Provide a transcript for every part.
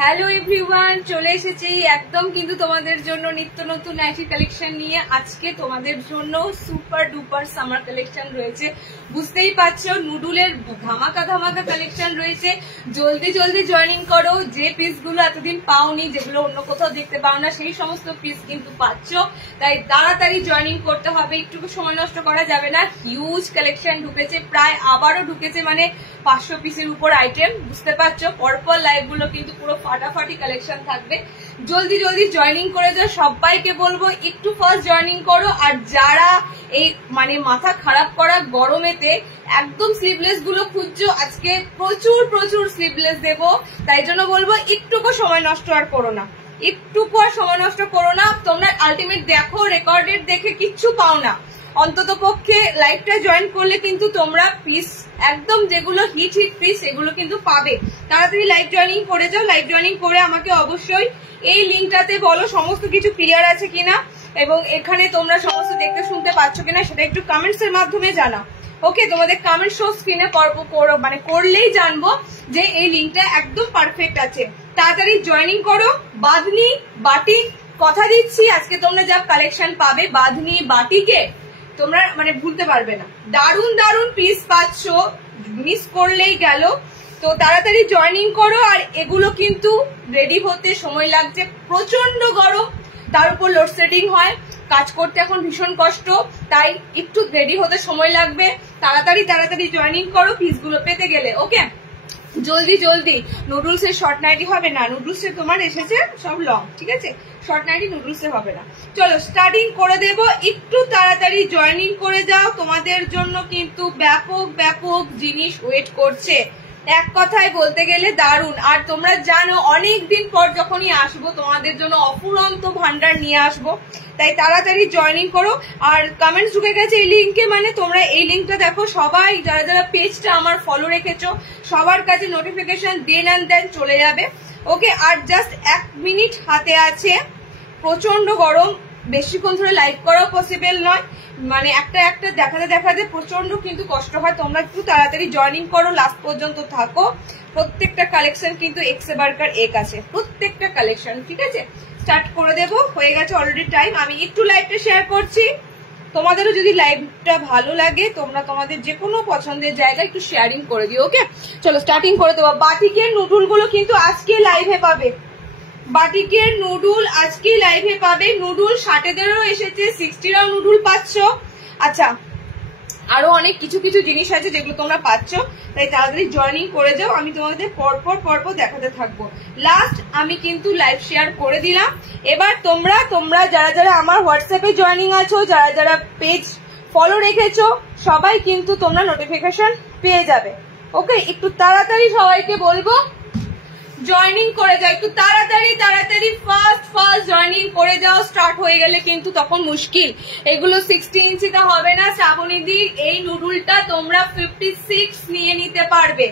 Hello everyone, চলে এসেছি একদম কিন্তু তোমাদের জন্য নিত্য নতুন নাইটি কালেকশন নিয়ে। আজকে তোমাদের জন্য সুপার ডুপার সামার কালেকশন রয়েছে, বুঝতেই পারছো। নুডুলের ধামাকা ধামাকা কালেকশন রয়েছে। জলদি জলদি জয়েনিং করো। যে পিসগুলো এতদিন পাওনি, যেগুলো অন্য কোথাও দেখতে পাও না, সেই সমস্ত পিস কিন্তু পাচ্ছ। তাই তাড়াতাড়ি জয়েনিং করতে হবে, একটুকু সময় নষ্ট করা যাবে না। হিউজ কালেকশন ঢুকেছে, প্রায় আবারও ঢুকেছে, মানে 500 পিসের উপর আইটেম। বুঝতে পারছো, পরপর লাইভ গুলো কিন্তু পুরো ফাটাফাটি কালেকশন থাকবে। জলদি জলদি জয়েনিং করে যাও। সবাইকে বলবো একটু ফার্স্ট জয়েনিং করো। আর যারা এই মানে মাথা খারাপ করা গরমেতে একদম স্লিভলেস গুলো খুঁজছো, আজকে প্রচুর প্রচুর স্লিভলেস দেবো। তাই জন্য বলবো একটুকু সময় নষ্ট আর করো না, একটুকু আর সময় নষ্ট করো না। তোমরা আলটিমেট দেখো, রেকর্ডেড দেখে কিচ্ছু পাও না। অন্তত পক্ষে লাইভটা জয়েন করলে কিন্তু তোমরা পিস একদম যেগুলো হিট পিস এগুলো কিন্তু পাবে। তাড়াতাড়ি লাইভ জয়েনিং করে যাও। লাইভ জয়েনিং করে আমাকে অবশ্যই এই লিঙ্কটাতে বলো সমস্ত কিছু ক্লিয়ার আছে কিনা, এবং এখানে তোমরা সমস্ত দেখতে শুনতে পাচ্ছ কিনা সেটা একটু কমেন্টস এর মাধ্যমে জানাও। ওকে, তোমাদের কমেন্ট শো স্ক্রিনে মানে করলেই জানবো যে এই লিঙ্কটা একদম পারফেক্ট আছে। তাড়াতাড়ি জয়েনিং করো। বাঁধনি বাটিক, কথা দিচ্ছি আজকে তোমরা যা কালেকশন পাবে বাঁধনি বাটিকে তোমরা মানে ভুলতে পারবে না। দারুন দারুন পিস পাচ্ছ, মিস করলেই গেল। তো তাড়াতাড়ি জয়েনিং করো। আর এগুলো কিন্তু রেডি হতে সময় লাগছে, প্রচন্ড গরম, তার উপর লোডশেডিং হয়, কাজ করতে এখন ভীষণ কষ্ট, তাই একটু রেডি হতে সময় লাগবে। তাড়াতাড়ি তাড়াতাড়ি জয়েনিং করো পিসগুলো পেতে গেলে। ওকে, জলদি জলদি। নুডলস এর শর্ট নাইটি হবে না, নুডলস এ তোমার এসেছে সব লং, ঠিক আছে? শর্ট নাইটি নুডলস এ হবে না। চলো স্টার্টিং করে দেব, একটু তাড়াতাড়ি জয়েনিং করে যাও। তোমাদের জন্য কিন্তু ব্যাপক ব্যাপক জিনিস ওয়েট করছে। এক কথায় বলতে গেলে দারুণ। আর তোমরা জানো অনেকদিন পর যখনই আসবো তোমাদের জন্য অফুরন্ত ভান্ডার নিয়ে আসবো, তাই তাড়াতাড়ি জয়েনিং করো। আর কমেন্টস ঢুকে গেছে এই লিঙ্কে, মানে তোমরা এই লিঙ্কটা দেখো। সবাই যারা যারা পেজটা আমার ফলো রেখেছো সবার কাছে নোটিফিকেশন দেন অ্যান্ড দেন চলে যাবে। ওকে, আর জাস্ট 1 মিনিট হাতে আছে। প্রচন্ড গরম, বেশিক্ষণ ধরে লাইভ করাও পসিবল নয়, মানে একটা একটা দেখাতে দেখাতে প্রচন্ড কিন্তু কষ্ট হয়। তোমরা একটু তাড়াতাড়ি জয়েনিং করো, লাস্ট পর্যন্ত থাকো। প্রত্যেকটা কালেকশন কিন্তু এক্সে বার্কার এক আছে, প্রত্যেকটা কালেকশন, ঠিক আছে? স্টার্ট করে দেবো, হয়ে গেছে অলরেডি টাইম। আমি একটু লাইভটা শেয়ার করছি। তোমাদেরও যদি লাইভটা ভালো লাগে তোমরা তোমাদের যে কোনো পছন্দের জায়গায় একটু শেয়ারিং করে দিও। ওকে, চলো স্টার্টিং করে দেবো। বাটিকের নুডুল গুলো কিন্তু আজকে লাইভে পাবে। বাটিকের নুডুল আজকে লাইভে পাবে। নুডুল 60-এরও এসেছে, 60-রাও নুডুল পাচ্ছ। আচ্ছা, আরো অনেক কিছু কিছু জিনিস আছে যেগুলো তোমরা পাচ্ছ, তাই তাড়াতাড়ি জয়েনিং করে যাও। আমি তোমাদের পরপর দেখাতে থাকবো। লাস্ট আমি কিন্তু লাইভ শেয়ার করে দিলাম। এবার তোমরা যারা যারা আমার হোয়াটসঅ্যাপে জয়েনিং আছো, যারা যারা পেজ ফলো রেখেছো, সবাই কিন্তু তোমরা নোটিফিকেশন পেয়ে যাবে। ওকে, একটু তাড়াতাড়ি সবাইকে বলবো জয়েনিং করে যাও, একটু তাড়াতাড়ি তাড়াতাড়ি ফার্স্ট জয়েনিং করে যাও। স্টার্ট হয়ে গেলে কিন্তু তখন মুশকিল। এগুলো 60 ইঞ্চিতে হবে না শ্রাবণীদি। এই নুডুলটা তোমরা 56 নিয়ে নিতে পারবে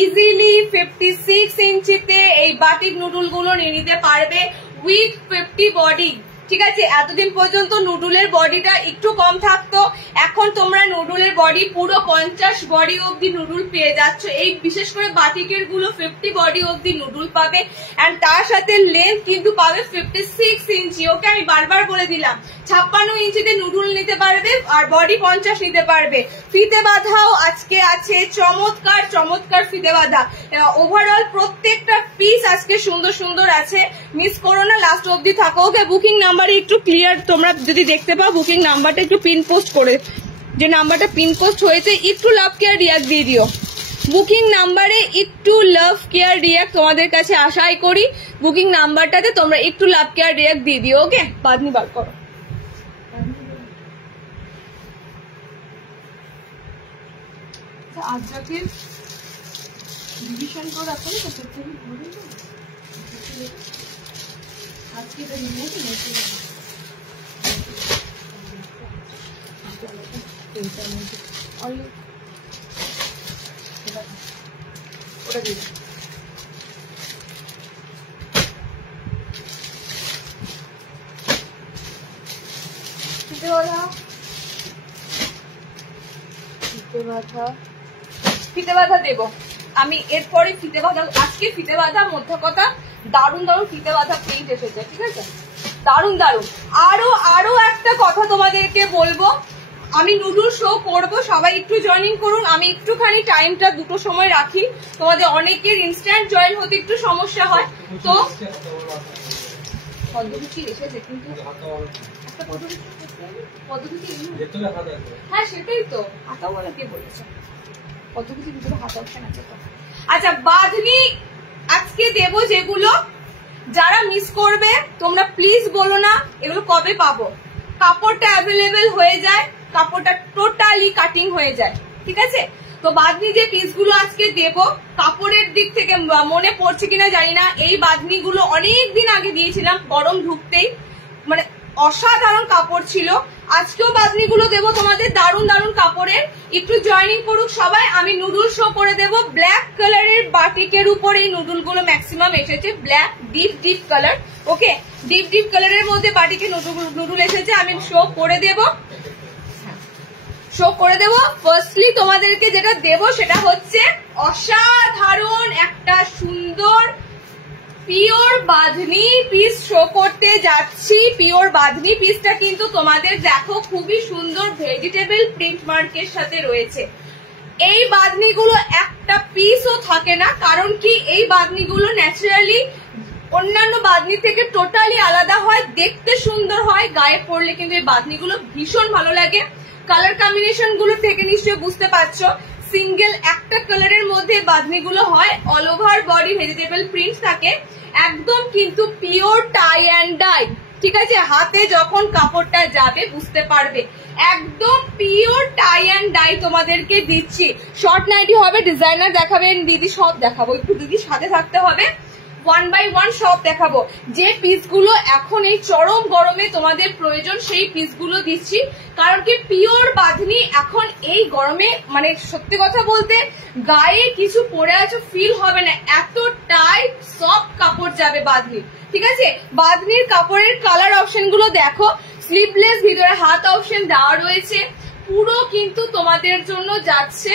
ইজিলি। 56 ইঞ্চিতে এই বাটিক নুডুল গুলো নিয়ে নিতে পারবে উইথ 50 বডি, ঠিক আছে? এতদিন পর্যন্ত নুডুলের বডিটা একটু কম থাকতো, এখন তোমরা নুডুলের বডি পুরো 50 বডি অব্দি নুডুল পেয়ে যাচ্ছ। এই বিশেষ করে বাটিকের গুলো 50 বডি অব্দি নুডুল পাবে, এন্ড তার সাথে লেন্থ কিন্তু পাবে 56 ইঞ্চি। ওকে, আমি বারবার বলে দিলাম 56 ইঞ্চিতে নুডুল নিতে পারবে আর বডি 50 নিতে পারবে। ফিতে বাঁধাও আজকে আছে, চমৎকার চমৎকার ফিতে বাঁধা। ওভারঅল প্রত্যেকটা পিস আজকে সুন্দর সুন্দর আছে, মিস করো না, লাস্ট অব্দি থাকো। ওকে, বুকিং নাম্বারে একটু ক্লিয়ার তোমরা যদি দেখতে পাও, বুকিং নাম্বারটা একটু পিন পোস্ট করে, যে নাম্বারটা পিন পোস্ট হয়েছে একটু লাভ কেয়ার রিয়াক্ট দিয়ে দিও। বুকিং নাম্বারে একটু লাভ কেয়ার রিয়াক্ট তোমাদের কাছে আশাই করি। বুকিং নাম্বারটাতে তোমরা একটু লাভ কেয়ার রিয়াক্ট দিয়ে দিও। ওকে, বাদনি বার করো। আজকে রিভিশন করে রাখো না, আজকে তো নিয়েছি ওটা দিয়ে ফিতে বাঁধা দেবো। আমি এরপরে ফিতে বাঁধা, আজকে ফিতে বাঁধা মধ্যে কথা দারুণ দারুণ ফিতে বাঁধা প্রিন্ট এসেছে, ঠিক আছে, দারুণ দারুণ। আরো একটা কথা তোমাদেরকে বলবো, আমি নুডল শো করবো, সবাই একটু জয়েনিং করুন। আমি একটুখানি টাইমটা দুটো সময় রাখি, তোমাদের অনেকের ইনস্ট্যান্ট জয়েন হতে একটু সমস্যা হয়। তো পদ্ধতি এসেছে কিন্তু হ্যাঁ সেটাই তো, হাতাও বলে কে বলেছে, পদ্ধতি ভিতরে হাত অপশন আছে তো। আচ্ছা বাঁধনি আজকে দেবো যেগুলো, যারা মিস করবে তোমরা প্লিজ বলো না এগুলো কবে পাবো। কাপড়টা অ্যাভেলেবেল হয়ে যায়, কাপড়টা টোটালি কাটিং হয়ে যায়, ঠিক আছে। তো বাঁধনি যে পিসগুলো আজকে দেব, কাপড়ের দিক থেকে মনে পড়ছে কিনা জানি না, এই বাঁধনি গুলো অনেক দিন আগে দিয়েছিলাম, গরম ঢুকতেই, মানে অসাধারণ কাপড় ছিল। আজকেও বাঁধনি গুলো দেবো তোমাদের দারুণ দারুণ কাপড়ের, একটু জয়েনিং করুক সবাই। আমি নুডল শো করে দেবো, ব্ল্যাক কালারের বাটিকের উপর এই নুডল গুলো ম্যাক্সিমাম এসেছে, ব্ল্যাক ডিপ কালার, ওকে, ডিপ কালারের মধ্যে বাটিকে নুডল এসেছে, আমি শো করে দেবো। ফার্স্টলি তোমাদেরকে যেটা দেব সেটা হচ্ছে অসাধারণ একটা সুন্দর পিওর বাঁধনি পিস শো করতে যাচ্ছি। পিওর বাঁধনি পিসটা কিন্তু তোমাদের দেখো খুবই সুন্দর ভেজিটেবল প্রিন্ট মার্কের সাথে রয়েছে। এই বাঁধনিগুলো একটা পিসও থাকে না, কারণ কি এই বাঁধনিগুলো ন্যাচারালি অন্যান্য বাঁধনি থেকে টোটালি আলাদা হয়, দেখতে সুন্দর হয়, গায়ে পরলে কিন্তু এই বাঁধনিগুলো ভীষণ ভালো লাগে। কালার কম্বিনেশন গুলো থেকে নিশ্চয়ই বুঝতে পারছো, সিঙ্গেল একটা কালারের মধ্যে বাঁধনিগুলো হয়, all over body vegetable print থাকে, একদম কিন্তু পিওর টাই অ্যান্ড ডাই, ঠিক আছে। হাতে যখন কাপড়টা যাবে বুঝতে পারবে, একদম পিওর টাই অ্যান্ড ডাই তোমাদেরকে দিচ্ছি। শর্ট নাইটি হবে, ডিজাইনার দেখাবেন দিদি, সব দেখাবো, একটু দিদির সাথে থাকতে হবে, 1 by 1 সব দেখাবো। যে পিসগুলো এখন এই চরম গরমে তোমাদের প্রয়োজন সেই পিসগুলো দিচ্ছি, কারণ কি পিওর বাঁধনি এখন এই গরমে মানে সত্যি কথা বলতে গায়ে কিছু পরে আছো ফিল হবে না, এতটাই সফট কাপড় যাবে বাঁধনি, ঠিক আছে। বাঁধনির কাপড়ের কালার অপশন গুলো দেখো, স্লিভলেস, ভিতরে হাত অপশন দেওয়া রয়েছে, পুরো কিন্তু তোমাদের জন্য যাচ্ছে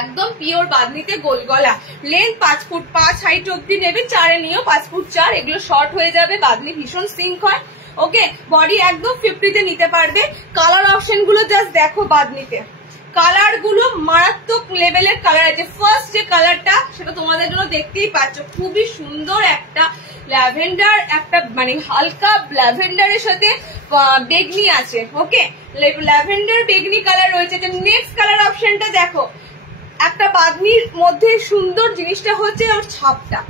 একদম পিওর বাঁধনিতে গোল গলা, লেন্থ 5 ফুট 5 হাইট অব্দি নেবে, 4 নিয়েও 5 ফুট 4, এগুলো শর্ট হয়ে যাবে, বাঁধনি ভীষণ সিঙ্ক হয়, ওকে। বডি একদম 50 তে নিতে পারবে। কালার অপশন গুলো জাস্ট দেখো, বাঁধনিতে কালার গুলো মারাত্মক লেভেলের কালার আছে। ফার্স্ট যে কালারটা সেটা তোমাদের জন্য দেখতেই পাচ্ছ, খুবই সুন্দর একটা ল্যাভেন্ডার, একটা মানে হালকা ল্যাভেন্ডারের সাথে বেগনি আছে, ওকে, ল্যাভেন্ডার বেগনি কালার রয়েছে। নেক্সট কালার অপশনটা দেখো, একটা বাঁধনির মধ্যে সুন্দর জিনিসটা হচ্ছে ওর ছাপটা,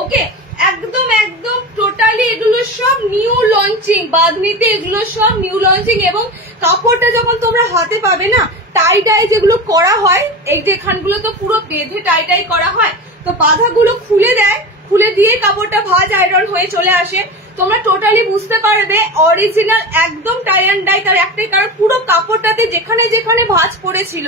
ওকে, একদম একদম টোটালি এগুলো সব নিউ লঞ্চিং বাঁধনিতে, এগুলো সব নিউ লঞ্চিং। এবং কাপড়টা যখন তোমরা হাতে পাবে না, টাই টাই যেগুলো করা হয়, এই যে খানগুলো তো পুরো বেঁধে টাই টাই করা হয়, তো বাঁধাগুলো খুলে দেয়, খুলে দিয়ে কাপড়টা ভাঁজ আয়রন হয়ে চলে আসে, তোমরা টোটালি বুঝতে পারবে অরিজিনাল একদম টাই অ্যান্ড ডাই। তার একটাই কারণ, পুরো কাপড়টাতে যেখানে যেখানে ভাঁজ পড়েছিল,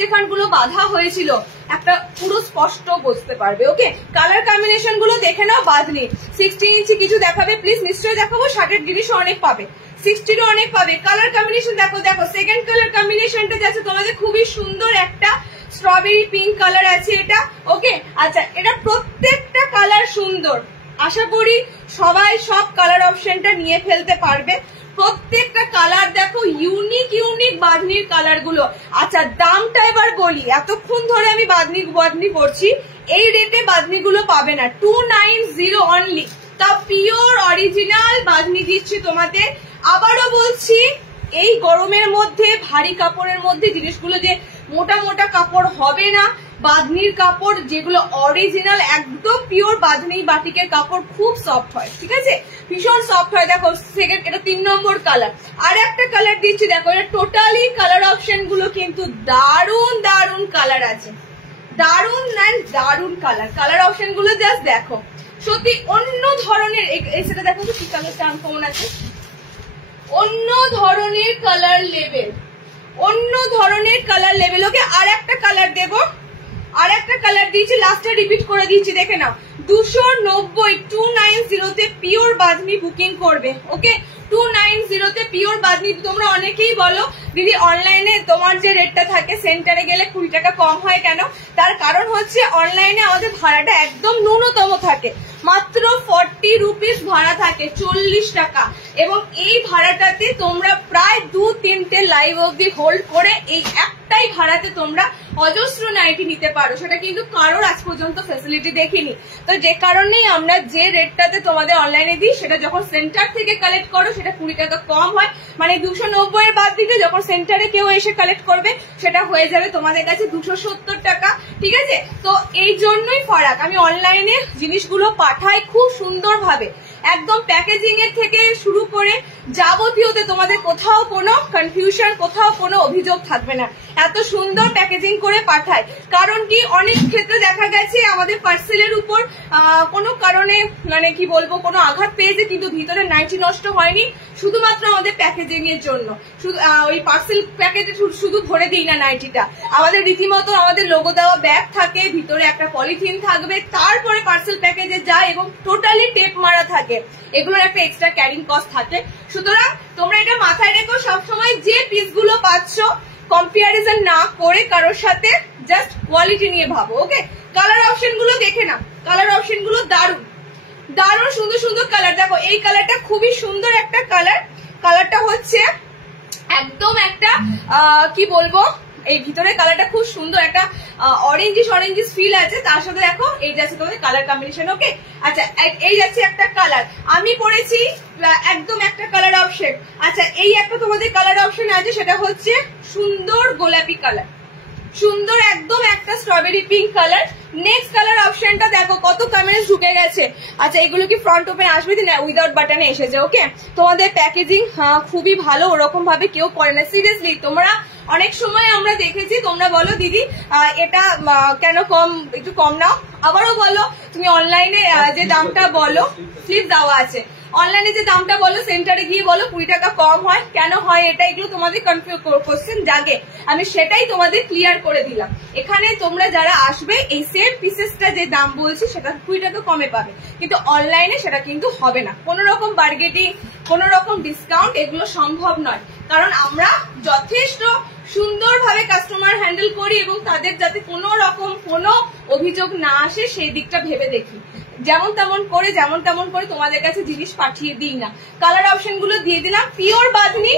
যেখানগুলো বাঁধা হয়েছিল, একটা পুরো স্পষ্ট বুঝতে পারবে, ওকে। কালার কম্বিনেশন গুলো দেখে নাও। বাঁধনি 60 ইঞ্চি কিছু দেখাবে প্লিজ, নিশ্চয়ই দেখাবো, 60-এর জিনিসও অনেক পাবে, 60-রও অনেক পাবে। কালার কম্বিনেশন দেখো, সেকেন্ড কালার কম্বিনেশনটা যাচ্ছে তোমাদের খুবই সুন্দর, একটা স্ট্রবেরি পিঙ্ক কালার আছে এটা, ওকে। আচ্ছা, এটা প্রত্যেকটা কালার সুন্দর, আশা করি সবাই সব কালার অপশনটা নিয়ে ফেলতে পারবে। প্রত্যেকটা কালার দেখো, ইউনিক বাঁধনির কালার গুলো। আচ্ছা, দামটা এবার বলি, এতক্ষণ ধরে আমি বাঁধনি করছি, এই রেটে বাঁধনি গুলো পাবে না, 290 অনলি, তা পিওর অরিজিনাল বাঁধনি দিচ্ছি তোমাদের। আবারও বলছি, এই গরমের মধ্যে ভারী কাপড়ের মধ্যে জিনিসগুলো যে মোটা মোটা কাপড় হবে না, বাঁধনির কাপড় যেগুলো অরিজিনাল একদম পিওর বাঁধনি বাটিকের কাপড় খুব সফট হয়, ঠিক আছে, ভীষণ সফট হয়। দেখো সেকেন্ড, এটা 3 নম্বর কালার। আর একটা কালার দিচ্ছি দেখো, এটা টোটালি কালার অপশন গুলো কিন্তু দারুণ কালার আছে, দারুণ কালার অপশন গুলো জাস্ট দেখো, সত্যি অন্য ধরনের। সেটা দেখো তো কি কালারটা আনকমন আছে, অন্য ধরনের কালার লেভেল, ওকে। আর একটা কালার দেব, আর একটা কালার দিয়েছি, লাস্টে রিপিট করে দিচ্ছি, দেখে নাও 290 290 তে পিওর বাঁধনি বুকিং করবে। ওকে, 290 তে পিওর বাঁধনি। তোমরা অনেকেই বলো দিদি অনলাইনে তোমার যে রেটটা থাকে সেন্টারে গেলে 20 টাকা কম হয় কেন? তার কারণ হচ্ছে অনলাইনে আমাদের ভাড়াটা একদম ন্যূনতম থাকে, মাত্র 40 রুপিস ভাড়া থাকে, 40 টাকা। এবং এই ভাড়াটাতে তোমরা প্রায় 2-3টে লাইভ অবধি হোল্ড করে এই একটাই ভাড়াতে তোমরা অজস্র নাইটি নিতে পারো। সেটা কিন্তু কারোর আজ পর্যন্ত ফ্যাসিলিটি দেখিনি। তো যে কারণেই আমরা যে রেটটাতে তোমাদের অনলাইনে দিই সেটা যখন সেন্টার থেকে কালেক্ট করো সেটা 20 টাকা কম হয়। মানে 290 এর বাদ দিকে যখন সেন্টারে কেউ এসে কালেক্ট করবে সেটা হয়ে যাবে তোমাদের কাছে 270 টাকা। ঠিক আছে, তো এই জন্যই ফারাক। আমি অনলাইনে জিনিসগুলো পাঠাই খুব সুন্দরভাবে, একদম প্যাকেজিং এর থেকে শুরু করে যাবতীয়তে তোমাদের কোথাও কোনো কনফিউশন, কোথাও কোনো অভিযোগ থাকবে না। এত সুন্দর প্যাকেজিং করে পাঠায়। কারণ কি, অনেক ক্ষেত্রে দেখা গেছে আমাদের পার্সেলের উপর কোনো কারণে মানে কি বলবো কোনো আঘাত পেয়েছে, কিন্তু ভিতরে নাইটি নষ্ট হয়নি, শুধুমাত্র আমাদের প্যাকেজিং এর জন্য। শুধু ওই পার্সেল প্যাকেজে শুধু ভরে দিই না নাইটিটা, আমাদের রীতিমতো আমাদের লোগো দেওয়া ব্যাগ থাকে, ভিতরে একটা পলিথিন থাকবে, তারপরে পার্সেল প্যাকেজে যায় এবং টোটালি টেপ মারা থাকে। এগুলোর একটা এক্সট্রা ক্যারিং কস্ট থাকে। সুতরাং তোমরা এটা মাথায় রেখো, সবসময় যে পিসগুলো পাচ্ছ কম্পারিজন না করে কারোর সাথে, জাস্ট কোয়ালিটি নিয়ে ভাবো। ওকে, কালার অপশন গুলো দেখে না, কালার অপশন গুলো দারুণ দারুণ সুন্দর সুন্দর কালার। দেখো এই কালারটা খুবই সুন্দর একটা কালার, কালারটা হচ্ছে একদম একটা কি বলবো, এই ভিতরে কালারটা খুব সুন্দর, একটা অরেঞ্জিস ফিল আছে। তার সাথে দেখো এই যাচ্ছে তোমাদের কালার কম্বিনেশন। ওকে, আচ্ছা এই যাচ্ছে একটা কালার, আমি পরেছি একদম একটা কালার অপশন। আচ্ছা এই একটা তোমাদের কালার অপশন আছে, সেটা হচ্ছে সুন্দর গোলাপি কালার, সুন্দর একদম একটা strawberry pink colour. Next colour অপশনটা দেখো কত কমেন্টস ঢুকে গেছে। আচ্ছা এগুলো কি ফ্রন্ট ওপেন আসবে? না, উইদাউট বাটনে এসেছে। ওকে, তোমাদের প্যাকেজিং খুবই ভালো, ওরকম ভাবে কেউ করে না। সিরিয়াসলি তোমরা অনেক সময় আমরা দেখেছি তোমরা বলো দিদি এটা কেন কম, একটু কম নাও। আবারও বলো তুমি অনলাইনে যে দামটা বলো, স্লিপ দেওয়া আছে, অনলাইনে যে দামটা বলো সেন্টারে গিয়ে বলো 20 টাকা কম হয়, কেন হয় এটা? এগুলো তোমাদের কোশ্চেন জাগে, আমি সেটাই তোমাদের ক্লিয়ার করে দিলাম। এখানে তোমরা যারা আসবে এই সেম পিসেসটা যে দাম বলছি সেটা 20 টাকা কমে পাবে, কিন্তু অনলাইনে সেটা কিন্তু হবে না। কোন রকম বার্গেটিং, কোন রকম ডিসকাউন্ট এগুলো সম্ভব নয়, কারণ আমরা যথেষ্ট সুন্দরভাবে কাস্টমার হ্যান্ডেল করি এবং তাদের যাতে কোনো রকম কোনো অভিযোগ না আসে সেই দিকটা ভেবে দেখি। যেমন তেমন করে তোমাদের কাছে জিনিস পাঠিয়ে দিই না। কালার অপশন গুলো দিয়ে দিলাম। পিওর বাঁধনি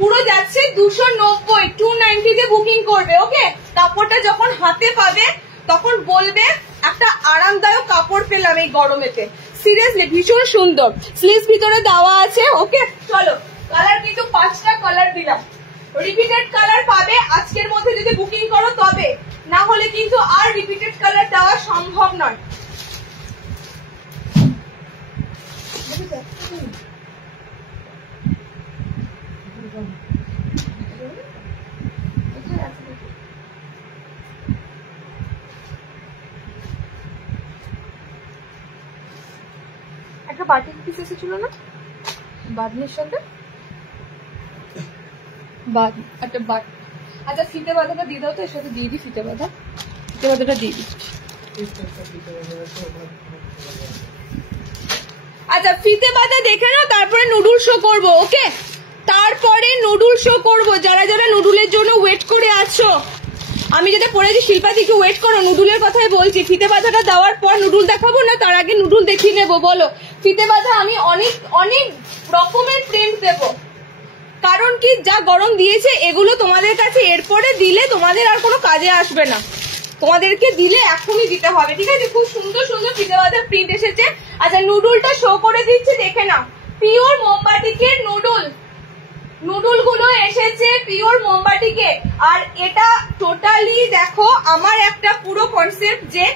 পুরো যাচ্ছে 290, 290 তে বুকিং করবে। ওকে, কাপড়টা যখন হাতে পাবে তখন বলবে একটা আরামদায়ক কাপড় পেলাম এই গরমেতে। সিরিয়াসলি ভীষণ সুন্দর, স্লিভস ভিতরে দেওয়া আছে। ওকে চলো, কালার কিন্তু 5টা কালার দিলাম, রিপিটেড কালার পাবে আজকের মধ্যে যদি বুকিং করো তবে, না হলে কিন্তু আর রিপিটেড কালার দেওয়া সম্ভব নয়। একটা বাটিক পিস এসেছিল না বাঁধনির সাথে, আচ্ছা ফিতে বাঁধাটা দিয়ে দাও তো, এর সাথে দিয়ে দিই ফিতে বাঁধাটা দিয়ে দিচ্ছি। আচ্ছা ফিতে বাঁধা দেখে নাও, তারপরে নুডল শো করবো। ওকে, তারপরে নুডল শো করবো। যারা যারা নুডলের জন্য ওয়েট করে আছো, আমি যেটা পড়েছি শিল্পা দিকে ওয়েট করো, নুডলের কথাই বলছি। ফিতে বাঁধাটা দেওয়ার পর নুডল দেখাবো না, তার আগে নুডল দেখিয়ে নেবো। বলো, ফিতে বাঁধা আমি অনেক অনেক রকমের প্রিন্ট দেবো, কারণ কি যা গরম দিয়েছে এগুলো তোমাদের কাছে এরপরে দিলে তোমাদের আর কোনো কাজে আসবে না, তোমাদেরকে দিলে এখনই দিতে হবে। ঠিক আছে, খুব সুন্দর সুন্দর ফিতে বাঁধা প্রিন্ট এসেছে। আচ্ছা নুডলটা শো করে দিচ্ছি, দেখে নাও। পিওর মোমবাটিকের নুডল গুলো এসেছে পিওর মোমবাটিকে। আর এটা টোটালি দেখো আমার একটা পুরো কনসেপ্ট যে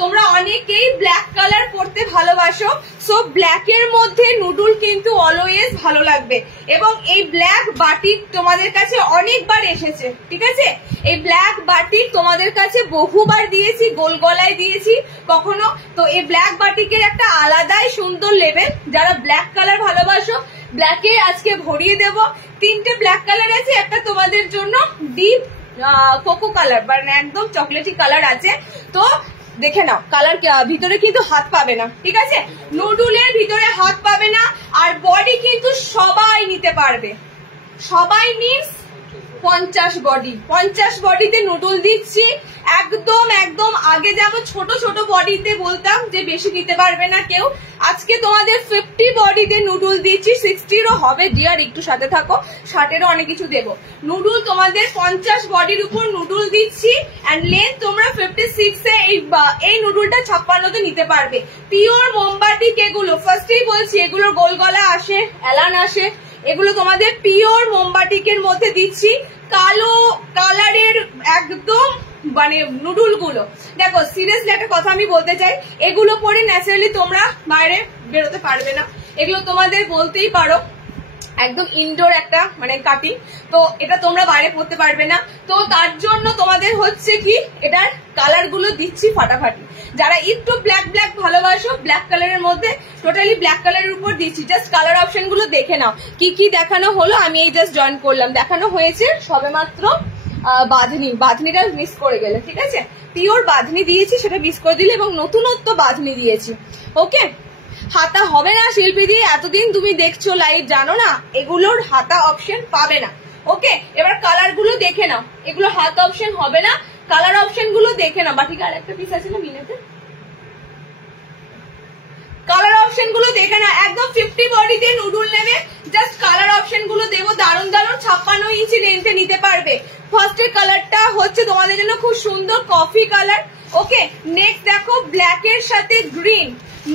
তোমরা অনেকেই ব্ল্যাক কালার পরতে ভালোবাসো, সো ব্ল্যাকের মধ্যে নুডল কিন্তু অলওয়েজ ভালো লাগবে। এবং এই ব্ল্যাক বাটিক তোমাদের কাছে অনেকবার এসেছে, ঠিক আছে, এই ব্ল্যাক বাটিক তোমাদের কাছে বহুবার দিয়েছি, গোল গলায় দিয়েছি কখনো। তো এই ব্ল্যাক বাটিকের একটা আলাদাই সুন্দর লেভেল। যারা ব্ল্যাক কালার ভালোবাসো, ব্ল্যাকে আজকে ভরিয়ে দেব। 3টে ব্ল্যাক কালার আছে, একটা তোমাদের জন্য ডিপ কোকো কালার, মানে একদম চকলেটি কালার আছে। তো দেখে নাও, কালার ভিতরে কিন্তু হাত পাবে না, ঠিক আছে? নুডুলের ভিতরে হাত পাবে না, আর বডি কিন্তু সবাই নিতে পারবে। সবাই মিন্স 50 বডি, 50 বডিতে নুডল দিচ্ছি একদম একদম। আগে যেমন ছোট ছোট বডিতে বলতাম যে বেশি নিতে পারবে না কেউ, আজকে তোমাদের 50 বডিতে নুডল দিচ্ছি। 60-ও হবে ডিয়ার, একটু সাথে থাকো, 60-এরও অনেক কিছু দেবো। নুডল তোমাদের 50 বডির উপর নুডল দিচ্ছি, এন্ড লেন্থ তোমরা 56-এ এই নুডলটা 56-তে নিতে পারবে। পিওর মোমবাটি এগুলো, ফার্স্টেই বলছি এগুলো গোল গলা আসে, এলান আসে, এগুলো তোমাদের পিওর মোমবাটিকের মধ্যে দিচ্ছি। কালো কালারের একদম মানে নুডল গুলো দেখো, সিরিয়াসলি একটা কথা আমি বলতে চাই, এগুলো পরে ন্যাচারালি তোমরা বাইরে বেরোতে পারবে না। এগুলো তোমাদের বলতেই পারো একদম ইনডোর একটা মানে কাটিং, তো এটা তোমরা বাইরে পড়তে পারবে না। তো তার জন্য তোমাদের হচ্ছে কি এটার কালার গুলো দিচ্ছি ফাটাফাটি। যারা একটু ব্ল্যাক ব্ল্যাক ভালোবাসো, ব্ল্যাক কালারের মধ্যে টোটালি ব্ল্যাক কালারের উপর দিচ্ছি। জাস্ট কালার অপশন গুলো দেখে নাও কি কি দেখানো হলো। আমি এই জাস্ট জয়েন করলাম, দেখানো হয়েছে সবে মাত্র বাঁধনি, বাঁধনিটা মিস করে গেলে, ঠিক আছে? পিওর বাঁধনি দিয়েছি, সেটা মিস করে দিলে, এবং নতুনত্ব বাঁধনি দিয়েছি। ওকে, হাতা হবে না শিল্পী দিয়ে, এতদিন তুমি দেখছো লাইভ, জানো না এগুলোর হাতা অপশন পাবে না। ওকে, এবার কালার গুলো দেখে নাও, এগুলো হাত অপশন হবে না, কালার অপশন গুলো দেখে নাও। বাকি আর একটা পিস আছে না মিনাতে, কালার অপশন গুলো দেখে না। একদম 50 বডিতে নুডল নেবে, জাস্ট কালার অপশন গুলো দেবো দারুন দারুন। 56 ইঞ্চি লেন্থে নিতে পারবে। ফার্স্টের কালারটা হচ্ছে তোমাদের জন্য খুব সুন্দর কফি কালার। ওকে, নেক্সট দেখো ব্ল্যাক এর সাথে গ্রিন,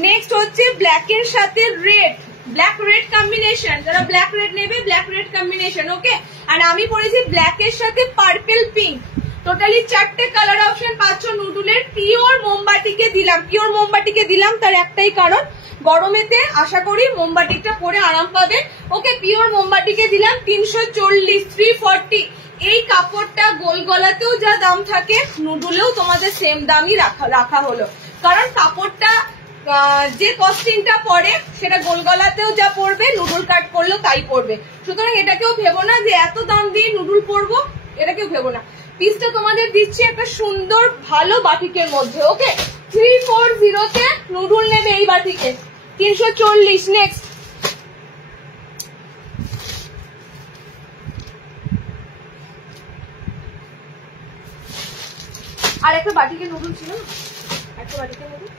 নেক্সট হচ্ছে ব্ল্যাক এর সাথে রেড, ব্ল্যাক রেড কম্বিনেশন। যারা ব্ল্যাক রেড নেবে, ব্ল্যাক রেড কম্বিনেশন। ওকে, আর আমি পরেছি ব্ল্যাক এর সাথে পার্পল পিঙ্ক। টোটালি 4টে কালার অপশন পাচ্ছ নুডুলের। পিওর মোমবাটিকে দিলাম, পিওর মোমবাটিকে দিলাম তার একটাই কারণ, গরমেতে আশা করি মোমবাটিকটা পরে আরাম পাবে। ওকে, পিওর মোমবাটিকে দিলাম 340, 340। এই কাপড়টা গোল গলাতেও যা দাম থাকে, নুডুলেও তোমাদের সেম দামই রাখা হলো, কারণ কাপড়টা যে কস্টিংটা পড়ে সেটা গোল গলাতেও যা পড়বে, নুডুল কাট করলেও তাই পড়বে। সুতরাং এটাকেও ভেবো না যে এত দাম দিয়ে নুডুল পরবো, এটাকেও ভেবো না। পিসটা তোমাদের দিচ্ছি একটা সুন্দর ভালো বাটিকের মধ্যে। ওকে, 340-তে নুডুল নেবে এই বাটিকে 340। নেক্সট আর একটা বাটিকের নুডুল ছিল না, একটা বাটিকের নুডুল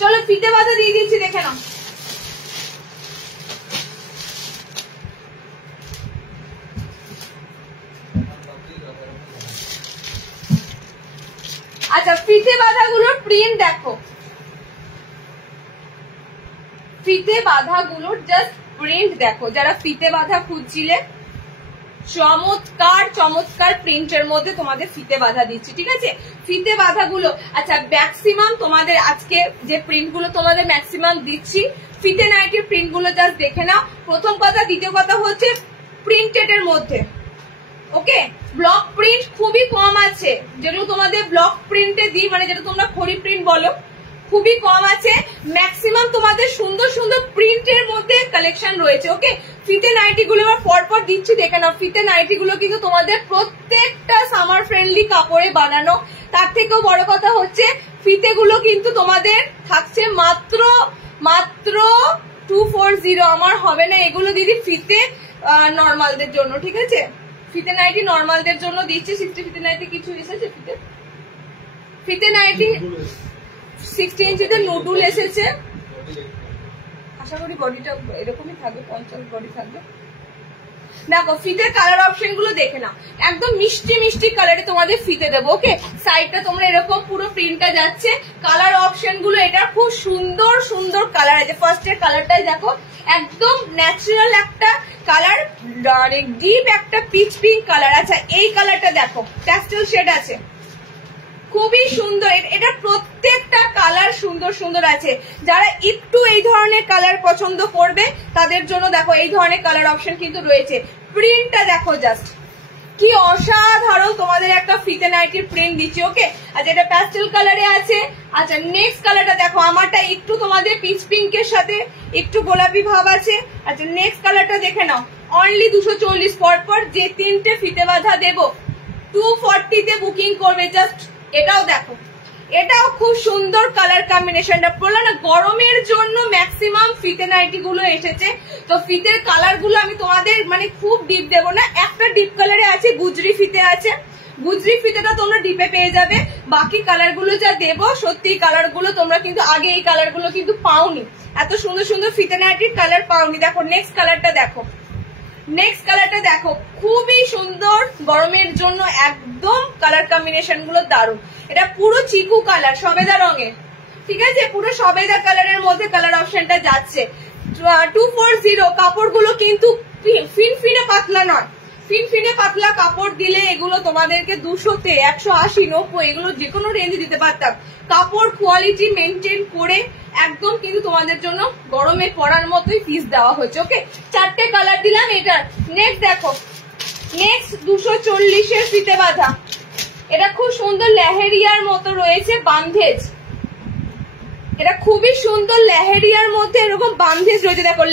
চলো ফিতে বাঁধা দিয়ে দিচ্ছি, দেখে নাও। আচ্ছা, ফিতে বাঁধা গুলোর প্রিন্ট দেখো, ফিতে বাঁধা গুলোর জাস্ট প্রিন্ট দেখো। যারা ফিতে বাঁধা খুঁজছিলে, চমৎকার চমৎকার প্রিন্টের মধ্যে তোমাদের ফিতে বাঁধা দিচ্ছি, ঠিক আছে? ফিতে বাঁধা গুলো আচ্ছা ম্যাক্সিমাম তোমাদের আজকে যে প্রিন্ট গুলো তোমাদের ম্যাক্সিমাম দিচ্ছি, ফিতে নাইটির প্রিন্ট গুলো জাস্ট দেখে নাও। প্রথম কথা, দ্বিতীয় কথা হচ্ছে প্রিন্টেড এর মধ্যে। ওকে, ব্লক প্রিন্ট খুবই কম আছে, যেগুলো তোমাদের ব্লক প্রিন্টে দিই, মানে যেটা তোমরা খড়ি প্রিন্ট বলো, খুবই কম আছে। ম্যাক্সিমাম তোমাদের সুন্দর সুন্দর প্রিন্টের মধ্যে কালেকশন রয়েছে। ওকে, ফিতে নাইটি গুলো এবার পরপর দিচ্ছি, দেখে নাও। ফিতে নাইটি গুলো কিন্তু তোমাদের প্রত্যেকটা সামার ফ্রেন্ডলি কাপড়ে বানানো। তার থেকেও বড় কথা হচ্ছে ফিতে গুলো কিন্তু তোমাদের থাকছে মাত্র 240। আমার হবে না এগুলো দিদি, ফিতে নর্মালদের জন্য, ঠিক আছে? ফিতে নাইটি নর্মালদের জন্য দিচ্ছি। 60 ফিতে নাইটি কিছু এসেছে, ফিতে নাইটি 60 ইঞ্চিতে নুডুল এসেছে। আশা করি বডিটা এরকমই থাকবে, 50 বডি থাকবে। দেখো ফিতে কালার অপশন গুলো দেখে নাও, একদম মিষ্টি মিষ্টি কালারে তোমাদের ফিতে দেবো। ওকে, সাইডটা তোমরা এরকম পুরো প্রিন্টটা যাচ্ছে। কালার অপশন গুলো এটা খুব সুন্দর সুন্দর কালার আছে। ফার্স্ট এর কালারটাই দেখো, একদম ন্যাচারাল একটা কালার, ডিপ একটা পিচ পিঙ্ক কালার। আচ্ছা, এই কালারটা দেখো, প্যাস্টেল শেড আছে, খুবই সুন্দর। এটা প্রত্যেকটা কালার সুন্দর সুন্দর আছে। যারা একটু এই ধরনের কালার পছন্দ করবে তাদের জন্য দেখো এই ধরনের কালার অপশন কিন্তু রয়েছে। প্রিন্টটা দেখো, জাস্ট কি অসাধারণ তোমাদের একটা ফিতে নাইটির প্রিন্ট দিচ্ছি। ওকে, আচ্ছা এটা প্যাস্টেল কালারে আছে। আচ্ছা নেক্সট কালারটা দেখো, আমারটা একটু তোমাদের পিচ পিঙ্কের সাথে একটু গোলাপি ভাব আছে। আচ্ছা নেক্সট কালারটা দেখে নাও, অনলি 240 পর যে 3টে ফিতে বাঁধা দেবো 240 তে বুকিং করবে। জাস্ট এটাও দেখো, এটাও খুব সুন্দর কালার কম্বিনেশনটা। বললো না গরমের জন্য ম্যাক্সিমাম ফিতে নাইটি গুলো এসেছে, তো ফিতের কালার গুলো আমি তোমাদের মানে খুব ডিপ দেবো না। একটা ডিপ কালারে আছে, গুজরি ফিতে আছে, গুজরি ফিতেটা তোমরা ডিপে পেয়ে যাবে। বাকি কালার গুলো যা দেবো সত্যি কালার গুলো তোমরা কিন্তু আগে এই কালার গুলো কিন্তু পাওনি, এত সুন্দর সুন্দর ফিতে নাইটির কালার পাওনি। দেখো নেক্সট কালারটা দেখো, নেক্সট কালারটা দেখো, খুবই সুন্দর গরমের জন্য একদম কালার কম্বিনেশন গুলো দারুণ। এটা পুরো চিকু কালার সবেদা রঙের, ঠিক আছে, পুরো সবেদা কালারের মধ্যে কালার অপশনটা যাচ্ছে। 240 কাপড়গুলো কিন্তু ফিনফিনে পাতলা নয়, ফিনফিনে পাতলা কাপড় দিলে এগুলো তোমাদেরকে 200-তে 180, 90 এগুলো যে কোনো রেঞ্জে দিতে পারতাম। কাপড় কোয়ালিটি মেনটেন করে একদম কিন্তু তোমাদের জন্য গরমে পরার মতোই পিস দেওয়া হচ্ছে। ওকে, 4টে কালার দিলাম এটার। নেক্সট দেখো, নেক্সট 240 ফিতে বাঁধা, এটা খুব সুন্দর লেহেরিয়ার মতো রয়েছে বান্ধেজ, এটা খুবই সুন্দর লেহেরিয়ার মধ্যে এরকম বান্ধেজ রয়েছে। দেখো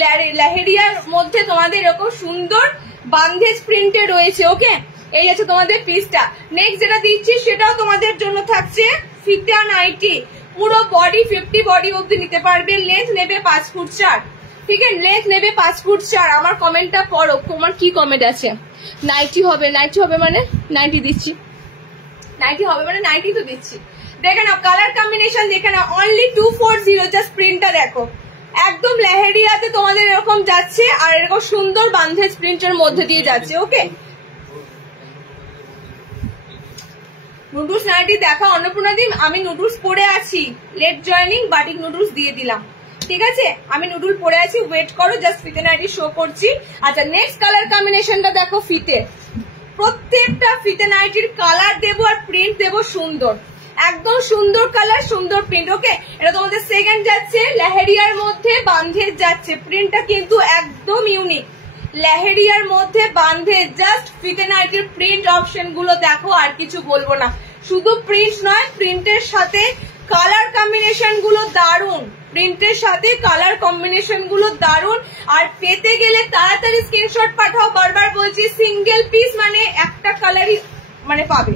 লেহেরিয়ার মধ্যে তোমাদের এরকম সুন্দর বান্ধেজ প্রিন্টে রয়েছে। ওকে, এই আছে তোমাদের পিসটা। নেক্সট যেটা দিচ্ছি সেটাও তোমাদের জন্য থাকছে ফিতে নাইটি, পুরো বডি 50 বডি অব্দি নিতে পারবে। লেন্থ নেবে 5 ফুট 4, ঠিক আছে, লেন্থ নেবে 5 ফুট 4। আমার কমেন্টটা পড়ো, তোমার কি কমেন্ট আছে? নাইটি হবে, নাইটি হবে মানে নাইটি দিচ্ছি, নাইটি হবে মানে নাইটি তো দিচ্ছি। দেখে নাও কালার কম্বিনেশন, দেখে নাও, অনলি 240। জাস্ট প্রিন্টটা দেখো, একদম লেহেরিয়াতে তোমাদের এরকম যাচ্ছে আর এরকম সুন্দর বান্ধেজ প্রিন্টের মধ্যে দিয়ে যাচ্ছে। ওকে, নুডলস নাইটি দেখা অন্নপূর্ণা দিন, আমি নুডলস পরে আছি, লেট জয়নিং বাটিক নুডলস দিয়ে দিলাম, ঠিক আছে, আমি নুডল পরে আছি, ওয়েট করো, জাস্ট ফিতে নাইটি শো করছি। আচ্ছা নেক্সট কালার কম্বিনেশনটা দেখো, ফিতে প্রত্যেকটা ফিতে নাইটির কালার দেবো আর প্রিন্ট দেবো সুন্দর, একদম সুন্দর কালার সুন্দর প্রিন্ট। ওকে, এটা তোমাদের সেকেন্ড যাচ্ছে, লেহেরিয়ার মধ্যে বান্ধেজ যাচ্ছে, প্রিন্টটা কিন্তু একদম ইউনিক, লেহেরিয়ার মধ্যে বান্ধেজ। জাস্ট ফিতে নাইটির প্রিন্ট অপশন গুলো দেখো, আর কিছু বলবো না। শুধু প্রিন্ট নয়, প্রিন্টের সাথে কালার কম্বিনেশন গুলো দারুণ, প্রিন্টের সাথে কালার কম্বিনেশন গুলো দারুণ। আর পেতে গেলে তাড়াতাড়ি স্ক্রিনশট পাঠাও, বারবার বলছি সিঙ্গেল পিস মানে একটা কালারই মানে পাবে,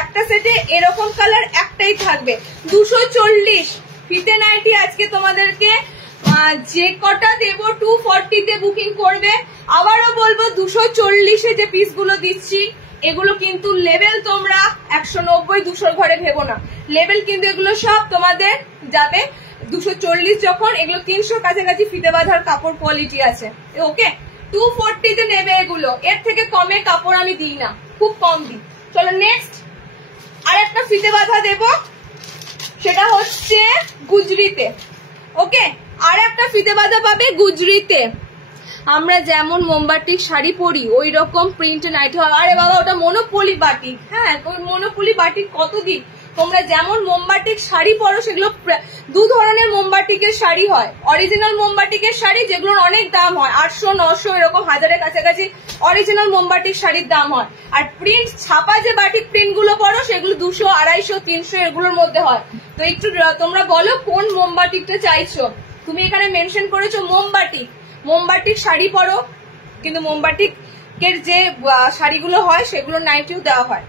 একটা সেটে এরকম কালার একটাই থাকবে। 240 ফিতে নাইটি আজকে তোমাদেরকে যে কটা দেবো 240 তে বুকিং করবে। আবারও বলবো 240-এ যে পিস গুলো দিচ্ছি এগুলো কিন্তু লেভেল তোমরা 190-200 ঘরে ভেবো না, লেভেল কিন্তু এগুলো সব তোমাদের যাবে 240। যখন এগুলো 300 কাছাকাছি ফিতে বাঁধার কাপড় কোয়ালিটি আছে। ওকে, 240 তে নেবে এগুলো, এর থেকে কমে কাপড় আমি দিই না, খুব কম দিই। চলো নেক্সট আর একটা ফিতে বাঁধা দেব, সেটা হচ্ছে গুজরিতে। ওকে, আর একটা ফিতে বাঁধা পাবে গুজরিতে। আমরা যেমন মোমবাটিক শাড়ি পরি ওই রকম প্রিন্ট নাইটি হয়। আরে বাবা ওটা মনোপলি বাটিক, হ্যাঁ মনোপলি বাটিক কতদিন, তোমরা যেমন মোমবাটিক শাড়ি পরো সেগুলো 2 ধরনের মোমবাটিকের শাড়ি হয়। অরিজিনাল মোমবাটিকের শাড়ি যেগুলোর অনেক দাম হয়, 800, 900 এরকম 1000-এর কাছাকাছি অরিজিনাল মোমবাটিক শাড়ির দাম হয়। আর প্রিন্ট ছাপা যে বাটিক প্রিন্ট গুলো পরো সেগুলো 200, 250, 300 এগুলোর মধ্যে হয়। তো একটু তোমরা বলো কোন মোমবাটিকটা চাইছো। তুমি এখানে মেনশন করেছো মোমবাটিক, মোমবাটিক শাড়ি পরো, কিন্তু মোমবাটিকের যে শাড়িগুলো হয় সেগুলো নাইটিও দেওয়া হয়,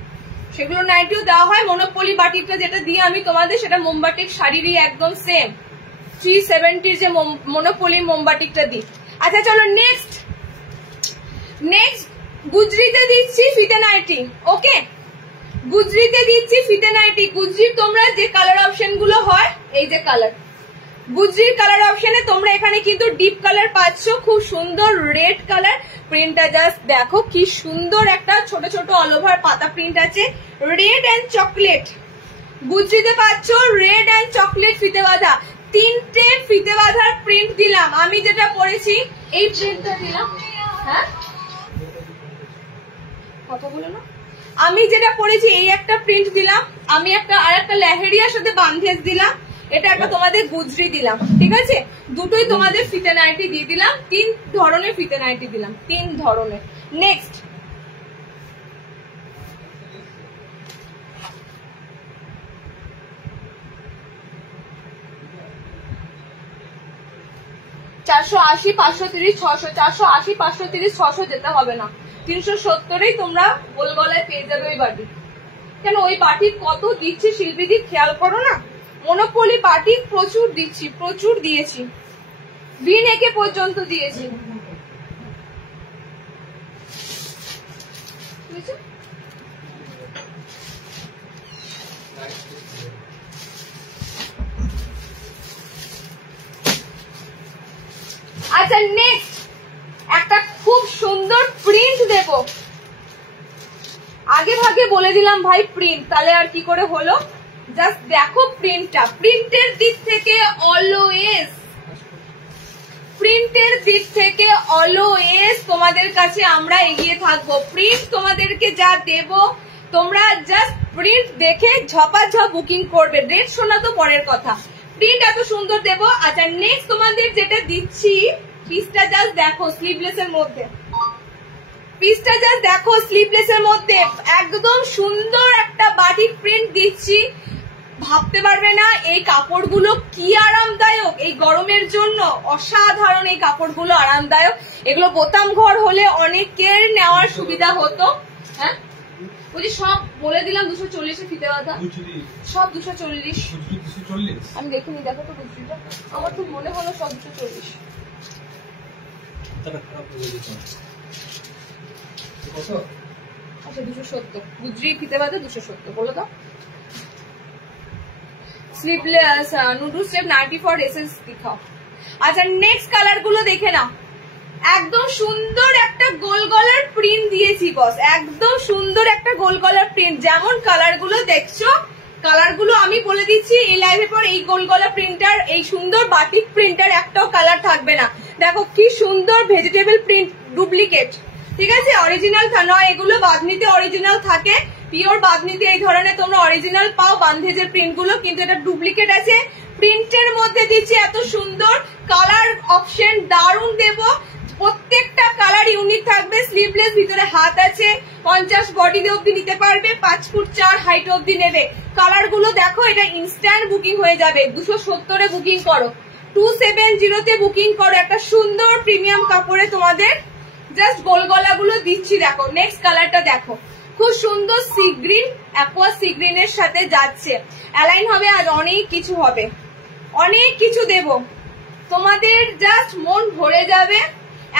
সেগুলো নাইটিও দেওয়া হয়। মনোপলি বাটিকটা যেটা দিই আমি তোমাদের সেটা মোমবাটিক শাড়িরই একদম সেম 370-র যে মনোপলি মোমবাটিকটা দিই। আচ্ছা চলো নেক্সট গুজরিতে দিচ্ছি ফিতে নাইটি। ওকে, গুজরিতে দিচ্ছি ফিতে নাইটি। গুজরির তোমরা যে কালার অপশন গুলো হয়, এই যে কালার গুজরির কালার অপশনে তোমরা এখানে কিন্তু ডিপ কালার পাচ্ছ, খুব সুন্দর রেড কালার প্রিন্টটা। জাস্ট দেখো কি সুন্দর একটা ছোট ছোট অল ওভার পাতা প্রিন্ট আছে, রেড এন্ড চকলেট গুজরিতে পাচ্ছ, রেড এন্ড চকলেট ফিতে বাঁধা। 3টে ফিতে বাঁধার প্রিন্ট দিলাম, আমি যেটা পরেছি এই প্রিন্টটা দিলাম, হ্যাঁ কথা বলো না, আমি যেটা পরেছি এই একটা প্রিন্ট দিলাম, আমি একটা আর একটা লেহেরিয়ার সাথে বান্ধেজ দিলাম, এটা একটা তোমাদের গুজরি দিলাম, ঠিক আছে, দুটোই তোমাদের ফিতে নাইটি দিয়ে দিলাম। 3 ধরনের ফিতে নাইটি দিলাম, 3 ধরনের। নেক্সট 480, 530, 600, 480, 530, 600 যেতে হবে না, 370-এই তোমরা গোল গলায় পেয়ে যাবে ওই বাটিক। কেন ওই বাটিক কত দিচ্ছি শিল্পীদি খেয়াল করো না, মনোপলি বাটিক প্রচুর দিচ্ছি, প্রচুর দিয়েছি, V-neck পর্যন্ত দিয়েছি। আচ্ছা নেক্সট একটা খুব সুন্দর প্রিন্ট দেব, আগে ভাগে বলে দিলাম ভাই প্রিন্ট, তাহলে আর কি করে হলো, জাস্ট দেখো প্রিন্টটা। প্রিন্টের দিক থেকে অলওয়েজ, প্রিন্টের দিক থেকে অলওয়েজ তোমাদের কাছে আমরা এগিয়ে থাকবো। প্রিন্ট তোমাদেরকে যা দেব তোমরা জাস্ট প্রিন্ট দেখে ঝপাঝপ বুকিং করবে, রেট শোনা তো পরের কথা, প্রিন্ট এত সুন্দর দেব। আচ্ছা নেক্সট তোমাদের যেটা দিচ্ছি, পিসটা জাস্ট দেখো স্লিভলেস এর মধ্যে, পিসটা জাস্ট দেখো স্লিভলেস এর মধ্যে একদম সুন্দর একটা বাটিক প্রিন্ট দিচ্ছি, ভাবতে পারবে না এই কাপড়গুলো কি আরামদায়ক, এই গরমের জন্য অসাধারণ এই কাপড়গুলো আরামদায়ক। এগুলো বোতাম ঘর হলে অনেকের নেওয়ার সুবিধা হতো। হ্যাঁ বলছি সব বলে দিলাম 240-এ ফিতে বাঁধা, সব 240। আমি দেখিনি, দেখো তো গুজরিটা, আমার তো মনে হলো সব 240। আচ্ছা 270 গুজরি ফিতে বাঁধা 270 বলো তো। স্লিভলেস নুডল স্টেপ 94 এসএস দিখাও। আচ্ছা নেক্সট কালার গুলো দেখে নাও, একদম সুন্দর একটা গোল গলার প্রিন্ট দিয়েছি বস, একদম সুন্দর একটা গোল গলার প্রিন্ট। যেমন কালার গুলো দেখছো, কালার গুলো আমি বলে দিচ্ছি এই লাইভের পর, এই গোল গলা প্রিন্টার, এই সুন্দর বাটিক প্রিন্টার একটাও কালার থাকবে না। দেখো কি সুন্দর ভেজিটেবল প্রিন্ট, ডুপ্লিকেট, ঠিক আছে, অরিজিনাল নয় এগুলো, বাঁধনিতে অরিজিনাল থাকে, পিওর বাঁধনিতে এই ধরনের তোমরা অরিজিনাল পাও বান্ধেজের প্রিন্ট গুলো, কিন্তু এটা ডুপ্লিকেট আছে। প্রিন্টের মধ্যে দিচ্ছি এত সুন্দর কালার অপশন, দারুণ দেব, প্রত্যেকটা কালার ইউনিক থাকবে। স্লিভলেস, ভিতরে হাত আছে, 50 বডি অব্দি নিতে পারবে, 5 ফুট 4 হাইট অব্দি নেবে। কালার গুলো দেখো, এটা ইনস্ট্যান্ট বুকিং হয়ে যাবে। 270-এ বুকিং করো, 270-তে বুকিং করো, একটা সুন্দর প্রিমিয়াম কাপড়ে তোমাদের জাস্ট গোল গলা গুলো দিচ্ছি। দেখো নেক্সট কালারটা দেখো, খুব সুন্দর সি গ্রিন, অ্যাকোয়া সি গ্রিনের সাথে যাচ্ছে, অ্যালাইন হবে, আজ অনেক কিছু হবে, অনেক কিছু দেব তোমাদের, জাস্ট মন ভরে যাবে,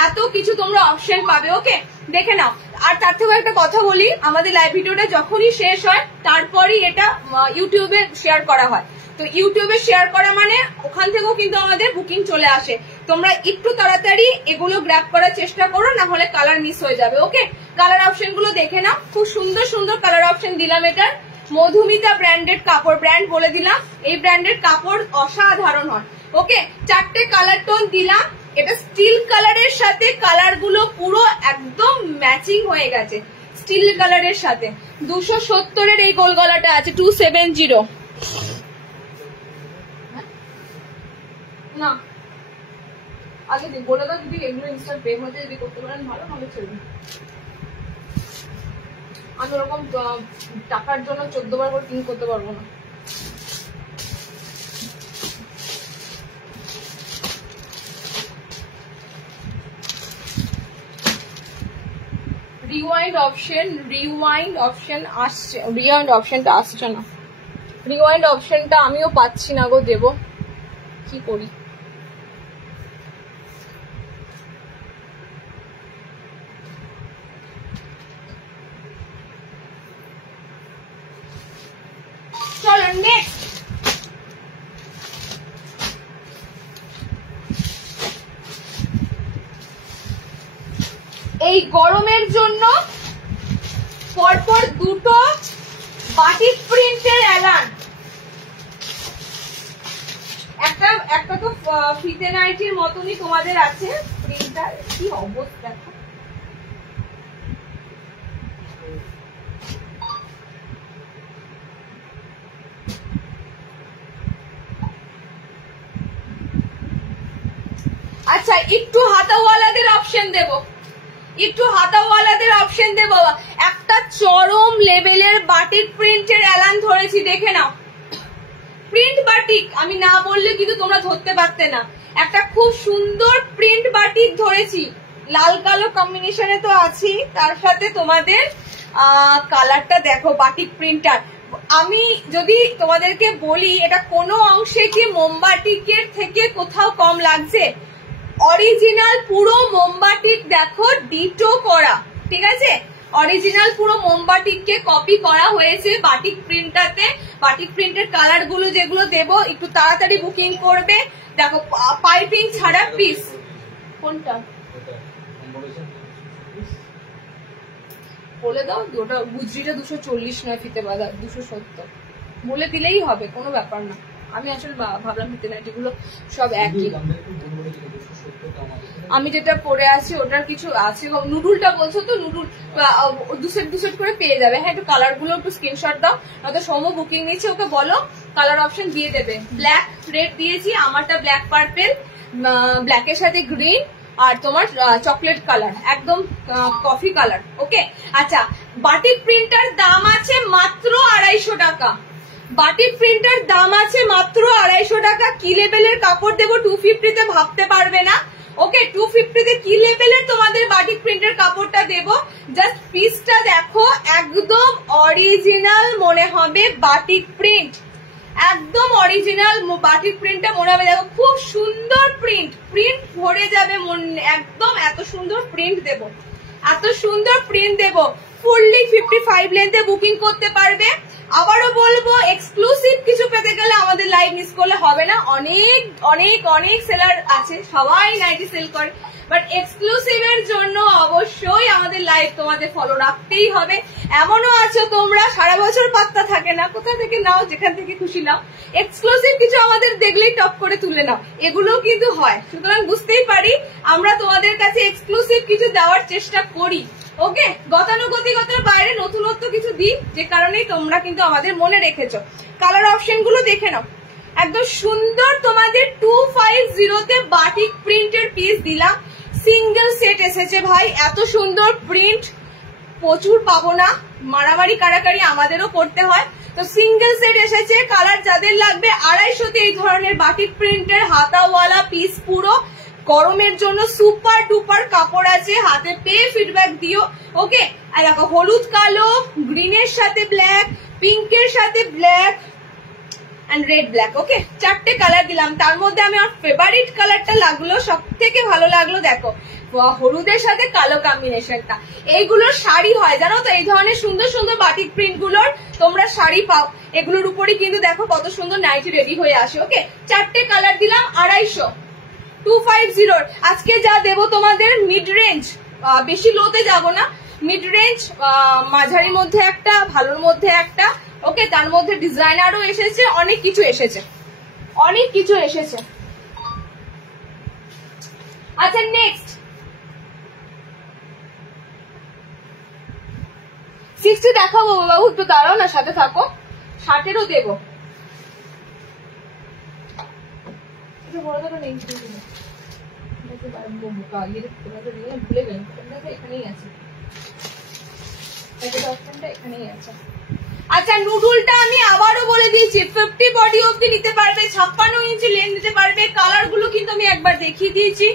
এত কিছু তোমরা অপশন পাবে। ওকে দেখে নাও। আর তার থেকে একটা কথা বলি, আমাদের লাইভ ভিডিওটা যখনই শেষ হয় তারপরই এটা ইউটিউবে শেয়ার করা হয়, তো ইউটিউবে শেয়ার করা মানে ওখান থেকেও কিন্তু আমাদের বুকিং চলে আসে। তোমরা একটু তাড়াতাড়ি এগুলো গ্র্যাব করার চেষ্টা করো, না হলে কালার মিস হয়ে যাবে। ওকে কালার অপশন গুলো দেখে নাও, খুব সুন্দর সুন্দর কালার অপশন দিলাম। এটা মধুমিতা ব্র্যান্ডেড কাপড়, ব্র্যান্ড বলে দিলাম, এই ব্র্যান্ডের কাপড় অসাধারণ হয়। ওকে 4টে কালার টোন দিলাম, এটা স্টিল কালারের সাথে কালার গুলো পুরো একদম ম্যাচিং হয়ে গেছে স্টিল কালারের সাথে। 270-এর এই গোল গলাটা আছে, 270 না, আগে বলে দাও যদি এগুলো ইনস্টার পে হতে যদি করতে পারেন ভালো, ভালো চলবে। আমি ওরকম টাকার জন্য 14 বার করে কিন করতে পারবো না। রিওয়াইন্ড অপশন আসছে, রিওয়াইন্ড অপশনটা আসছে না, রিওয়াইন্ড অপশনটা আমিও পাচ্ছি না গো, দেব কি করি। চলো নেক্সট, এই গরমের জন্য পরপর দুটো বাটিক প্রিন্টের অ্যালান, একটা তো ফিতে নাইটির মতনই তোমাদের আছে প্রিন্টার, কি অবস্থা। আচ্ছা একটু হাতাওয়ালাদের অপশন দেব, একটু হাতাওয়ালাদের অপশন দেব। একটা চরম লেভেলের বাটিক প্রিন্টের অ্যালান ধরেছি, দেখে নাও, প্রিন্ট বাটিক, আমি না বললে কিন্তু তোমরা ধরতে পারতে না। একটা খুব সুন্দর প্রিন্ট বাটিক ধরেছি, লাল কালো কম্বিনেশনে তো আছি, তার সাথে তোমাদের কালারটা দেখো বাটিক প্রিন্টার। আমি যদি তোমাদেরকে বলি এটা কোনো অংশে কি মোমবাটিকের থেকে কোথাও কম লাগছে? অরিজিনাল পুরো মোমবাটিক দেখো, ডিটো করা, ঠিক আছে? অরিজিনাল পুরো মোমবাটিককে কপি করা হয়েছে বাটিক প্রিন্টটাতে। বাটিক প্রিন্টের কালার গুলো যেগুলো দেবো একটু তাড়াতাড়ি বুকিং করবে। দেখো পাইপিং ছাড়া পিস। কোনটা বলে দাও? ওটা গুজরিটা 240 নয়, ফিতে বাঁধা 270 বলে দিলেই হবে, কোনো ব্যাপার না। আমি আসলে ভাবলাম ফিতে নাইটিগুলো সব একই। আমি যেটা পরে আছি ওটার কিছু আছে। নুডুলটা বলছো তো, নুডুল দু সেট করে পেয়ে যাবে। হ্যাঁ, একটু কালার গুলো একটু স্ক্রিনশট দাও, নয়তো সৌম্য বুকিং নিচ্ছে, ওকে বলো কালার অপশন দিয়ে দেবে। ব্ল্যাক রেড দিয়েছি, আমারটা ব্ল্যাক পার্পেল, ব্ল্যাকের সাথে গ্রিন, আর তোমার চকলেট কালার, একদম কফি কালার। ওকে, আচ্ছা বাটিক প্রিন্টার দাম আছে মাত্র 250 টাকা। বাটিক প্রিন্টার দাম আছে মাত্র 250 টাকা। কি লেভেলের কাপড় দেবো 250 তে ভাবতে পারবে না। ওকে, 250 তে কি লেভেলের তোমাদের বাটিক প্রিন্টের কাপড়টা দেবো, জাস্ট পিসটা দেখো, একদম অরিজিনাল মনে হবে বাটিক প্রিন্ট, একদম অরিজিনাল বাটিক প্রিন্টটা মনে হবে। দেখো খুব সুন্দর প্রিন্ট, প্রিন্ট ভরে যাবে মন, একদম এত সুন্দর প্রিন্ট দেবো, এত সুন্দর প্রিন্ট দেবো। ফুললি 55 লেন্থে বুকিং করতে পারবে। আবারও বলবো, এক্সক্লুসিভ কিছু পেতে গেলে আমাদের লাইভ মিস করলে হবে না। অনেক অনেক অনেক সেলার আছে, সবাই নাইটি সেল করে, বাট এক্সক্লুসিভের জন্য অবশ্যই আমাদের লাইভ তোমাদের ফলো রাখতেই হবে। এমনও আছো তোমরা সারা বছর পাত্তা থাকে না, কোথা থেকে নাও, যেখান থেকে খুশি নাও, এক্সক্লুসিভ কিছু আমাদের দেখলেই টপ করে তুলে নাও, এগুলো কিন্তু হয়। সুতরাং বুঝতেই পারি আমরা তোমাদের কাছে এক্সক্লুসিভ কিছু দেওয়ার চেষ্টা করি। ওকে, গতানুগতিকতার বাইরে নতুনত্ব কিছু দিই, যে কারণেই তোমরা কিন্তু আমাদের মনে রেখেছো। কালার অপশন গুলো দেখে নাও, একদম সুন্দর তোমাদের 250 তে বাটিক প্রিন্টের পিস দিলাম। সিঙ্গেল সেট এসেছে ভাই, এত সুন্দর প্রিন্ট প্রচুর পাবো না, মারামারি কারাকারি আমাদেরও করতে হয়, তো সিঙ্গেল সেট এসেছে। কালার যাদের লাগবে 250 তে এই ধরনের বাটিক প্রিন্টের হাতাওয়ালা পিস, পুরো গরমের জন্য সুপার ডুপার কাপড় আছে, হাতে পেয়ে ফিডব্যাক দিও। ওকে, আর দেখো হলুদ কালো, গ্রিনের সাথে ব্ল্যাক, পিঙ্কের সাথে black and red black. Okay, 4টে কালার দিলাম, তার মধ্যে আমি আমার ফেভারিট কালারটা লাগলো, সব থেকে ভালো লাগলো দেখো হলুদের সাথে কালো কম্বিনেশনটা। এইগুলোর শাড়ি হয় জানো তো, এই ধরনের সুন্দর সুন্দর বাটিক প্রিন্ট গুলোর তোমরা শাড়ি পাও, এগুলোর উপরই কিন্তু দেখো কত সুন্দর নাইটি রেডি হয়ে আসে। ওকে, 4টে কালার দিলাম 250, 250। আজকে যা দেবো তোমাদের মিড রেঞ্জ, বেশি লোতে যাব না, মিড রেঞ্জ, মাঝারি মধ্যে একটা, ভালোর মধ্যে একটা। ওকে, তার মধ্যে ডিজাইনারও এসেছে, অনেক কিছু এসেছে, অনেক কিছু এসেছে। আচ্ছা নেক্সট 60 দেখাবো বাবু, একটু দাঁড়াও না, সাথে থাকো। 60-এরও দেবো, ভুলে গেলাম, এখানেই আছে, এখানেই আছে। আচ্ছা নুডুলটা আমি আবারও বলে দিয়েছি 50 বডি অব্দি নিতে পারবে, 56 ইঞ্চি লেন্থ নিতে পারবে। কালার গুলো কিন্তু আমি একবার দেখিয়ে দিয়েছি,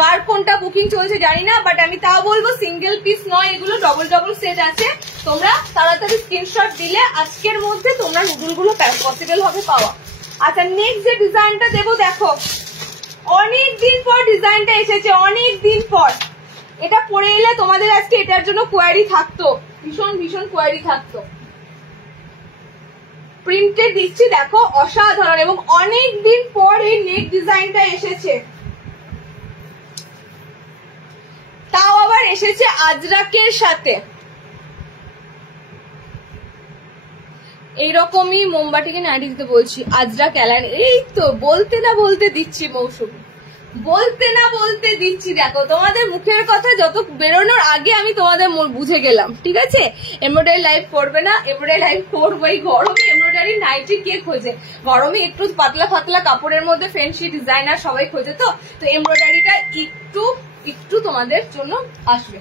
কার কোনটা বুকিং চলছে জানি না, বাট আমি তাও বলবো সিঙ্গেল পিস নয়, এগুলো ডবল ডবল সেট আছে। তোমরা তাড়াতাড়ি স্ক্রিনশট দিলে আজকের মধ্যে তোমরা নুডুল গুলো পসিবল হবে পাওয়া। আচ্ছা নেক্সট যে ডিজাইনটা দেবো, দেখো অনেক দিন পর ডিজাইনটা এসেছে, অনেক দিন পর। এটা পরে এলে তোমাদের আজকে এটার জন্য কোয়ারি থাকতো, ভীষণ ভীষণ কোয়ারি থাকতো। প্রিন্টে দিচ্ছি দেখো, অসাধারণ, এবং অনেক দিন পর এই নেক ডিজাইনটা এসেছে, তাও আবার এসেছে আজরাকের সাথে। এইরকমই মোমবাটিকে নাইটি দিতে বলছি, আজরাক অ্যালাইন, এই তো বলতে না বলতে দিচ্ছি মৌসুমী, বলতে না বলতে দিচ্ছি। দেখো তোমাদের মুখের কথা যত বেরোনোর আগে আমি তোমাদের বুঝে গেলাম, ঠিক আছে? এমব্রয়ডারি লাইভ করবে না, এমব্রয়ডারি লাইভ করবো। এই গরমে এমব্রয়ডারি নাইটি কে খোঁজে? গরমে একটু পাতলা পাতলা কাপড়ের মধ্যে ফ্যান্সি ডিজাইনার সবাই খোঁজে, তো এমব্রয়ডারিটা একটু একটু তোমাদের জন্য আসবে,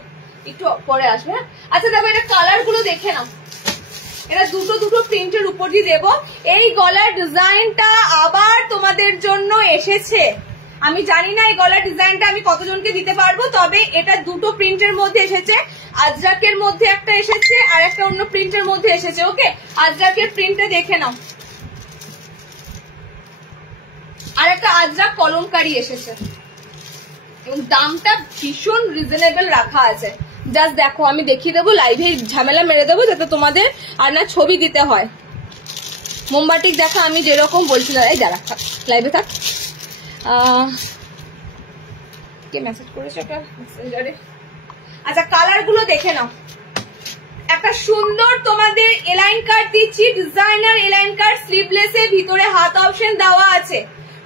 একটু পরে আসবে। আচ্ছা দেখো এটা কালার গুলো দেখে নাও, এটা দুটো দুটো প্রিন্টের উপর দিয়ে দেবো। এই গলার ডিজাইনটা আবার তোমাদের জন্য এসেছে, আমি জানি না এই গলার ডিজাইনটা আমি কতজনকে দিতে পারবো, তবে এটা দুটো প্রিন্টের মধ্যে এসেছে, আজরাকের মধ্যে একটা এসেছে আর একটা অন্য প্রিন্টের মধ্যে এসেছে। ওকে, আজরাকের প্রিন্টটা দেখে নাও, আর একটা আজরাক কলমকারী এসেছে এবং দামটা ভীষণ রিজনেবল রাখা আছে। জাস্ট দেখো, আমি দেখিয়ে দেবো, লাইভে ঝামেলা মেরে দেবো যাতে তোমাদের আর না ছবি দিতে হয়। মোমবাটিক দেখো, আমি যেরকম বলছিলাম, এই যারা থাক লাইভে থাক, কে মেসেজ করেছে ওটা মেসেঞ্জারে। আচ্ছা, কালার গুলো দেখে নাও। একটা সুন্দর তোমাদের এলাইন কাট দিচ্ছি, ডিজাইনার এলাইন কাট, স্লিভলেসে ভিতরে হাত অপশন দেওয়া আছে।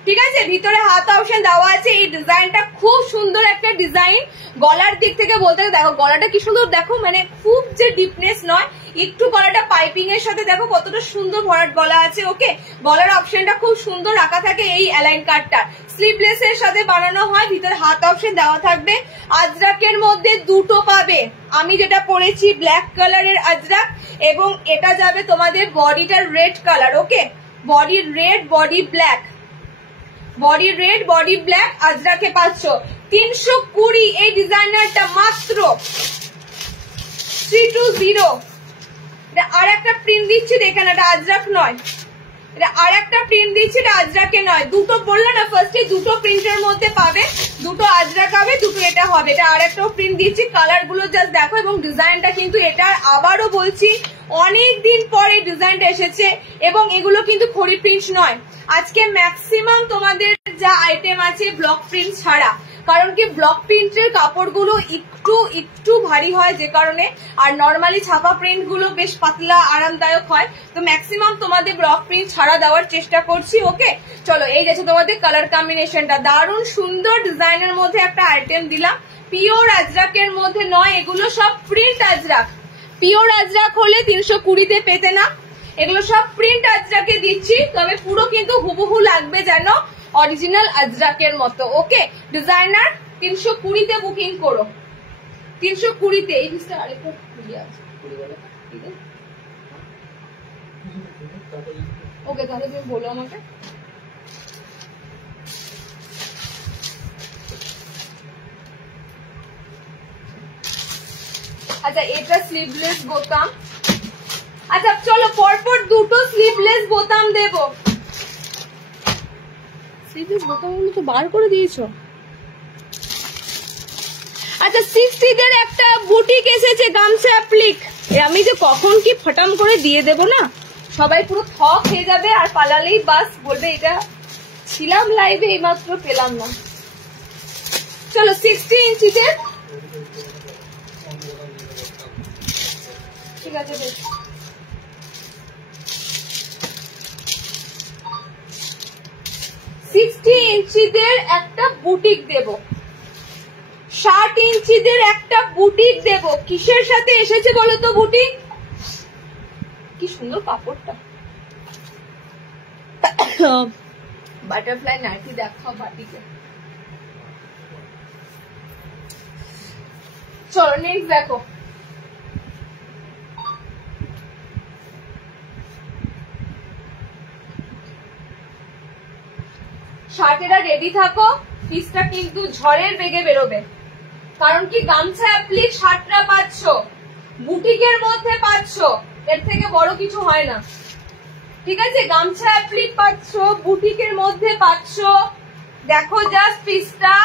ঠিক আছে, ভিতরে হাত অপশন দেওয়া আছে। এই ডিজাইনটা খুব সুন্দর একটা ডিজাইন। গলার দিক থেকে বলতে দেখো গলাটা কি সুন্দর, দেখো মানে খুব যে ডিপনেস নয়, একটু গলাটা পাইপিং এর সাথে দেখো কতটা সুন্দর ভরাট গলা আছে। ওকে, গলার অপশনটা খুব সুন্দর রাখা থাকে এই অ্যালাইন কাটটা। স্লিভলেস এর সাথে বানানো হয়, ভিতরে হাত অপশন দেওয়া থাকবে। আজরাকের মধ্যে দুটো পাবে, আমি যেটা পরেছি ব্ল্যাক কালারের আজরাক, এবং এটা যাবে তোমাদের বডিটা red colour. Okay, body red, body black, body red, body black আজরাকে পাচ্ছ 320। এই ডিজাইনারটা মাত্র 320। এটা আর একটা প্রিন্ট দিচ্ছি, দেখেন এটা আজরাক নয়, এটা আর একটা প্রিন্ট দিচ্ছি, এটা আজরাকে নয়। দুটো বললো না ফার্স্টে, দুটো প্রিন্টের মধ্যে পাবে, দুটো আজরাক হবে, দুটো এটা হবে। এটা আর একটা প্রিন্ট দিচ্ছি, কালার গুলো জাস্ট দেখো, এবং ডিজাইনটা কিন্তু এটা আবারও বলছি অনেক দিন পর এই ডিজাইনটা এসেছে, এবং এগুলো কিন্তু খড়ি প্রিন্ট নয়। আজকে ম্যাক্সিমাম তোমাদের যা আইটেম আছে ব্লক প্রিন্ট ছাড়া, কারণ কি ব্লক প্রিন্টের কাপড়গুলো একটু ভারী হয় যে কারণে, আর নর্মালি ছাপা প্রিন্ট গুলো বেশ পাতলা আরামদায়ক হয়, তো ম্যাক্সিমাম তোমাদের ব্লক প্রিন্ট ছাড়া দেওয়ার চেষ্টা করছি। ওকে, চলো এই যাচ্ছে তোমাদের কালার কম্বিনেশনটা, দারুণ সুন্দর ডিজাইনের মধ্যে একটা আইটেম দিলাম। পিওর আজরাকের মধ্যে নয়, এগুলো সব প্রিন্ট আজরাক। পিওর আজরাক হলে 320-তে পেতে না, এগুলো সব প্রিন্ট আজরাকে দিচ্ছি, তবে পুরো কিন্তু হুবহু লাগবে যেন অরিজিনাল আজরাকের মতো। ওকে, ডিজাইনার 320-তে বুকিং করো, 320-তে। এই জিনিসটা আরেকটা খুলে আছে, ওকে তাহলে তুমি বলো আমাকে। আচ্ছা, এটা স্লিভলেস বোতাম। আচ্ছা চলো, পরপর দুটো স্লিভলেস বোতাম দেবো। স্লিভলেস বোতামগুলো তো বার করে দিয়েছো। আচ্ছা, 60-দের একটা বুটিক এসেছে, গামছা অ্যাপ্লিক। আমি যে কখন কি ফটাম করে দিয়ে দেবো না, সবাই পুরো থক হয়ে যাবে, আর পালালেই বাস বলবে এটা ছিলাম লাইভে, এইমাত্র পেলাম না। চলো, 60 ইঞ্চিদের, ঠিক আছে বেশ। 60 ইঞ্চিদের একটা বুটিক দেব, 60 ইঞ্চিদের একটা বুটিক দেব। কিসের সাথে এসেছে বলো তো বুটিক? কি সুন্দর কাপড়টা, বাটারফ্লাই নাইটি দেখাও বাটিকে। চলো নেক্সট দেখো, শার্টেরা রেডি থাকো, পিসটা কিন্তু ঝড়ের বেগে বেরোবে, কারণ কি গামছা অ্যাপ্লিক শার্টরা পাচ্ছ, বুটিকের মধ্যে পাচ্ছ, এর থেকে বড় কিছু হয় না। ঠিক আছে, গামছা অ্যাপ্লিক পাচ্ছ, বুটিকের মধ্যে পাচ্ছ। দেখো জাস্ট পিসটা,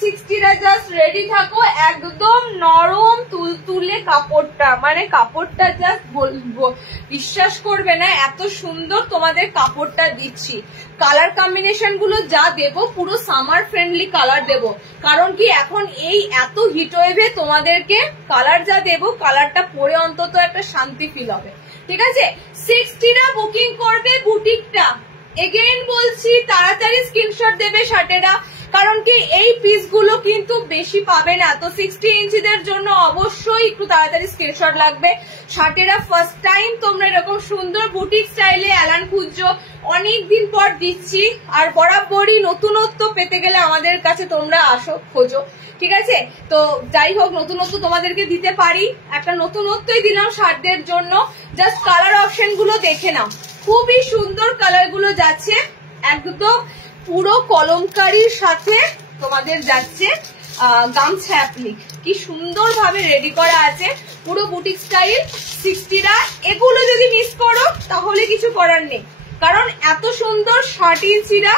60টা জাস্ট রেডি থাকো, একদম নরম তুলতুলে কাপড়টা, মানে কাপড়টা জাস্ট বলবো, বিশ্বাস করবে না এত সুন্দর তোমাদের কাপড়টা দিচ্ছি। কালার কম্বিনেশন গুলো যা দেবো পুরো সামার ফ্রেন্ডলি কালার দেবো, কারণ কি এখন এই এত হিট ওয়েভে তোমাদেরকে কালার যা দেবো, কালারটা পরে অন্তত একটা শান্তি ফিল হবে। ঠিক আছে, 60টা বুকিং করবে বুটিকটা। এগেইন বলছি, তাড়াতাড়ি স্ক্রিনশট দেবে শার্টেরা, কারণ কি এই পিসগুলো কিন্তু বেশি পাবে না, তো 60 ইঞ্চিদের জন্য অবশ্যই একটু তাড়াতাড়ি স্ক্রিনশট লাগবে। শার্টেরা ফার্স্ট টাইম তোমরা এরকম সুন্দর বুটিক স্টাইলে অ্যালান খুঁজছো, অনেকদিন পর দিচ্ছি, আর বরাবরই নতুনত্ব পেতে গেলে আমাদের কাছে তোমরা আসো, খোঁজো। ঠিক আছে, তো যাই হোক, নতুনত্ব তোমাদেরকে দিতে পারি, একটা নতুনত্বই দিলাম শার্টদের জন্য। জাস্ট কালার অপশন গুলো দেখে নাও, খুবই সুন্দর কালার গুলো যাচ্ছে, একদম পুরো কলমকারির সাথে তোমাদের যাচ্ছে গামছা অ্যাপ্লিক। কি সুন্দর ভাবে রেডি করা আছে, পুরো বুটিক স্টাইল 60টা। এগুলো যদি মিস করো তাহলে কিছু করার নেই, কারণ এত সুন্দর 60 ইঞ্চিরা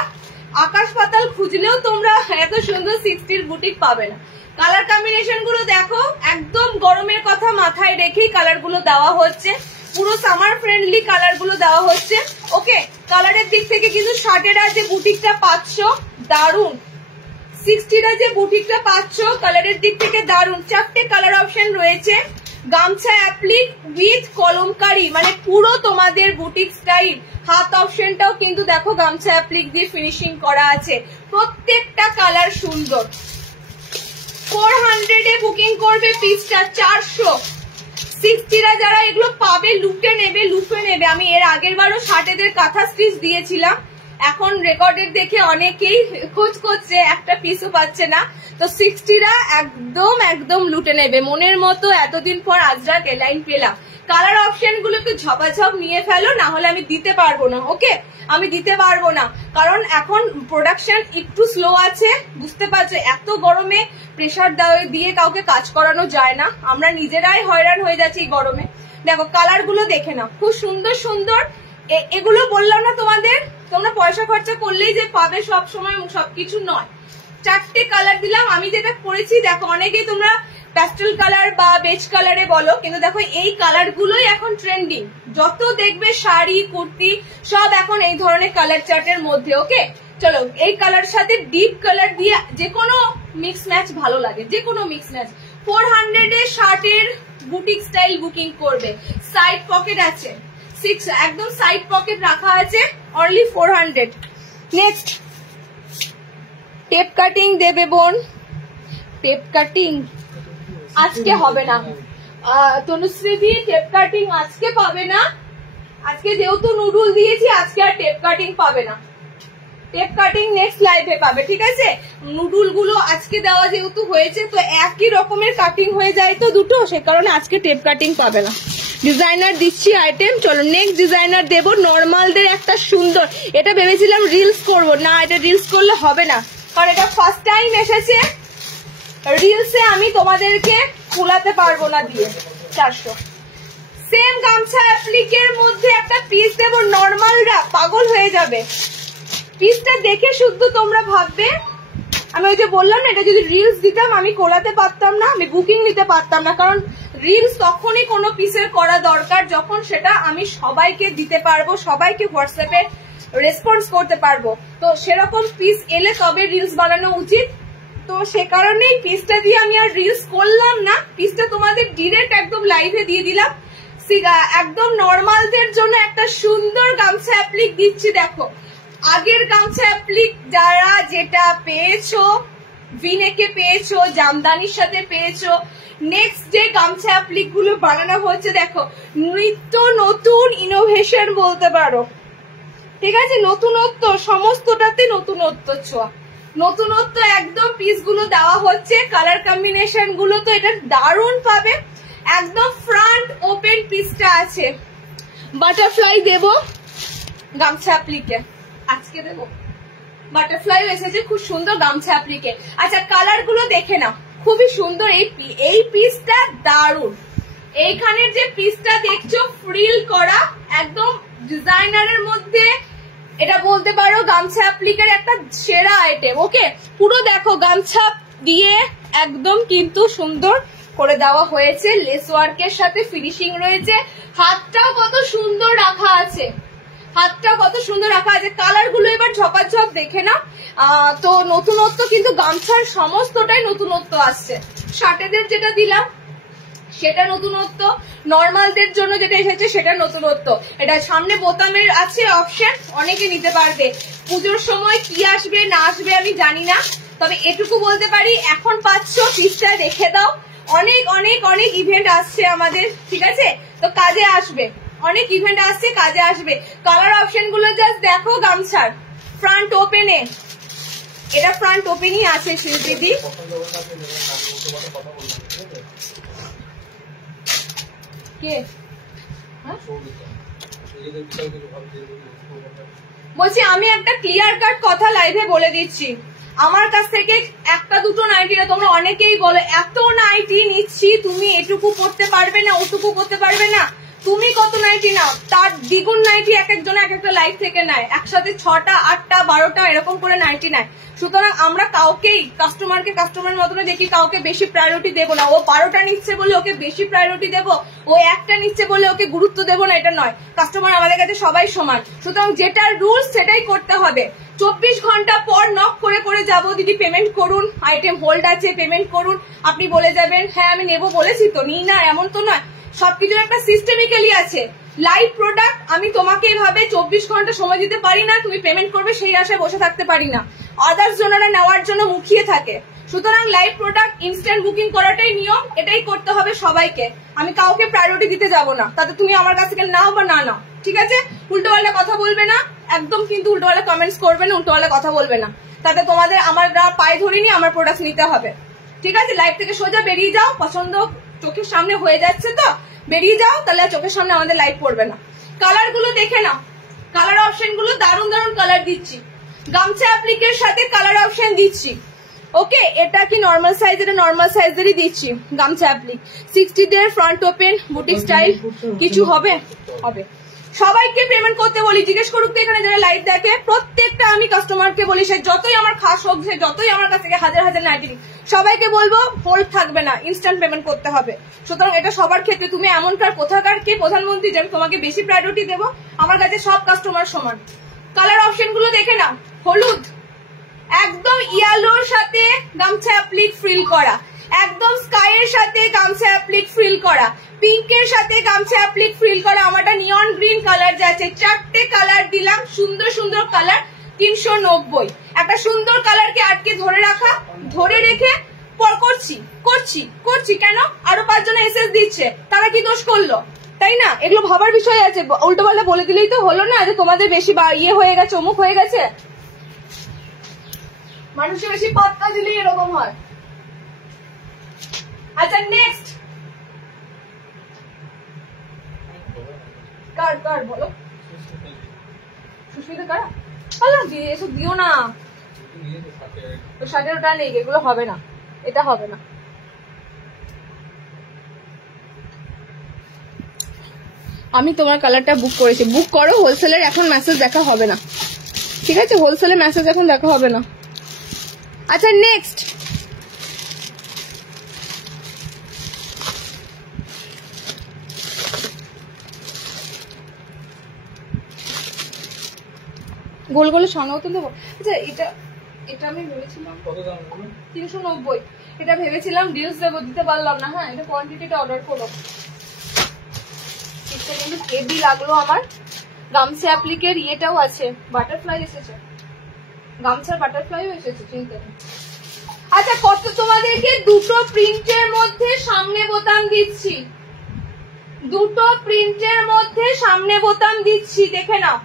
আকাশ পাতাল খুঁজলেও তোমরা এত সুন্দর 60র বুটিক পাবে না। কালার কম্বিনেশন গুলো দেখো, একদম গরমের কথা মাথায় রেখেই কালার গুলো দেওয়া হচ্ছে, পুরো সামার ফ্রেন্ডলি কালার গুলো দেওয়া হচ্ছে। ওকে, কালারের দিক থেকে কিন্তু 60টা যে বুটিকটা পাচ্ছ দারুন, 60টা যে বুটিকটা পাচ্ছ কালারের দিক থেকে দারুন। 4টে কালার অপশন রয়েছে। গামছা অ্যাপ্লিক উইথ কলমকারি, মানে পুরো তোমাদের বুটিক স্টাইল। হাত অপশনটাও কিন্তু দেখো গামছা অ্যাপ্লিক দিয়ে ফিনিশিং করা আছে, প্রত্যেকটা কালার সুন্দর। 400 বুকিং করবে, পিসটা 400। 60টা যারা এগুলো পাবে লুটে নেবে, লুটে নেবে। আমি এর আগের বারও 60দের কাঁথা স্টিচ দিয়েছিলাম, এখন রেকর্ডের দেখে অনেকেই খোঁজ করছে, একটা পিসও পাচ্ছে না। তো 60টা একদম একদম লুটে নেবে মনের মতো। এতদিন পর আজরাক এলাইন পেলাম। কালার অপশন গুলো একটু ঝপাঝপ নিয়ে ফেলো, না হলে আমি দিতে পারবো না। ওকে, আমি দিতে পারবো না, কারণ এখন প্রোডাকশন একটু স্লো আছে, বুঝতে পারছো। এত গরমে প্রেসার দিয়ে কাউকে কাজ করানো যায় না, আমরা নিজেরাই হয়রান হয়ে যাচ্ছি এই গরমে। দেখো কালার গুলো দেখে নাও, খুব সুন্দর সুন্দর। এগুলো বললাম না তোমাদের, তোমরা পয়সা খরচা করলেই যে পাবে সব সময় সবকিছু নয়। 4টে কালার দিলাম। আমি যেটা করেছি দেখো, অনেকেই তোমরা প্যাস্টেল কালার বা বেজ কালারে বলো, কিন্তু দেখো এই কালার গুলোই এখন ট্রেন্ডিং। যত দেখবে শাড়ি কুর্তি সব এখন এই ধরনের কালার চার্টের মধ্যে। ওকে, চলো এই কালার সাথে ডিপ কালার দিয়ে যে কোনো মিক্স ম্যাচ ভালো লাগে, যে কোনো মিক্স ম্যাচ। 400 এ শার্টের বুটিক স্টাইল বুকিং করবে। সাইড পকেট আছে, 6 একদম সাইড পকেট রাখা আছে, অনলি 400। নেক্সট টেপ কাটিং দেবে বোন, টেপ কাটিং আজকে হবে না। তনুশ্রী দি টেপ কাটিং আজকে পাবে না, আজকে যেহেতু নুডুল দিয়েছি আজকে আর টেপ কাটিং পাবে না। টেপ কাটিং নেক্সট লাইভে পাবে, ঠিক আছে। নুডুল গুলো আজকে দেওয়া যেহেতু হয়েছে, তো একই রকমের কাটিং হয়ে যায় তো দুটো, সে কারণে আজকে টেপ কাটিং পাবে না। ডিজাইনার দিচ্ছি আইটেম, চলো নেক্সট ডিজাইনার দেবো। নর্মালদের একটা সুন্দর, এটা ভেবেছিলাম রিলস করব না, এটা রিলস করলে হবে না, কারণ এটা ফার্স্ট টাইম এসেছে। রিলসে আমি তোমাদেরকে কুলাতে পারবো না দিয়ে। 400 সেম গামছা অ্যাপ্লিকের মধ্যে একটা পিস দেবো, নর্মালরা পাগল হয়ে যাবে। পিসটা দেখে শুদ্ধ তোমরা ভাববে, আমি ওই যে বললাম না, এটা যদি রিলস দিতাম আমি কোলাতে পারতাম না, আমি বুকিং নিতে পারতাম না, কারণ রিলস তখনই কোনো পিসের করা দরকার যখন সেটা আমি সবাইকে দিতে পারবো, সবাইকে হোয়াটসঅ্যাপে রেসপন্স করতে পারবো। তো সেরকম পিস এলে তবে রিলস বানানো উচিত। তো সে কারণেই পিসটা দিয়ে আমি আর রিলস করলাম না, পিসটা তোমাদের ডিরেক্ট একদম লাইভে দিয়ে দিলাম। একদম নর্মালদের জন্য একটা সুন্দর গামছা অ্যাপ্লিক দিচ্ছি। দেখো আগের গামছা অ্যাপ্লিক যারা যেটা পেয়েছো, ভিনেকে পেয়েছো, জামদানির সাথে পেয়েছো, নেক্সট যে গামছা অ্যাপ্লিক গুলো বানানো হচ্ছে দেখো নিত্য নতুন ইনোভেশন বলতে পারো, ঠিক আছে। নতুনত্ব, সমস্তটাতে নতুনত্ব ছোঁয়া, নতুনত্ব একদম পিস গুলো দেওয়া হচ্ছে। কালার কম্বিনেশন গুলো তো এটা দারুণ পাবে। একদম ফ্রন্ট ওপেন পিসটা আছে। বাটারফ্লাই দেব গামছা অ্যাপ্লিকে, আজকে দেবো। বাটারফ্লাই এসেছে খুব সুন্দর গামছা অ্যাপ্লিকে। আচ্ছা কালার গুলো দেখে নাও, খুবই সুন্দর। এই পিসটা দারুণ। এইখানের যে পিসটা দেখছো ফ্রিল করা, একদম ডিজাইনারের মধ্যে এটা বলতে পারো গামছা অ্যাপ্লিকের একটা সেরা আইটেম। ওকে, পুরো দেখো গামছা দিয়ে একদম কিন্তু সুন্দর করে দেওয়া হয়েছে, লেস ওয়ার্কের সাথে ফিনিশিং রয়েছে। হাতটাও কত সুন্দর রাখা আছে, হাতটাও কত সুন্দর রাখা আছে। কালার গুলো এবার ঝপাঝপ দেখে না। তো নতুনত্ব কিন্তু গামছার সমস্তটাই নতুনত্ব আসছে। শার্টেদের যেটা দিলাম সেটা নতুনত্ব, নর্মালদের জন্য যেটা এসেছে সেটা নতুনত্ব। এটা সামনে বোতামের আছে অপশন, অনেকে নিতে পারবে। পুজোর সময় কি আসবে না আসবে আমি জানি না, তবে এটুকু বলতে পারি এখন পাচ্ছ, পিসটা রেখে দাও। অনেক অনেক অনেক ইভেন্ট আসছে আমাদের, ঠিক আছে, তো কাজে আসবে। অনেক ইভেন্ট আসছে, কাজে আসবে। কালার অপশন গুলো জাস্ট দেখো। গামছার ফ্রন্ট ওপেনে, এটা ফ্রন্ট ওপেনই আছে শিল্পীদি। কে বলছি আমি একটা ক্লিয়ার কাট কথা লাইভে বলে দিচ্ছি, আমার কাছ থেকে একটা দুটো নাইটি না, তোমরা অনেকেই বলো এত নাইটি নিচ্ছি তুমি এটুকু করতে পারবে না, ওটুকু করতে পারবে না। তুমি কত নাইটি নাও, তার দ্বিগুণ নাইটি এক একজন এক একটা লাইভ থেকে নেয়, একসাথে 6টা 8টা 12টা এরকম করে নাইটি নেয়। সুতরাং আমরা কাউকেই কাস্টমারকে কাস্টমার মতনে দেখি, কাউকে বেশি প্রায়োরিটি দেবো না। ও 12টা নিচ্ছে বলে ওকে বেশি প্রায়োরিটি দেবো, ও একটা নিচ্ছে বলে ওকে গুরুত্ব দেবো না, এটা নয়। কাস্টমার আমাদের কাছে সবাই সমান, সুতরাং যেটা রুলস সেটাই করতে হবে। 24 ঘন্টা পর নক করে করে যাবো, দিদি পেমেন্ট করুন, আইটেম হোল্ড আছে পেমেন্ট করুন, আপনি বলে যাবেন হ্যাঁ আমি নেবো বলেছি তো, নিই না এমন তো নয়। সবকিছুর একটা সিস্টেমিক্যালি আছে। লাইভ প্রোডাক্ট আমি তোমাকে এভাবে 24 ঘন্টা সময় দিতে পারি না, তুমি পেমেন্ট করবে সেই আশায় বসে থাকতে পারি না। আদার্স জনেরা নেওয়ার জন্য মুখিয়ে থাকে। সুতরাং লাইভ প্রোডাক্ট ইনস্ট্যান্ট বুকিং করাটাই নিয়ম, এটাই করতে হবে সবাইকে। আমি কাউকে প্রায়োরিটি দিতে যাব না, তাতে তুমি আমার কাছ থেকে নাও বা না নাও, ঠিক আছে? উল্টোপাল্টা কথা বলবে না একদম, কিন্তু উল্টোপাল্টা কমেন্টস করবে না, উল্টোপাল্টা কথা বলবে না, তাতে তোমাদের আমার পায়ে ধরিনি আমার প্রোডাক্ট নিতে হবে, ঠিক আছে? লাইভ থেকে সোজা বেরিয়ে যাও, পছন্দ চোখের সামনে হয়ে যাচ্ছে তো বেরিয়ে যাও, তাহলে চোখের সামনে আমাদের লাইভ পড়বে না। কালার গুলো দেখে নাও, কালার অপশন গুলো দারুণ দারুণ কালার দিচ্ছি, গামছা অ্যাপ্লিকের সাথে কালার অপশন দিচ্ছি। ওকে, এটা কি নর্মাল সাইজ, এটা নর্মাল সাইজেরই দিচ্ছি গামছা অ্যাপ্লিক। 60 দের ফ্রন্ট ওপেন বুটিক স্টাইল, কিছু হবে হবে। সবাইকে পেমেন্ট করতে বলি, জিজ্ঞেস করুক তো এখানে যারা লাইভ দেখে, প্রত্যেকটা আমি কাস্টমারকে বলি, সে যতই আমার খাস হোক, সে যতই আমার কাছ থেকে হাজার হাজার নাইটি, সবাইকে বলবো হোল্ড থাকবে না, ইনস্ট্যান্ট পেমেন্ট করতে হবে। সুতরাং এটা সবার ক্ষেত্রে, তুমি এমনকার কোথাকার কে প্রধানমন্ত্রী যে আমি তোমাকে বেশি প্রায়োরিটি দেবো, আমার কাছে সব কাস্টমার সমান। কালার অপশন গুলো দেখে নাও, হলুদ একদম ইয়েলোর সাথে গামছা অ্যাপ্লিক ফ্রিল করা, একদম স্কাইয়ের সাথে গামছা অ্যাপ্লিক ফ্রিল করা, পিঙ্কের সাথে গামছা অ্যাপ্লিক ফ্রিল করা, আমারটা নিয়ন গ্রিন কালার যাচ্ছে, 4টে কালার দিলাম, সুন্দর সুন্দর কালার, 390। একটা সুন্দর কালারকে আটকে ধরে রাখা, ধরে রেখে করছি করছি করছি কেন? আরো 5 জন এসএস দিচ্ছে, তারা কি দোষ করলো? তাই না? এগুলো ভাবার বিষয় আছে, উল্টো পাল্টা বলে দিলেই তো হলো না যে তোমাদের বেশি ইয়ে হয়ে গেছে, অমুক হয়ে গেছে। মানুষের বেশি পাত্তা দিলেই এরকম হয়। আচ্ছা নেক্সট কার কার বলো, সুস্মিতা কারা? আল্লাহ দিয়ে এসব দিও না, তো 60 ওটা নেই, এগুলো হবে না, এটা হবে না। আমি তোমার কালারটা বুক করেছি, বুক করো। হোলসেলের এখন মেসেজ দেখা হবে না, ঠিক আছে? হোলসেলের মেসেজ এখন দেখা হবে না। আচ্ছা নেক্সট গোল গোল সামনেও তো দেবো। আচ্ছা এটা এটা আমি ভেবেছিলাম 390, এটা ভেবেছিলাম ডিলস দেবো, দিতে পারলাম না। হ্যাঁ, এটা কোয়ান্টিটিটা অর্ডার করো। এটা কিন্তু হেভি লাগলো আমার। গামছা অ্যাপ্লিকের ইয়েটাও আছে, বাটারফ্লাই এসেছে, গামছার বাটারফ্লাইও এসেছে, চিন্তা নেই। আচ্ছা কত তোমাদেরকে দুটো প্রিন্টের মধ্যে সামনে বোতাম দিচ্ছি, দুটো প্রিন্টের মধ্যে সামনে বোতাম দিচ্ছি, দেখে নাও।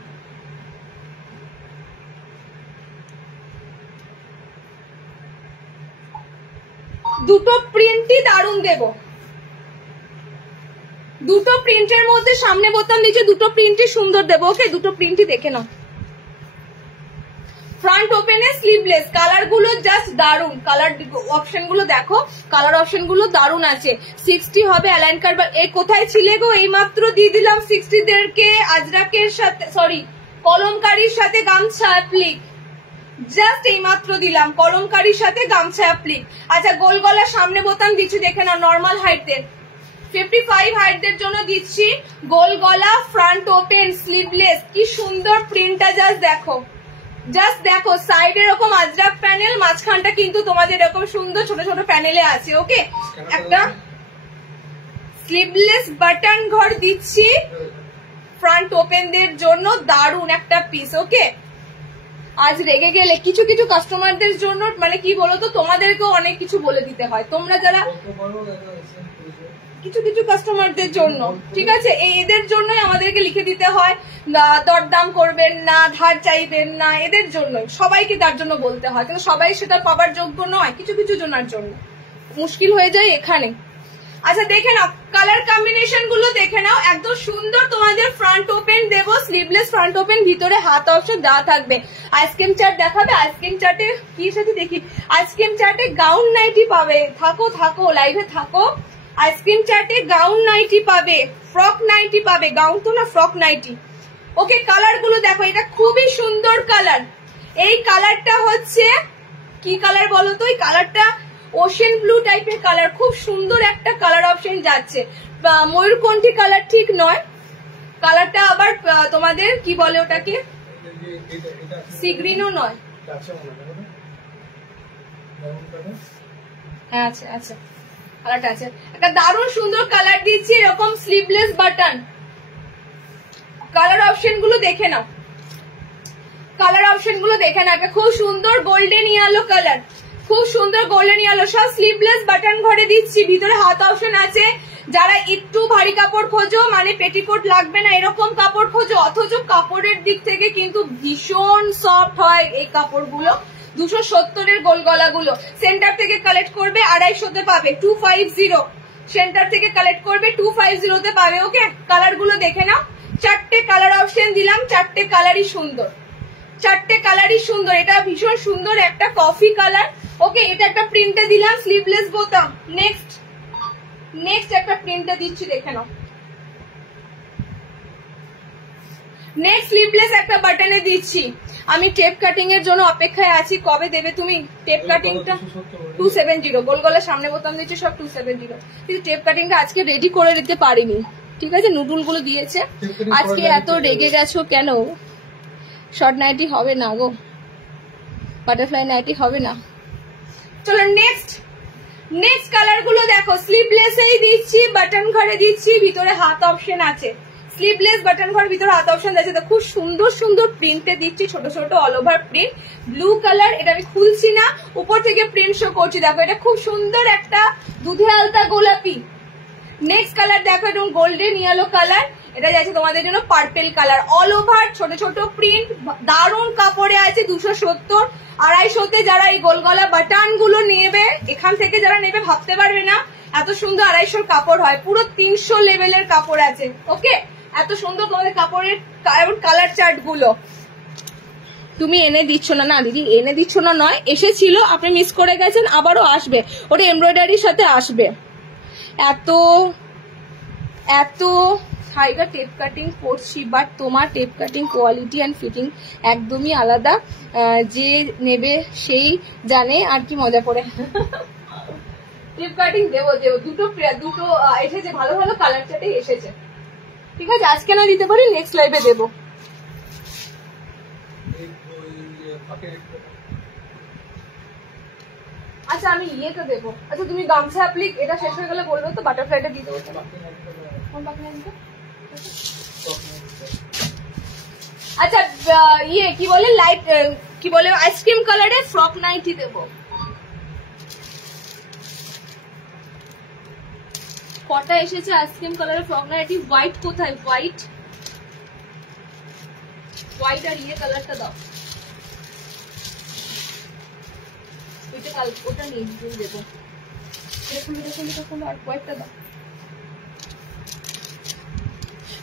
দুটো প্রিন্টই দারুণ দেব, দুটো প্রিন্টের মধ্যে সামনে বোতাম দিচ্ছে, দুটো প্রিন্টই সুন্দর দেবো। ওকে, দুটো প্রিন্টই দেখে নাও। ফ্রন্ট ওপেনে স্লিভলেস, কালার গুলো জাস্ট দারুন, কালার অপশন গুলো দেখো, কালার অপশন গুলো দারুন আছে। 60 হবে অ্যালাইন কার্ড, এই কোথায় ছিলে গো? এই মাত্র দিয়ে দিলাম 60 দেরকে আজরাকের সাথে, সরি কলমকারীর সাথে গামছা অ্যাপ্লিক, জাস্ট এই মাত্র দিলাম কলমকারীর সাথে গামছা অ্যাপ্লিক। আচ্ছা গোল গলার সামনে বোতাম দিচ্ছি, দেখে নাও। নর্মাল হাইটদের 55 হাইটদের জন্য দিচ্ছি গোল গলা, ফ্রন্ট ওপেন স্লিভলেস, কি সুন্দর প্রিন্টটা জাস্ট দেখো, জাস্ট দেখো। সাইডে এরকম আজরাক প্যানেল, মাঝখানটা কিন্তু তোমাদের এরকম সুন্দর ছোট ছোট প্যানেলে আছে। ওকে, একটা স্লিভলেস বাটন ঘর দিচ্ছি ফ্রন্ট ওপেনদের জন্য, দারুন একটা পিস। ওকে, আজ রেগে গেলে কিছু কিছু কাস্টমারদের জন্য, মানে কি বলতো, তোমাদেরকেও অনেক কিছু বলে দিতে হয়, তোমরা যারা কিছু কিছু কাস্টমারদের জন্য, ঠিক আছে, এদের জন্যই আমাদেরকে লিখে দিতে হয় দরদাম করবেন না, ধার চাইবেন না, এদের জন্যই। সবাইকে তার জন্য বলতে হয়, কিন্তু সবাই সেটা পাবার যোগ্য নয়, কিছু কিছু জনের জন্য মুশকিল হয়ে যায় এখানে। আচ্ছা দেখে নাও কালার কম্বিনেশন গুলো, দেখে নাও একদম সুন্দর। তোমাদের ফ্রন্ট ওপেন দেবো, স্লিভলেস ফ্রন্ট ওপেন, ভিতরে হাত অপশন দেওয়া থাকবে। আইসক্রিম চার্ট দেখাবে, আইসক্রিম চার্টে কি সাথে দেখি, আইসক্রিম চার্টে গাউন নাইটি পাবে। থাকো থাকো লাইভে থাকো। আইসক্রিম চার্টে গাউন নাইটি পাবে, ফ্রক নাইটি পাবে, গাউন তো না ফ্রক নাইটি। ওকে কালার গুলো দেখো, এটা খুবই সুন্দর কালার। এই কালারটা হচ্ছে কি কালার বলো তো, এই কালারটা ওশেন ব্লু টাইপের কালার, খুব সুন্দর একটা কালার অপশন যাচ্ছে। ময়ূরকণ্ঠী কালার ঠিক নয়, কালারটা আবার তোমাদের কি বলে ওটাকে, সি গ্রিনও নয়। আচ্ছা আচ্ছা কালারটা আছে, একটা দারুণ সুন্দর কালার দিচ্ছি, এরকম স্লিভলেস বাটন। কালার অপশন গুলো দেখে নাও, কালার অপশন গুলো দেখে নাও, একটা খুব সুন্দর গোল্ডেন ইয়েলো কালার, খুব সুন্দর গোল্ডেন ইয়েলো, সব স্লিভলেস বাটন ঘরে দিচ্ছি, ভিতরে হাত অপশন আছে। যারা একটু ভারী কাপড় খোঁজো, মানে পেটিকোট লাগবে না এরকম কাপড় খোঁজো, অথচ কাপড়ের দিক থেকে কিন্তু ভীষণ সফট হয় এই কাপড়গুলো। 270 গোল গলাগুলো সেন্টার থেকে কালেক্ট করবে 250 পাবে, 250 সেন্টার থেকে কালেক্ট করবে 250 পাবে। ওকে কালার গুলো দেখে নাও, 4টে কালার অপশন দিলাম, 4টে কালারই সুন্দর, 4টে কালারই সুন্দর। এটা ভীষণ সুন্দর একটা কফি কালার। ওকে এটা একটা প্রিন্টে দিলাম, স্লিভলেস বোতাম। নেক্সট একটা প্রিন্টে দিচ্ছি, দেখে নাও। নেক্সট স্লিভলেস একটা বাটনে দিচ্ছি। আমি টেপ কাটিং এর জন্য অপেক্ষায় আছি, কবে দেবে তুমি টেপ কাটিংটা? 270 গোল গলার সামনে বোতাম দিচ্ছে সব 270, কিন্তু টেপ কাটিংটা আজকে রেডি করে দিতে পারিনি। ঠিক আছে নুডুল গুলো দিয়েছে, আজকে এত রেগে গেছো কেন? শর্ট নাইটি হবে না গো, বাটারফ্লাই নাইটি হবে না। চলো নেক্সট কালার গুলো দেখো, স্লিভলেসেই দিচ্ছি, বাটন ঘরে দিচ্ছি, ভিতরে হাত অপশন আছে। স্লিভলেস বাটন ঘর, ভিতরে হাত অপশন আছে। তো খুব সুন্দর সুন্দর প্রিন্টে দিচ্ছি, ছোট ছোট all over print, blue colour. এটা আমি খুলছি না, উপর থেকে প্রিন্ট শো করছি। দেখো এটা খুব সুন্দর একটা দুধে আলতা গোলাপি। নেক্সট কালার দেখো, এরকম গোল্ডেন ইয়েলো কালার, এটা যাচ্ছে তোমাদের জন্য পার্পেল কালার, অল ওভার ছোট ছোট প্রিন্ট, দারুণ কাপড়ে আছে। 270 250তে যারা এই গোল গলা বাটন গুলো নেবে, এখান থেকে যারা নেবে ভাবতে পারবে না এত সুন্দর 250 কাপড় হয়, পুরো 300 লেভেলের কাপড় আছে। ওকে এত সুন্দর তোমাদের কাপড়ের কালার চার্ট গুলো। তুমি এনে দিচ্ছ না? না দিদি এনে দিচ্ছ না নয়, এসেছিল, আপনি মিস করে গেছেন, আবারও আসবে, ওটা এমব্রয়ডারির সাথে আসবে। এত এত হাইগা টেপ কাটিং করছি, বাট তোমার tape cutting quality and fitting একদমই আলাদা, যে নেবে সেই জানে আর কি মজা করে। টেপ কাটিং দেবো দুটো এসেছে, ভালো ভালো কালার চার্টে এসেছে। ঠিক আছে আজকে না দিতে পারি, নেক্সট লাইভে দেবো। আচ্ছা আমি ইয়েটা দেবো। আচ্ছা তুমি গামছা অ্যাপ্লিক এটা শেষ হয়ে গেলে বলবে তো, বাটারফ্লাইটা দিয়ে দেবো। আচ্ছা ইয়ে কি বলে, লাইট কি বলে, আইসক্রিম কালারে ফ্রক নাইটি দেবো। কটা এসেছে আইসক্রিম কালারে ফ্রক নাইটি? হোয়াইট কোথায়? হোয়াইট আর ইয়ে কালারটা দাও, ওটা নিয়ে দেবো। আর হোয়াইটটা দাও।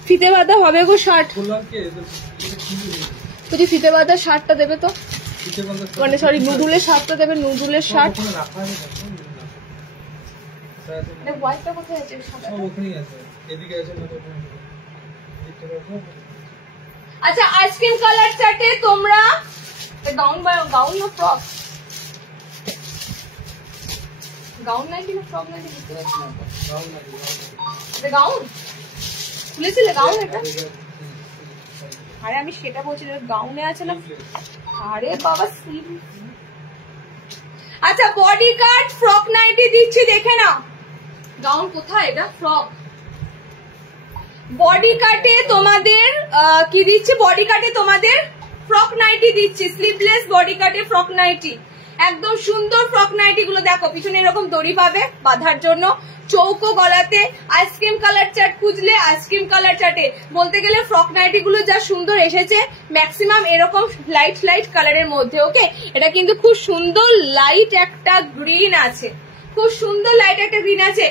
ফিতে বাঁধা হবে গো শার্ট, যদি ফিতে বাঁধা শার্টটা দেবে তো, মানে সরি নুডুলের শার্টটা দেবে, নুডুলের শার্ট। হোয়াইটটা কোথায় আছে? আচ্ছা আইসক্রিম কালার চার্টে তোমরা গাউন না ফ্রক, গাউন নাইটি না ফ্রক নাইটি বুঝতে পারছি না। গাউন খুলেছিলে? গাউন এটা? আরে আমি সেটা বলছি, গাউনে আছে না? আরে বাবা স্লিভ। আচ্ছা বডি কাট ফ্রক নাইটি দিচ্ছি, দেখে নাও। গাউন কোথায়? এটা ফ্রক। বডি কাটে তোমাদের কি দিচ্ছি? বডি কাটে তোমাদের ফ্রক নাইটি দিচ্ছি, স্লিভলেস বডি কাটে ফ্রক নাইটি, একদম সুন্দর ফ্রক নাইটি গুলো। দেখো পিছনে এরকম দড়ি পাবে বাঁধার জন্য, চৌকো গলাতে। আইসক্রিম কালার চার্ট খুঁজলে আইসক্রিম কালার চার্টে বলতে গেলে ফ্রক নাইটি গুলো যা সুন্দর এসেছে, ম্যাক্সিমাম এরকম লাইট কালারের মধ্যে। ওকে এটা কিন্তু খুব সুন্দর লাইট একটা গ্রিন আছে, খুব সুন্দর লাইট একটা গ্রিন আছে।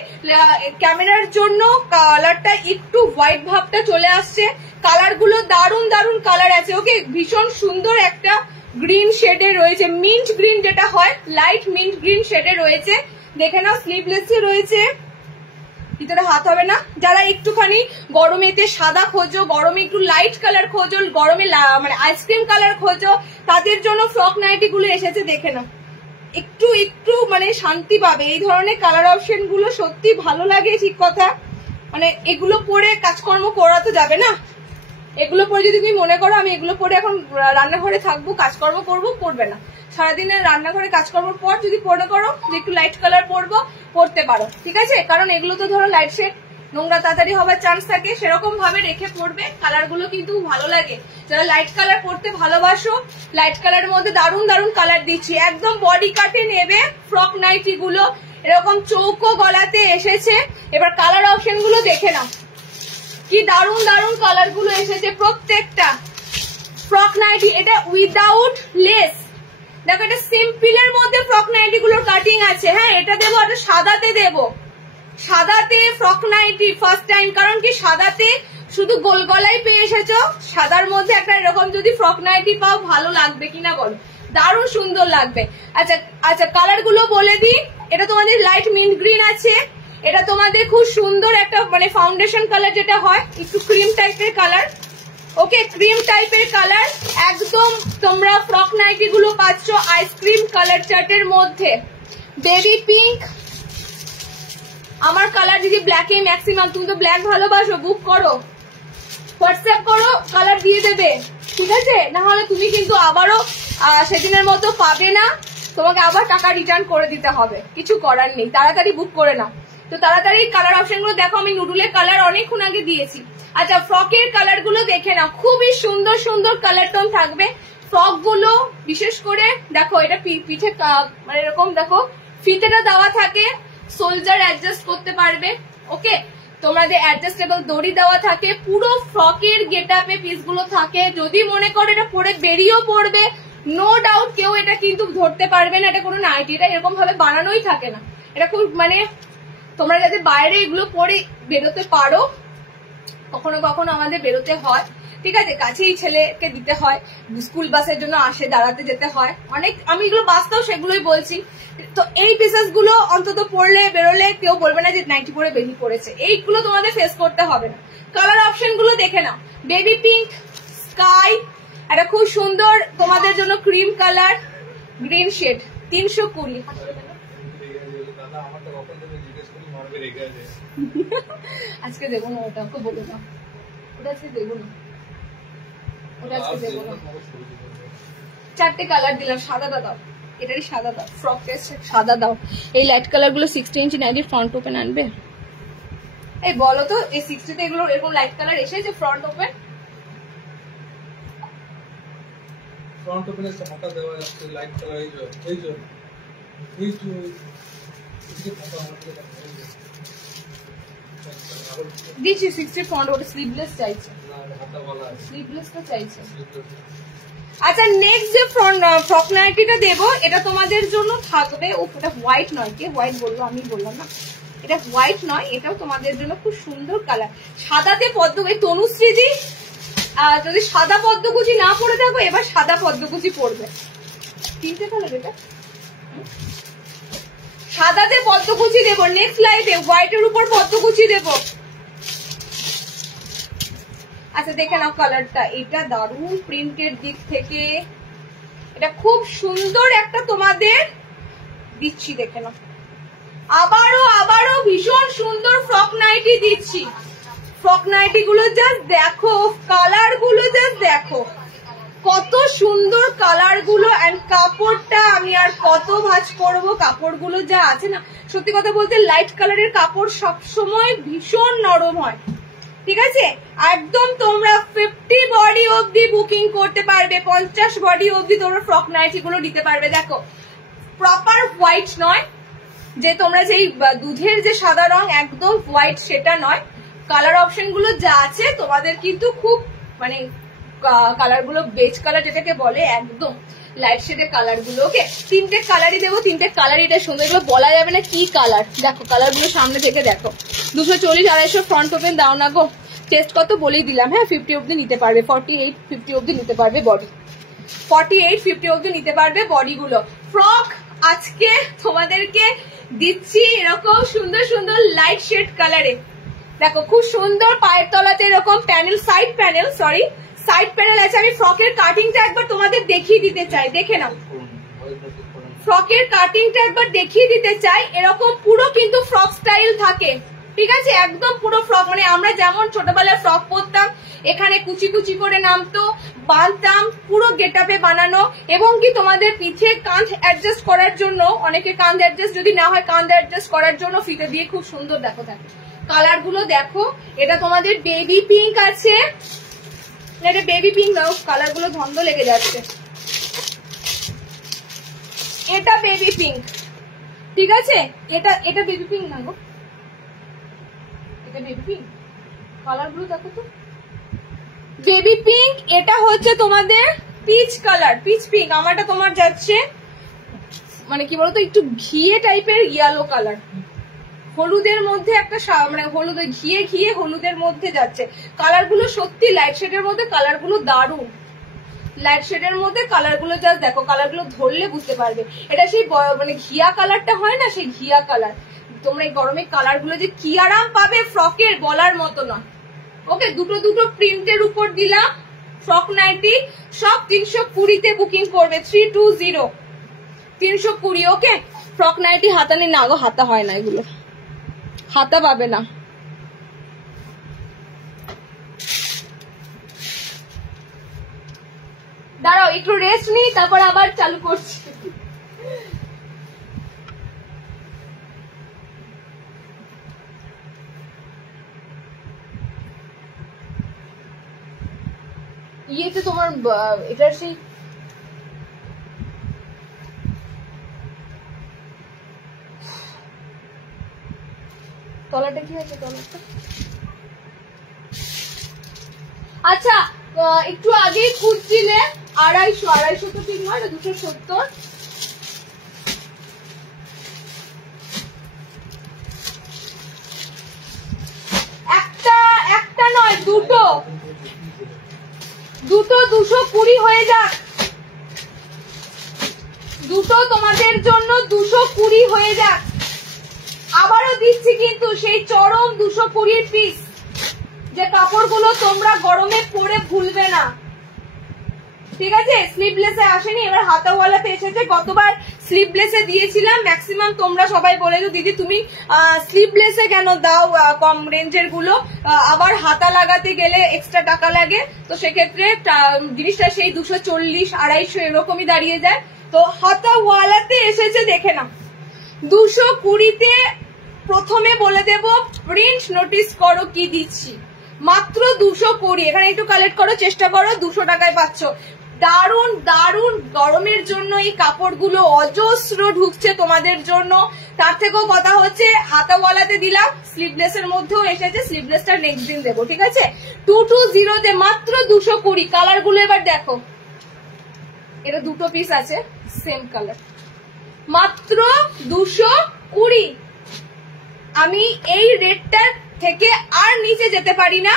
ক্যামেরার জন্য কালারটা একটু হোয়াইট ভাবটা চলে আসছে। কালার গুলো দারুন দারুন কালার আছে। ওকে, ভীষণ সুন্দর একটা গ্রিন শেডে রয়েছে, মিন্ট গ্রিন যেটা হয়, লাইট মিন্ট গ্রিন শেডে রয়েছে। দেখে নাও, স্লিভলেস রয়েছে, ভিতরে হাত হবে না। যারা একটুখানি গরমেতে সাদা খোঁজো, গরমে একটু লাইট কালার খোঁজো, গরমে মানে আইসক্রিম কালার খোঁজো, তাদের জন্য ফ্রক নাইটি গুলো এসেছে। দেখে নাও, একটু একটু মানে শান্তি পাবে। এই ধরনের কালার অপশন গুলো সত্যি ভালো লাগে, ঠিক কথা। মানে এগুলো পরে কাজকর্ম করা তো যাবে না, এগুলো পরে যদি তুমি মনে করো আমি এগুলো পরে এখন রান্নাঘরে থাকবো, কাজকর্ম করবো, করবে না। সারাদিনের রান্নাঘরে কাজকর্মের পর যদি মনে করো যে একটু লাইট কালার পরবো, পরতে পারো, ঠিক আছে। কারণ এগুলো তো ধরো লাইট শেড, নোংরা তাড়াতাড়ি হবার চান্স থাকে, সেরকম ভাবে রেখে পরবে। কালার গুলো কিন্তু ভালো লাগে। যারা লাইট কালার পরতে ভালোবাসো, লাইট কালারের মধ্যে দারুন দারুন কালার দিচ্ছি। একদম বডি কাটে নেবে ফ্রক নাইটি গুলো, এরকম চৌকো গলাতে এসেছে। এবার কালার অপশন গুলো দেখে নাও, কি দারুন দারুন কালার গুলো এসেছে প্রত্যেকটা ফ্রক নাইটি। এটা উইদাউট লেস, দেখো এটা সিম্পলের মধ্যে ফ্রক নাইটি গুলোর কাটিং আছে। হ্যাঁ, এটা দেবো, এটা সাদাতে দেবো, সাদাতে ফ্রক নাইটি ফার্স্ট টাইম। কারণ কি, সাদাতে শুধু গোল গলাই পেয়ে এসেছো, সাদার মধ্যে একটা এরকম যদি ফ্রক নাইটি পাও ভালো লাগবে কিনা বলো, দারুণ সুন্দর লাগবে। আচ্ছা আচ্ছা, কালার গুলো বলে দিই। এটা তোমাদের লাইট মিন্ট গ্রিন আছে, এটা তোমাদের খুব সুন্দর একটা মানে ফাউন্ডেশন কালার যেটা হয়, একটু ক্রিম টাইপের কালার। ওকে, ক্রিম টাইপের কালার। একদম তোমরা ফ্রক নাইটি গুলো পাচ্ছ আইসক্রিম কালার চার্টের মধ্যে। বেবি পিঙ্ক, আমার কালার দিদি ব্ল্যাকে ম্যাক্সিমাম। তুমি তো ব্ল্যাক ভালোবাসো, বুক করো, হোয়াটসঅ্যাপ করো, কালার দিয়ে দেবে, ঠিক আছে। না হলে তুমি কিন্তু আবারও সেদিনের মতো পাবে না, তোমাকে আবার টাকা রিটার্ন করে দিতে হবে, কিছু করার নেই। তাড়াতাড়ি বুক করে নাও। তো তাড়াতাড়ি কালার অপশন গুলো দেখো। আমি নুডুলের কালার অনেকক্ষণ আগে দিয়েছি। আচ্ছা, ফ্রকের কালার গুলো দেখে নাও, খুবই সুন্দর সুন্দর কালার টোন থাকবে ফ্রক গুলো। বিশেষ করে দেখো, এটা পিঠে মানে এরকম দেখো ফিতেটা দেওয়া থাকে, সোলজার অ্যাডজাস্ট করতে পারবে। ওকে, তোমাদের অ্যাডজাস্টেবল দড়ি দেওয়া থাকে, পুরো ফ্রকের গেটআপে পিস গুলো থাকে। যদি মনে করো এটা পরে বেরিয়েও পড়বে, নো ডাউট কেউ এটা কিন্তু ধরতে পারবে না। এটা কোনো নাইটি, এটা এরকম ভাবে বানানোই থাকে না। এটা খুব মানে তোমরা যাতে বাইরে এগুলো পরে বেরোতে পারো, কখনো কখনো আমাদের বেরোতে হয়, ঠিক আছে, কাছেই ছেলেকে দিতে হয়, স্কুল বাসের জন্য আসে, দাঁড়াতে যেতে হয় অনেক। আমি এগুলো বাস্তব সেগুলোই বলছি। তো এই পিসেস গুলো অন্তত পড়লে বেরোলে কেউ বলবে না যে নাইটি পরে বেরিয়ে পড়েছে। এইগুলো তোমাদের ফেস করতে হবে না। কালার অপশন গুলো দেখে নাও, বেবি পিঙ্ক, স্কাই, একটা খুব সুন্দর তোমাদের জন্য ক্রিম কালার, গ্রিন শেড, 320। আজকে দেবো না, ওটা ওকে বলে দাও, ওটা আজকে দেবো না, ওটা আজকে দেবো না। 4টে কালার দিলাম, সাদা দাও, এটারই সাদা দাও, ফ্রক টেস্ট সাদা দাও। এই লাইট কালার গুলো 60 ইঞ্চি নাইটি ফ্রন্ট ওপেন আনবে। এই বলো তো, এই 60তে এগুলো এরকম লাইট কালার এসেছে ফ্রন্ট ওপেন? ফ্রন্ট ওপেন এর হাতা দেওয়া আছে লাইট কালার, এই যে এই যে দিচ্ছি 60 ফ্রন্ট, ওটা স্লিভলেস চাইছে, স্লিভলেসটা চাইছে। আচ্ছা, নেক্সট যে ফ্রক নাইটিটা দেবো, এটা তোমাদের জন্য থাকবে, ওটা হোয়াইট নয়, কে হোয়াইট বললো, আমি বললাম না, এটা হোয়াইট নয়, এটাও তোমাদের জন্য খুব সুন্দর কালার। সাদাতে পদ্ম, তনুশ্রীজি যদি সাদা পদ্মকুচি না পরে থাকো, এবার সাদা পদ্মকুচি পরবে। 3টে কালার, এটা সাদাতে পদ্মকুচি দেবো, নেক্সট লাইভে হোয়াইটের উপর পদ্মকুচি দেবো। আচ্ছা, দেখে নাও কালারটা, এটা দারুণ প্রিন্টের দিক থেকে, এটা খুব সুন্দর একটা তোমাদের দিচ্ছি, দেখে নাও। আবারও ভীষণ সুন্দর ফ্রক নাইটি দিচ্ছি। ফ্রক নাইটি গুলো জাস্ট দেখো, কালার গুলো জাস্ট দেখো, কত সুন্দর কালার গুলো। এন্ড কাপড়টা আমি আর কত ভাঁজ করবো, কাপড় গুলো যা আছে না, সত্যি কথা বলতে লাইট কালারের কাপড় সবসময় ভীষণ নরম হয়, ঠিক আছে। একদম তোমরা 50 বডি অবধি বুকিং করতে পারবে, 50 বডি অবধি তোমরা ফ্রক নাইটি গুলো নিতে পারবে। দেখো, প্রপার হোয়াইট নয়, যে তোমরা যেই দুধের যে সাদা রং একদম হোয়াইট সেটা নয়। কালার অপশন গুলো যা আছে তোমাদের কিন্তু খুব মানে কালার গুলো বেজ কালার যেটাকে বলে, একদম লাইট শেডের কালার গুলো। ওকে, 3টে কালারই দেবো, 3টে কালারই এটা সুন্দর, এগুলো বলা যাবে না কি কালার। দেখো কালার গুলো সামনে থেকে দেখো, 240 250 ফ্রন্ট ওপেন দাও না গো। চেস্ট কত বলেই দিলাম, হ্যাঁ 50 অব্দি নিতে পারবে, 48 50 অব্দি নিতে পারবে বডি, 48 50 অব্দি নিতে পারবে বডি গুলো। ফ্রক আজকে তোমাদেরকে দিচ্ছি এরকম সুন্দর সুন্দর লাইট শেড কালারে। দেখো খুব সুন্দর, পায়ের তলাতে এরকম প্যানেল, সাইড প্যানেল আছে। আমি ফ্রকের কাটিংটা একবার তোমাদের দেখিয়ে দিতে চাই, দেখে নাও। ফ্রকের কাটিংটা একবার দেখিয়ে দিতে চাই, এরকম পুরো কিন্তু ফ্রক স্টাইল থাকে, ঠিক আছে, একদম পুরো ফ্রক, মানে আমরা যেমন ছোটবেলায় ফ্রক পরতাম, এখানে কুচি কুচি করে নামতো, বাঁধতাম, পুরো গেটআপে বানানো। এবং কি তোমাদের পিঠে কাঁধ অ্যাডজাস্ট করার জন্য, অনেকে কাঁধ অ্যাডজাস্ট যদি না হয়, কাঁধ অ্যাডজাস্ট করার জন্য ফিতে দিয়ে খুব সুন্দর দেখো থাকে। কালার গুলো দেখো, এটা তোমাদের বেবি পিঙ্ক আছে, এটা বেবি পিঙ্ক দাও, কালার গুলো ধন্দ লেগে যাচ্ছে। এটা বেবি পিঙ্ক, ঠিক আছে, এটা বেবি পিঙ্ক না গো, এটা বেবি পিঙ্ক, কালার গুলো দেখো তো, বেবি পিঙ্ক। এটা হচ্ছে তোমাদের পিচ কালার, পিচ পিঙ্ক। আমারটা তোমার যাচ্ছে মানে কি বলতো, একটু ঘিয়ে টাইপের ইয়েলো কালার, হলুদের মধ্যে একটা, মানে হলুদ ঘিয়ে হলুদের মধ্যে যাচ্ছে। কালার গুলো সত্যি লাইট শেডের মধ্যে কালার গুলো দারুণ, লাইট শেডের মধ্যে কালার গুলো জাস্ট দেখো, কালার গুলো ধরলে বুঝতে পারবে। এটা সেই মানে ঘিয়া কালারটা হয় না, সেই ঘিয়া কালার। তোমরা এই গরমে কালার গুলো যে কি আরাম পাবে ফ্রকের, বলার মতো না। ওকে, দুটো প্রিন্টের উপর দিলাম ফ্রক নাইটি, সব 320-তে বুকিং করবে, 320 320। ওকে, ফ্রক নাইটি হাতা নেই না গো, হাতা হয় না, এগুলো হাতা পাবে না। দাঁড়াও একটু রেস্ট নিই, তারপর আবার চালু করছি। ইয়েতে তোমার এটার সেই তলাটা কি হয়েছে, তলাটা আচ্ছা একটু আগেই খুঁজছিলে 250 তো ঠিক নয়, 270। একটা নয়, দুটো 220 হয়ে যাক, দুটো তোমাদের জন্য 220 হয়ে যাক। আবারও দিচ্ছি কিন্তু সেই চরম 220 পিস, যে কাপড়গুলো তোমরা গরমে পরে ভুলবে না, ঠিক আছে। স্লিভলেসে আসেনি, এবার হাতাওয়ালাতে এসেছে। গতবার স্লিভলেসে দিয়েছিলাম, ম্যাক্সিমাম তোমরা সবাই বলেছো দিদি তুমি স্লিভলেসে কেন দাও কম রেঞ্জের গুলো, আবার হাতা লাগাতে গেলে এক্সট্রা টাকা লাগে, তো সেক্ষেত্রে জিনিসটা সেই 240 250 এরকমই দাঁড়িয়ে যায়। তো হাতাওয়ালাতে এসেছে, দেখে না 220-তে। প্রথমে বলে দেব, প্রিন্ট নোটিস করো কি দিচ্ছি, মাত্র 220। এখানে একটু কালেক্ট করো, চেষ্টা করো, 200 টাকায় পাচ্ছ। দারুন দারুন, গরমের জন্য এই কাপড়গুলো অজস্র ঢুকছে তোমাদের জন্য। তার থেকেও কথা হচ্ছে, হাতাওয়ালাতে দিলাম, স্লিভলেসের মধ্যেও এসেছে, স্লিভলেসটা নেক্সট দিন দেবো, ঠিক আছে। 220-তে মাত্র 220। কালার গুলো এবার দেখো, এটা দুটো পিস আছে সেম কালার, মাত্র 220। আমি এই রেটটার থেকে আর নিচে যেতে পারি না,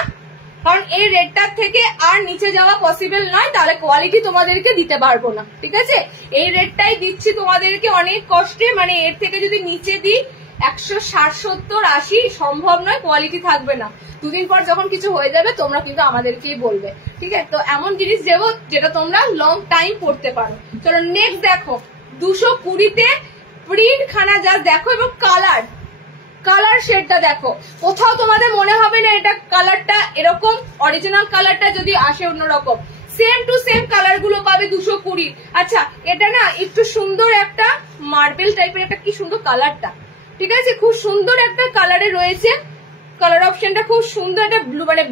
কারণ এই রেটটার থেকে আর নিচে যাওয়া পসিবল নয়, তাহলে কোয়ালিটি তোমাদেরকে দিতে পারবো না, ঠিক আছে। এই রেটটাই দিচ্ছি তোমাদেরকে অনেক কষ্টে, মানে এর থেকে যদি নিচে দিই 160 70 80 সম্ভব নয়, কোয়ালিটি থাকবে না। দুদিন পর যখন কিছু হয়ে যাবে তোমরা কিন্তু আমাদেরকেই বলবে, ঠিক আছে। তো এমন জিনিস দেবো যেটা তোমরা লং টাইম পড়তে পারো। চলো নেক্সট দেখো, 220-তে প্রিন্ট খানা যা দেখো, এবং কালার শেডটা দেখো। কোথাও তোমাদের মনে হবে না এটা কালারটা এরকম, অরিজিনাল কালারটা যদি আসে অন্যরকম, সেম টু সেম কালার গুলো পাবে 220। আচ্ছা, এটা না একটু সুন্দর একটা মার্বেল টাইপের একটা, কি সুন্দর কালারটা, ঠিক আছে, খুব সুন্দর একটা কালারে রয়েছে। কালার অপশনটা খুব সুন্দর, একটা ব্লু মানে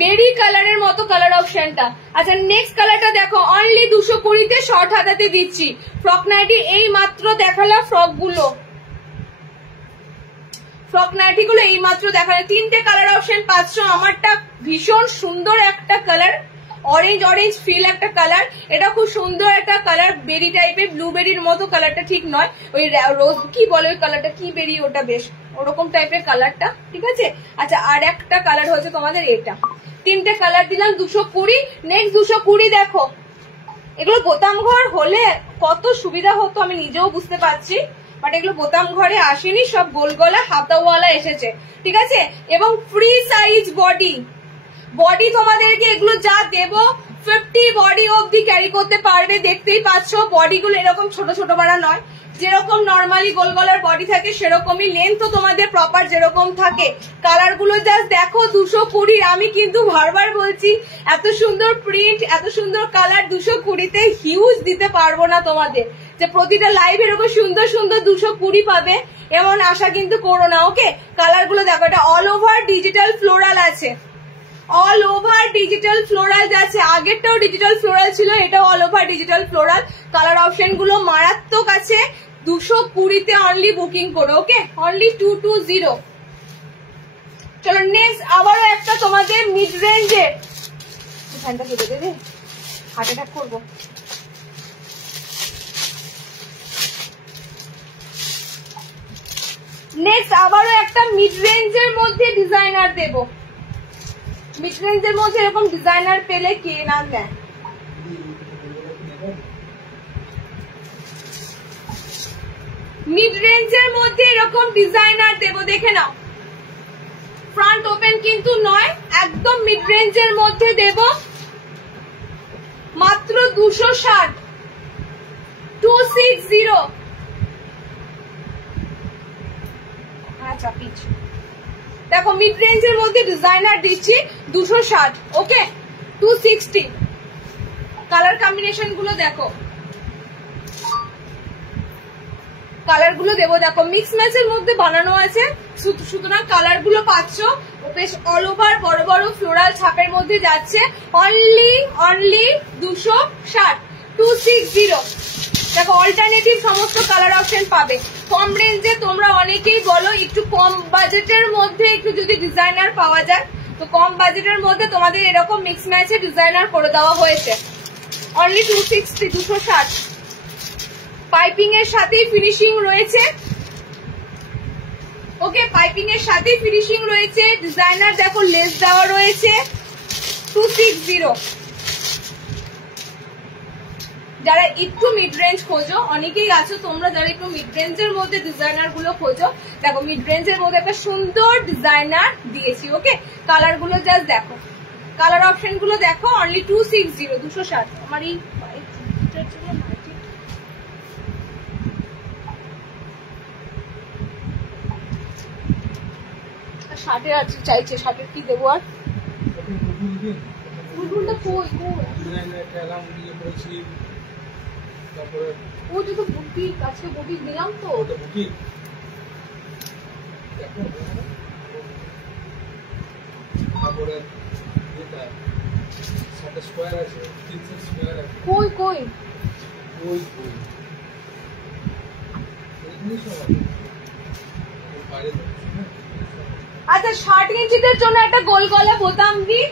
বেরি কালারের মতো কালার অপশনটা। আচ্ছা নেক্সট কালারটা দেখো, অনলি 220-তে শর্ট হাতাতে দিচ্ছি। ফ্রক নাইটি এই মাত্র দেখালাম, ফ্রক নাইটি গুলো এই মাত্র দেখানো, 3টে কালার অপশন পাচ্ছ। আমারটা ভীষণ সুন্দর একটা কালার, অরেঞ্জ অরেঞ্জ ফিল একটা কালার, এটা খুব সুন্দর একটা কালার, বেরি টাইপের, ব্লুবেরির মতো কালারটা ঠিক নয়, ওই রোজ কি বলে ওই কালারটা, কি বেরি ওটা, বেশ ওরকম টাইপের কালারটা, ঠিক আছে। আচ্ছা আর একটা কালার হচ্ছে তোমাদের এটা, 3টে কালার দিলাম 220। নেক্সট 220 দেখো, এগুলো বোতাম ঘর হলে কত সুবিধা হতো আমি নিজেও বুঝতে পারছি, বাট এগুলো বোতাম ঘরে আসেনি, সব গোল গলা হাতাওয়ালা এসেছে, ঠিক আছে। এবং ফ্রি সাইজ বডি, বডি তোমাদেরকে এগুলো যা দেবো 50 বডি অবধি ক্যারি করতে পারবে, দেখতেই পাচ্ছ বডিগুলো এরকম ছোট ছোট বাড়া নয়, যেরকম নর্মালি গোল গলার বডি থাকে সেরকমই, লেন্থ তো তোমাদের প্রপার যেরকম থাকে। কালার গুলো জাস্ট দেখো 220, আমি কিন্তু বারবার বলছি এত সুন্দর প্রিন্ট এত সুন্দর কালার 220-তে হিউজ দিতে পারবো না তোমাদের, যে প্রতিটা লাইভ এরকম সুন্দর সুন্দর 220 পাবে এমন আশা কিন্তু করো না। ওকে, কালার গুলো দেখো, এটা অল ওভার ডিজিটাল ফ্লোরাল আছে, অল ওভার ডিজিটাল ফ্লোরাল আছে, আগেরটাও ডিজিটাল ফ্লোরাল ছিল, এটাও all over digital floral. Colour option গুলো মারাত্মক আছে, 220-তে অনলি বুকিং করো। Okay, only 220। চলো নেক্সট আবারও একটা তোমাদের মিড রেঞ্জের, ফ্যানটা কেটে দেবে, হার্ট অ্যাটাক করবো। নেক্সট আবারও একটা মিড রেঞ্জের মধ্যে ডিজাইনার দেব, মিড রেঞ্জের মধ্যে এরকম ডিজাইনার পেলে কে না নেয়। মিড রেঞ্জের মধ্যে এরকম ডিজাইনার দেব, দেখে নাও, ফ্রন্ট ওপেন কিন্তু নয়, একদম মিড রেঞ্জের মধ্যে দেব, মাত্র 260, 260। আচ্ছা পিচ দেখো, মিড রেঞ্জের মধ্যে ডিজাইনার দিচ্ছি 260। ওকে, 260। কালার কম্বিনেশন গুলো দেখো, কালার গুলো দেবো দেখো, মিক্স ম্যাচের মধ্যে বানানো আছে, সুতরাং কালার গুলো পাচ্ছ বেশ অল ওভার বড় বড় ফ্লোরাল ছাপের মধ্যে যাচ্ছে, অনলি 260, 260। দেখো অল্টারনেটিভ সমস্ত কালার অপশন পাবে। কম রেঞ্জে তোমরা অনেকেই বলো একটু কম বাজেটের মধ্যে একটু যদি ডিজাইনার পাওয়া যায়, তো কম বাজেটের মধ্যে তোমাদের এরকম মিক্স ম্যাচে ডিজাইনার করে দেওয়া হয়েছে, অনলি 260, 260। পাইপিং এর সাথেই ফিনিশিং রয়েছে। ওকে, পাইপিং এর সাথেই ফিনিশিং রয়েছে, ডিজাইনার দেখো লেস দেওয়া রয়েছে, 260। যারা একটু মিড রেঞ্জ খোঁজো, অনেকেই আছো তোমরা যারা একটু মিড রেঞ্জের মধ্যে ডিজাইনার গুলো খোঁজো, দেখো মিড রেঞ্জের মধ্যে একটা সুন্দর ডিজাইনার দিয়েছি। ওকে, কালার গুলো জাস্ট দেখো, কালার অপশন গুলো দেখো, অনলি 260, 260। আমার এই শার্টের আছে চাইছে, শার্টের কি দেবো আর ও যে তো বুটিক আজকে বুটিক দিলাম তো, কই কই আচ্ছা 60 ইঞ্চিদের জন্য একটা গোল গলা বোতাম দিই,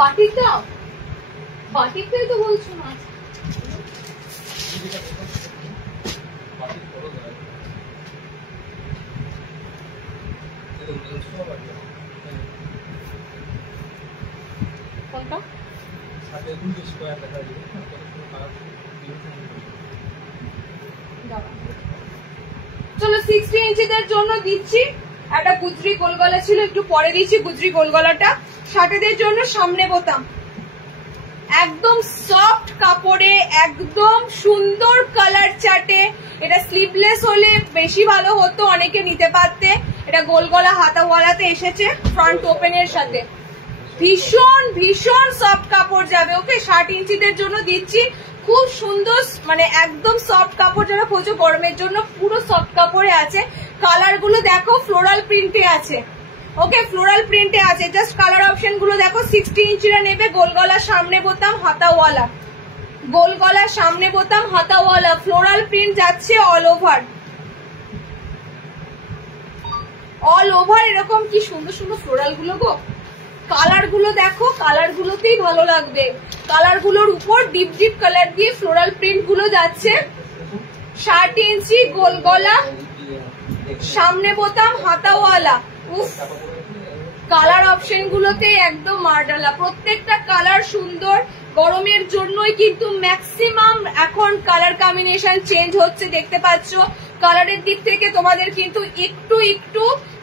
বাটিক দাও, বাটিকটাই তো বলছো না, কোনটা চলো 60 ইঞ্চিদের জন্য দিচ্ছি একটা গুজরি গোলগলা ছিল, একটু পরে দিচ্ছি গুজরি গোলগলাটা। 60 জন্য সামনে বোতাম, একদম সফট কাপড়ে, একদম সুন্দর কালার চার্টে, এটা স্লিভলেস হলে বেশি ভালো হতো, অনেকে নিতে পারতে। এটা গোলগলা হাতাওয়ালাতে এসেছে ফ্রন্ট ওপেনের সাথে, ভীষণ ভীষণ সফট কাপড় যাবে। ওকে, 60 ইঞ্চিদের জন্য দিচ্ছি, খুব সুন্দর, মানে একদম সফট কাপড় যারা খোঁজো গরমের জন্য, পুরো সফট কাপড়ে আছে। কালার গুলো দেখো, ফ্লোরাল প্রিন্টে আছে। ওকে, ফ্লোরাল প্রিন্টে আছে, জাস্ট কালার অপশন গুলো দেখো। 60 ইঞ্চিরা নেবে, গোলগলা সামনে বোতাম হাতাওয়ালা, গোলগলা সামনে বোতাম হাতাওয়ালা, ফ্লোরাল প্রিন্ট যাচ্ছে অল ওভার। অল ওভার এরকম কি সুন্দর সুন্দর ফ্লোরাল গুলো গো। কালার গুলো দেখো, কালার গুলোতেই ভালো লাগবে। কালার গুলোর উপর ডিপ ডিপ কালার দিয়ে ফ্লোরাল প্রিন্ট গুলো যাচ্ছে। 60 ইঞ্চি গোল গলা, সামনে বোতাম হাতাওয়ালা। উফ, কালার অপশন গুলোতে একদম মার্ডালা, প্রত্যেকটা কালার সুন্দর। গরমের জন্যই কিন্তু ম্যাক্সিমাম এখন কালার কম্বিনেশন চেঞ্জ হচ্ছে, দেখতে পাচ্ছ। কালারের দিক থেকে তোমাদের কিন্তু একটু একটু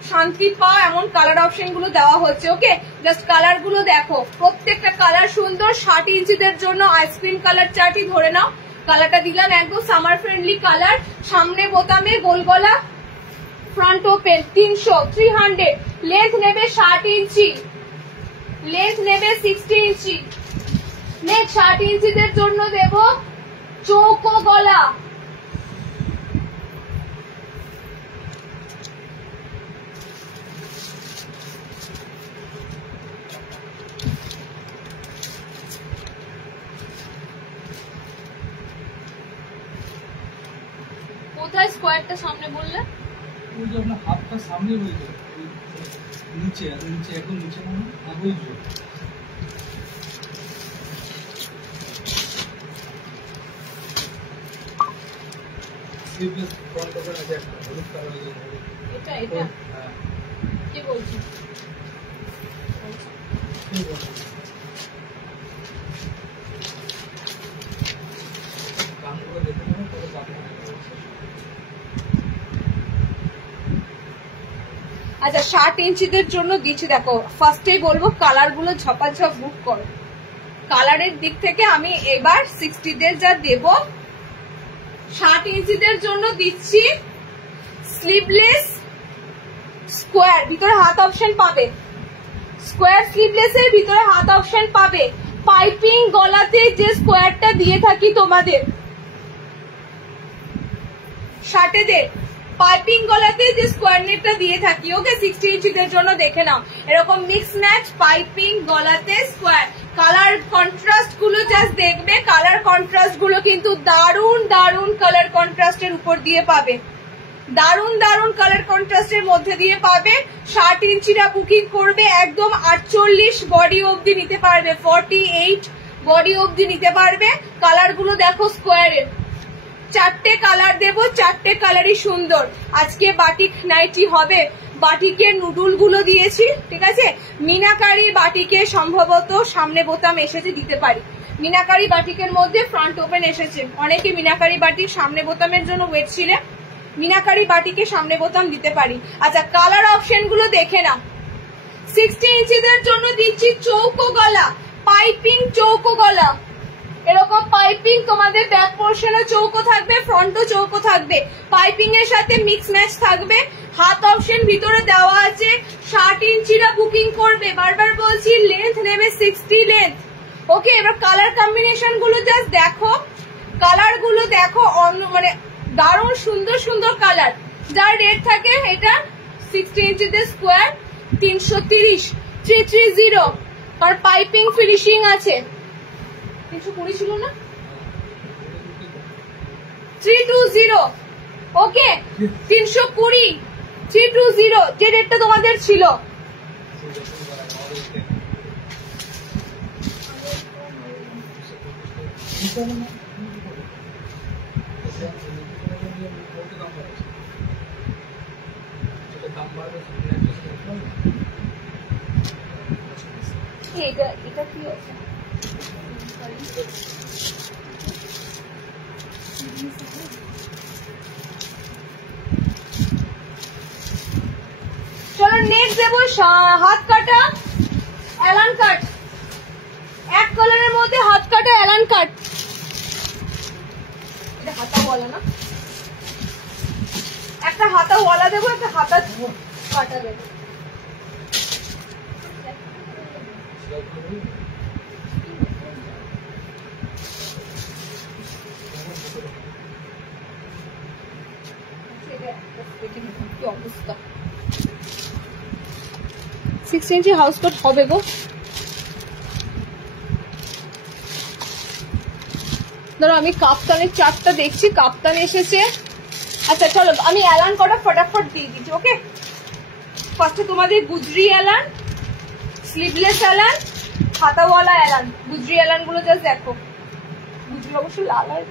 শান্তি পাও এমন কালার অপশন গুলো দেওয়া হচ্ছে। ওকে, জাস্ট কালার গুলো দেখো, প্রত্যেকটা কালার সুন্দর। 60 ইঞ্চিদের জন্য আইসক্রিম কালার চার্টই ধরে নাও। কালারটা দিলাম একদম সামার ফ্রেন্ডলি কালার। সামনে বোতামে গোল গলা, ফ্রন্ট ওপেন। 300 লেন্থ নেবে 60 ইঞ্চি, লেন্থ নেবে 60 ইঞ্চি। নেক্সট 60 ইঞ্চিদের জন্য দেব চৌকো গলা। কোথায় স্কোয়ারটা সামনে বললে? ওই যে আপনার হাতটা সামনে রয়েছে, নিচে নিচে একদম নিচে মানে ওই যে স্লিভলেস ফ্রন্ট ওপেন আছে একটা হলুদ কালারের। এটা এটা হ্যাঁ, কি বলছি? কি বলবো, কানগুলো দেখে নেবো পরে কাপড়। আচ্ছা, 60 ইঞ্চিদের জন্য দিচ্ছি। দেখো, ফার্স্টেই বলবো কালার গুলো ঝপাঝপ বুক করো। কালারের দিক থেকে আমি এবার 60 দের যা দেব, 60 ইঞ্চিদের জন্য দিচ্ছি স্লিভলেস স্কোয়ার, ভিতরে হাত অপশন পাবে। স্কোয়ার স্লিভলেস এর ভিতরে হাত অপশন পাবে। পাইপিং গলাতে যে স্কোয়ারটা দিয়ে থাকি তোমাদের 60 দের, পাইপিং গলাতে যে স্কোয়ার নেটটা দিয়ে থাকি। ওকে, 60 ইঞ্চিদের জন্য দেখে নাও এরকম মিক্স ম্যাচ পাইপিং গলাতে স্কোয়ার। কালার কন্ট্রাস্ট গুলো জাস্ট দেখবে, কালার কন্ট্রাস্ট গুলো কিন্তু দারুন দারুন কালার কন্ট্রাস্টের উপর দিয়ে পাবে, দারুন দারুন কালার কন্ট্রাস্টের মধ্যে দিয়ে পাবে। 60 ইঞ্চিরা বুকিং করবে একদম 48 বডি অবধি নিতে পারবে, 48 বডি অবধি নিতে পারবে। কালার গুলো দেখো স্কোয়ারের, 4টে কালার দেবো, 4টে কালারই সুন্দর। আজকে বাটিক নাইটি হবে, বাটিকের নুডুল গুলো দিয়েছি, ঠিক আছে। মিনাকারি বাটিকে সম্ভবত সামনে বোতাম এসেছে, দিতে পারি। মিনাকারি বাটিকের মধ্যে ফ্রন্ট ওপেন এসেছে। অনেকে মিনাকারি বাটিক সামনে বোতামের জন্য ওয়েট ছিলে, মিনাকারি বাটিকে সামনে বোতাম দিতে পারি। আচ্ছা, কালার অপশন গুলো দেখে না। 60 ইঞ্চিদের জন্য দিচ্ছি চৌকো গলা, পাইপিং চৌকো গলা। এরকম পাইপিং তোমাদের ব্যাক পোর্শনে চৌকো থাকবে, ফ্রন্টও চৌকো থাকবে, পাইপিং এর সাথে মিক্স ম্যাচ থাকবে। হাত অপশন ভিতরে দেওয়া আছে। 60 ইঞ্চিরা বুকিং করবে, বারবার বলছি লেন্থ নেবে 60 লেন্থ। ওকে, এবার কালার কম্বিনেশন গুলো জাস্ট দেখো, কালার গুলো দেখো, মানে দারুণ সুন্দর সুন্দর কালার। যার রেট থাকে এটা 60 ইঞ্চিতে স্কোয়ার 330, 330, আর পাইপিং ফিনিশিং আছে। 320 ছিল না, 320। ওকে, 320, 320 যে রেটটা তোমাদের ছিল। এটা এটা কি আছে? চলো নেক্সট দেবো হাত কাটা অ্যালান কাট। এক কালারের মধ্যে হাত কাটা অ্যালান কাট। এটা হাতা ওয়ালা না, একটা হাতা ওয়ালা দেবো, একটা হাতা কাটা দেবো। অবস্থা 6 ইঞ্চি হাউস কোট হবে গো। ধরো আমি কাপ্তানের চারটা দেখছি, কাপ্তান এসেছে। আচ্ছা চলো আমি অ্যালান কটা ফটাফট দিয়ে দিচ্ছি। ওকে, ফার্স্টে তোমাদের গুজরি এলান, স্লিভলেস এলান, হাতাওয়ালা এলান। গুজরি এলান গুলো জাস্ট দেখো, গুজরি অবশ্য লাল আর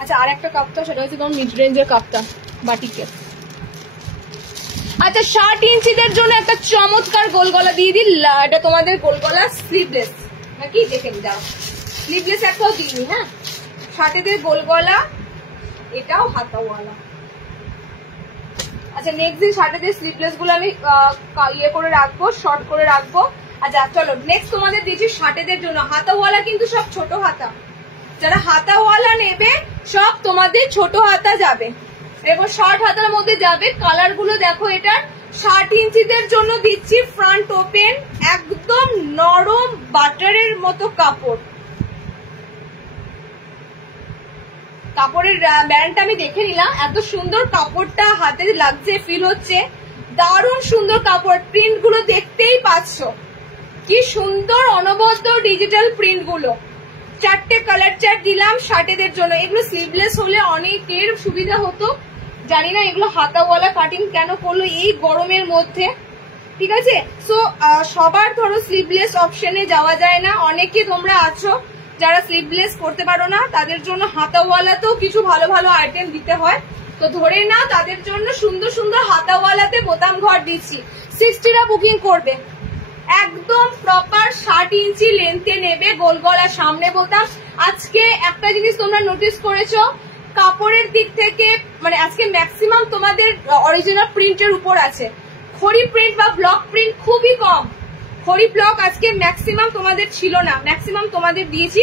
আচ্ছা, আর একটা কাপটা সেটা হচ্ছে তোমার মিড রেঞ্জের কাপটা বাটিকের। আচ্ছা 60 ইঞ্চিদের জন্য একটা চমৎকার গোল গলা দিয়ে দিই। এটা তোমাদের গোল গলা স্লিভলেস নাকি দেখে নি, দাও স্লিভলেস একটাও দিইনি। হ্যাঁ 60 গোল গলা, এটাও হাতাওয়ালা। আচ্ছা নেক্সট দিন 60 স্লিভলেস গুলো আমি ইয়ে করে রাখবো, শর্ট করে রাখবো। আচ্ছা চলো নেক্সট তোমাদের দিচ্ছি 60 জন্য হাতাওয়ালা, কিন্তু সব ছোট হাতা। যারা হাতাওয়ালা নেবে সব তোমাদের ছোট হাতা যাবে, এবং শর্ট হাতার মধ্যে যাবে। কালার গুলো দেখো, এটার 60 ইঞ্চিদের জন্য দিচ্ছি ফ্রন্ট ওপেন, একদম নরম বাটারের মতো কাপড়। কাপড়ের ব্যান্ডটা আমি দেখে নিলাম, এত সুন্দর কাপড়টা হাতে লাগছে, ফিল হচ্ছে দারুণ সুন্দর কাপড়। প্রিন্ট গুলো দেখতেই পাচ্ছ কি সুন্দর অনবদ্য ডিজিটাল প্রিন্ট গুলো। 4টে কালার চার্ট দিলাম 60 জন্য। এগুলো স্লিভলেস হলে অনেকের সুবিধা হতো, জানি না এগুলো হাতাওয়ালা কাটিং কেন করলো এই গরমের মধ্যে, ঠিক আছে। সো সবার ধরো স্লিভলেস অপশনে যাওয়া যায় না, অনেকে তোমরা আছো যারা স্লিভলেস করতে পারো না, তাদের জন্য হাতাওয়ালাতেও কিছু ভালো ভালো আইটেম দিতে হয়। তো ধরে না তাদের জন্য সুন্দর সুন্দর হাতাওয়ালাতে বোতাম ঘর দিচ্ছি। 60টা বুকিং করবে, একদম প্রপার 60 ইঞ্চি লেন্থে নেবে, গোল গলা, সামনে বোতাম। আজকে একটা জিনিস তোমরা নোটিস করেছো, কাপড়ের দিক থেকে মানে আজকে ম্যাক্সিমাম তোমাদের অরিজিনাল প্রিন্টের উপর আছে, খড়ি প্রিন্ট বা ব্লক প্রিন্ট খুবই কম। খড়ি ব্লক আজকে ম্যাক্সিমাম তোমাদের ছিল না, ম্যাক্সিমাম তোমাদের দিয়েছি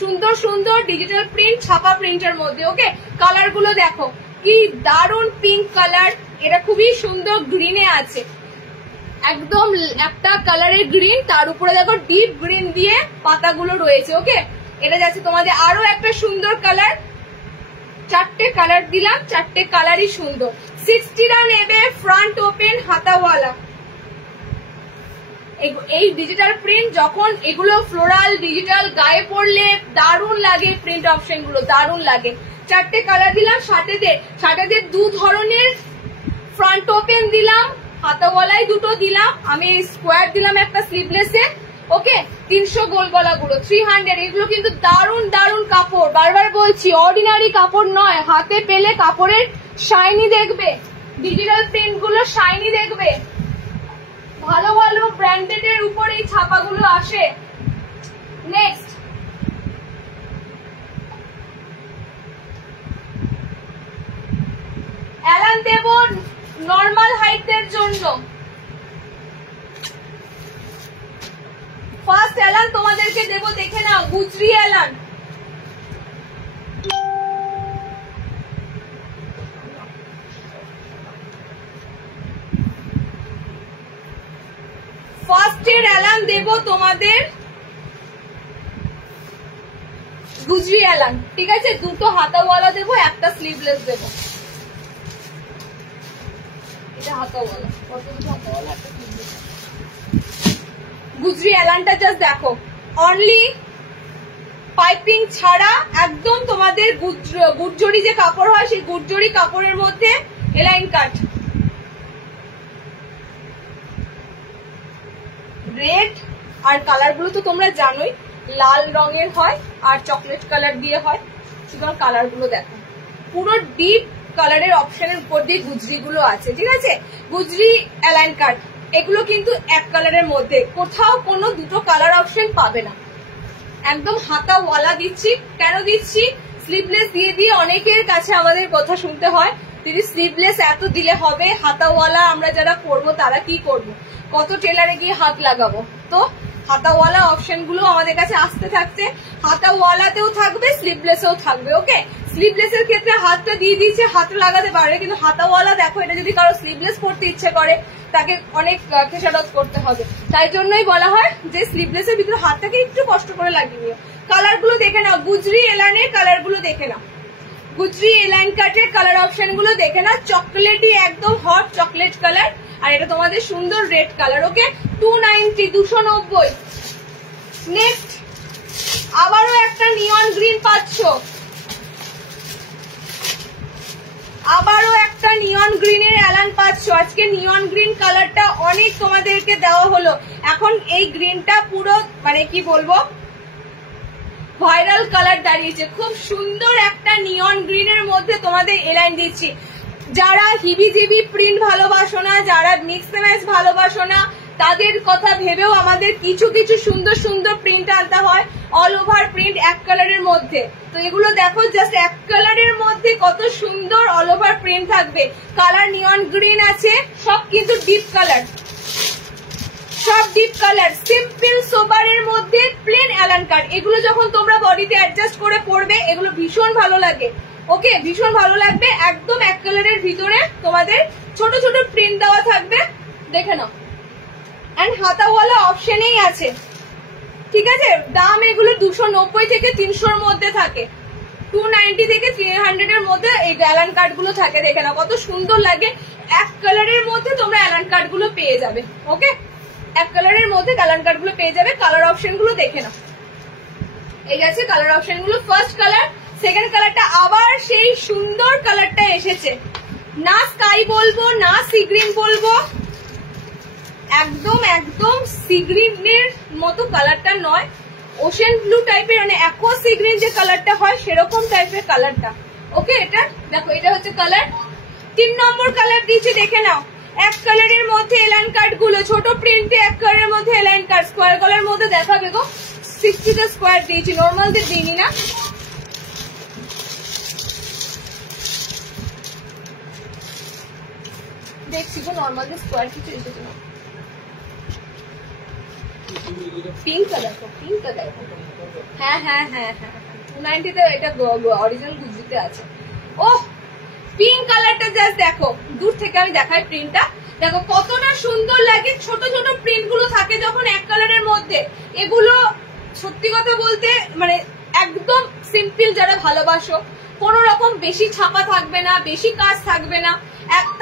সুন্দর সুন্দর ডিজিটাল প্রিন্ট, ছাপা প্রিন্টের মধ্যে। ওকে, কালার গুলো দেখো কি দারুণ পিঙ্ক কালার, এটা খুবই সুন্দর গ্রিনে আছে, একদম একটা কালারের গ্রিন, তার উপরে দেখো ডিপ গ্রিন দিয়ে পাতাগুলো রয়েছে। ওকে, এটা যাচ্ছে তোমাদের আরো একটা সুন্দর কালার। 4টে কালার দিলাম, 4টে কালারই সুন্দর। 60টা নেবে ফ্রন্ট ওপেন হাতাওয়ালা। এই ডিজিটাল প্রিন্ট যখন এগুলো ফ্লোরাল ডিজিটাল গায়ে পড়লে দারুণ লাগে, প্রিন্ট অপশন গুলো দারুণ লাগে। 4টে কালার দিলাম। 60 দু ধরনের ফ্রন্ট ওপেন দিলাম, হাতাওয়ালাই দুটো দিলাম, আমি স্কোয়ার দিলাম একটা স্লিভলেসে। ওকে, 300 গোল গলা গুলো 300। এগুলো কিন্তু দারুণ দারুণ কাপড়, বারবার বলছি অর্ডিনারি কাপড় নয়। হাতে পেলে কাপড়ের শাইনি দেখবে, ডিজিটাল প্রিন্ট গুলো শাইনি দেখবে। ভালো ভালো ব্র্যান্ডেড এর উপর এই ছাপাগুলো আসে। নেক্সট এলান দেব নর্মাল হাইটের জন্য। ফার্স্ট এলান তোমাদেরকে দেব, দেখে নাও, গুজরি এলান। ফার্স্ট এর এলান দেব তোমাদের গুজরি এলান, ঠিক আছে। দুটো হাতাওয়ালা দেবো, একটা স্লিভলেস দেবো। এটা হাতাওয়ালা, হাতাওয়ালা একটা স্লিভলেস। গুজরি এলানটা জাস্ট দেখো, অনলি পাইপিং ছাড়া একদম তোমাদের গুজরি যে কাপড় হয় সেই গুজরি কাপড়ের মধ্যে এলাইন কাট। রেড আর কালার গুলো তো তোমরা জানোই, লাল রঙের হয় আর চকলেট কালার দিয়ে হয়। সুতরাং কালার গুলো দেখো, পুরো ডিপ কালারের অপশনের উপর দিয়ে গুজরি গুলো আছে, ঠিক আছে। গুজরি অ্যালাইন কাট, এগুলো কিন্তু এক কালারের মধ্যে, কোথাও কোনো দুটো কালার অপশন পাবে না। একদম হাতাওয়ালা দিচ্ছি। কেন দিচ্ছি? স্লিভলেস দিয়ে দিয়ে অনেকের কাছে আমাদের কথা শুনতে হয়, দিদি স্লিভলেস এত দিলে হবে, হাতাওয়ালা আমরা যারা করবো তারা কি করবো, কত টেলারে গিয়ে হাত লাগাবো। তো হাতাওয়ালা অপশন গুলো আমাদের কাছে আসতে থাকছে, হাতাওয়ালাতেও থাকবে, স্লিভলেসেও থাকবে। ওকে, স্লিভলেসের ক্ষেত্রে হাতটা দিয়ে দিচ্ছে, হাত লাগাতে পারে, কিন্তু হাতাওয়ালা দেখো, এটা যদি কারো স্লিভলেস পরতে ইচ্ছে করে তাকে অনেক খেসারত করতে হবে। তাই জন্যই বলা হয় যে স্লিভলেসের ভিতরে হাতটাকে একটু কষ্ট করে লাগিয়ে নিও। কালার গুলো দেখে নাও, গুজরি এলানের কালার গুলো দেখে নাও, গুজরি এলাইন কাটের কালার অপশন গুলো দেখে নাও। চকলেটই একদম হট চকলেট কালার, আর এটা তোমাদের সুন্দর রেড কালার। ওকে 290 290। নেক্সট আবারও একটা নিয়ন গ্রিন পাচ্ছ, আবারও একটা নিয়ন গ্রিনের অ্যালান পাচ্ছ। আজকে নিয়ন গ্রিন কালারটা অনেক তোমাদেরকে দেওয়া হলো। এখন এই গ্রিনটা পুরো মানে কি বলবো ভাইরাল কালার দাঁড়িয়েছে। খুব সুন্দর একটা নিয়ন গ্রিনের মধ্যে তোমাদের এলাইন দিচ্ছি। যারা হিবিজিবি প্রিন্ট ভালোবাসো না, যারা মিক্স ম্যাচ ভালোবাসো না, তাদের কথা ভেবেও আমাদের কিছু কিছু সুন্দর সুন্দর প্রিন্ট আনতে হয়। অল ওভার প্রিন্ট এক কালারের মধ্যে, তো এগুলো দেখো জাস্ট এক কালারের মধ্যে কত সুন্দর অল ওভার প্রিন্ট থাকবে। কালার নিয়ন গ্রিন আছে, সব কিন্তু ডিপ কালার, সব ডিপ কালার। সিম্পল সোবারের মধ্যে প্লেন অ্যালান কাট। এগুলো যখন তোমরা বডিতে অ্যাডজাস্ট করে পরবে এগুলো ভীষণ ভালো লাগে। ওকে ভীষণ ভালো লাগবে। একদম এক কালারের ভিতরে তোমাদের ছোট ছোট প্রিন্ট দেওয়া থাকবে, দেখে নাও। এন্ড হাতাওয়ালা অপশনেই আছে, ঠিক আছে। দাম এগুলো 290 থেকে 300 মধ্যে থাকে, 290 থেকে 300 এর মধ্যে এই অ্যালান কাট গুলো থাকে। দেখে নাও কত সুন্দর লাগে। এক কালারের মধ্যে তোমরা অ্যালান কাট গুলো পেয়ে যাবে। ওকে এক কালারের মধ্যে অ্যালান কাট গুলো পেয়ে যাবে। কালার অপশন গুলো দেখে নাও, এই গেছে কালার অপশন গুলো। ফার্স্ট কালার, সেকেন্ড কালারটা আবার সেই সুন্দর কালারটা এসেছে। না স্কাই বলবো না সি গ্রিন বলবো, একদম একদম সি গ্রিনের মতো কালারটা নয়, ওশেন ব্লু টাইপের মানে অ্যাকোয়া সি গ্রিন যে কালারটা হয় সেরকম টাইপের কালারটা। ওকে এটা দেখো, এটা হচ্ছে কালার। 3 নম্বর কালার দিয়েছি, দেখে নাও। এক কালারের মধ্যে এলাইন কাট গুলো ছোট প্রিন্টে, এক কালারের মধ্যে এলাইন কাট স্কোয়ার কালার মধ্যে দেখাবে গো। 60 তে স্কোয়ার দিয়েছি, নর্মাল দিয়ে দিইনি না। দেখছি গো নর্মাল দিয়ে স্কোয়ার কিছু এসেছে না। Pink colour, pink colour. হ্যাঁ হ্যাঁ হ্যাঁ হ্যাঁ 290 তে এটা অরিজিনাল গুজরিতে আছে। ওহ পিঙ্ক কালারটা জাস্ট দেখো, দূর থেকে আমি দেখাই প্রিন্টটা, দেখো কত না সুন্দর লাগে। ছোট ছোট প্রিন্ট গুলো থাকে যখন এক কালারের মধ্যে, এগুলো সত্যি কথা বলতে মানে একদম সিম্পল যারা ভালোবাসো, কোন রকম বেশি ছাপা থাকবে না, বেশি কাজ থাকবে না,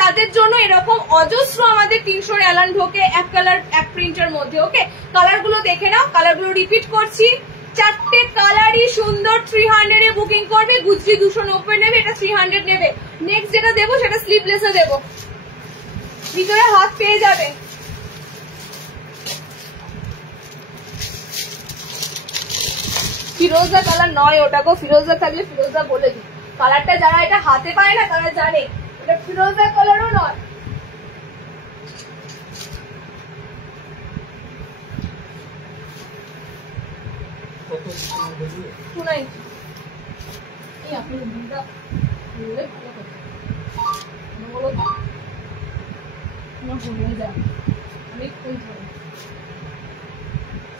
তাদের জন্য এরকম অজস্র আমাদের 300 অ্যালান ঢোকে এক কালার এক প্রিন্টের মধ্যে। ওকে কালার গুলো দেখে নাও, কালার গুলো রিপিট করছি। 4টে কালারই সুন্দর। 300 এ বুকিং করবে, গুজরি 290 নেবে, এটা 300 নেবে। নেক্সট যেটা দেবো সেটা স্লিভলেসে দেবো, ভিতরে হাত পেয়ে যাবে। ফিরোজা কালার নয় ওটা গো, ফিরোজা থাকলে ফিরোজা বলে দিই। কালারটা যারা এটা হাতে পায় না তারা জানে এটা ফিরোজা কালারও নয়।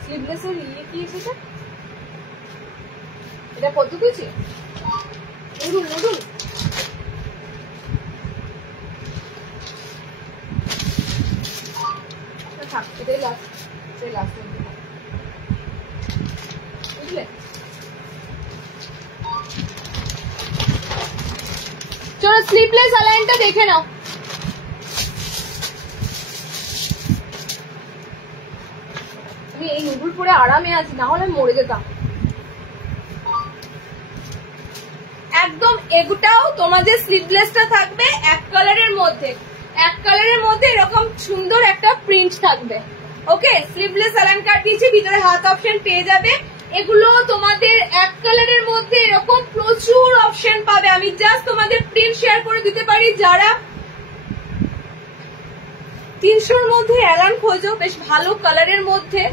স্লিভলেসের ইয়ে কি এসেছে, এটা কত দিয়েছি? নুডুল নুডুল থাক, এটাই লাস্ট, এটাই লাস্ট বুঝলে। চলো স্লিভলেস অ্যালাইনটা দেখে নাও। আমি এই নুডুল পরে আরামে আছি, না হলে মরে যেতাম একদম। এগুটাও তোমাদের স্লিভলেসটা থাকবে এক কালারের মধ্যে, এক কালারের মধ্যে এরকম সুন্দর একটা প্রিন্ট থাকবে। ওকে স্লিভলেস অ্যালাইন কাট দিয়েছি, ভিতরে হাত অপশন পেয়ে যাবে। এগুলো তোমাদের এক কালারের মধ্যে এরকম প্রচুর অপশন পাবে। আমি জাস্ট তোমাদের প্রিন্ট শেয়ার করে দিতে পারি। যারা 300-র মধ্যে অ্যালান খোঁজো বেশ ভালো কালারের মধ্যে,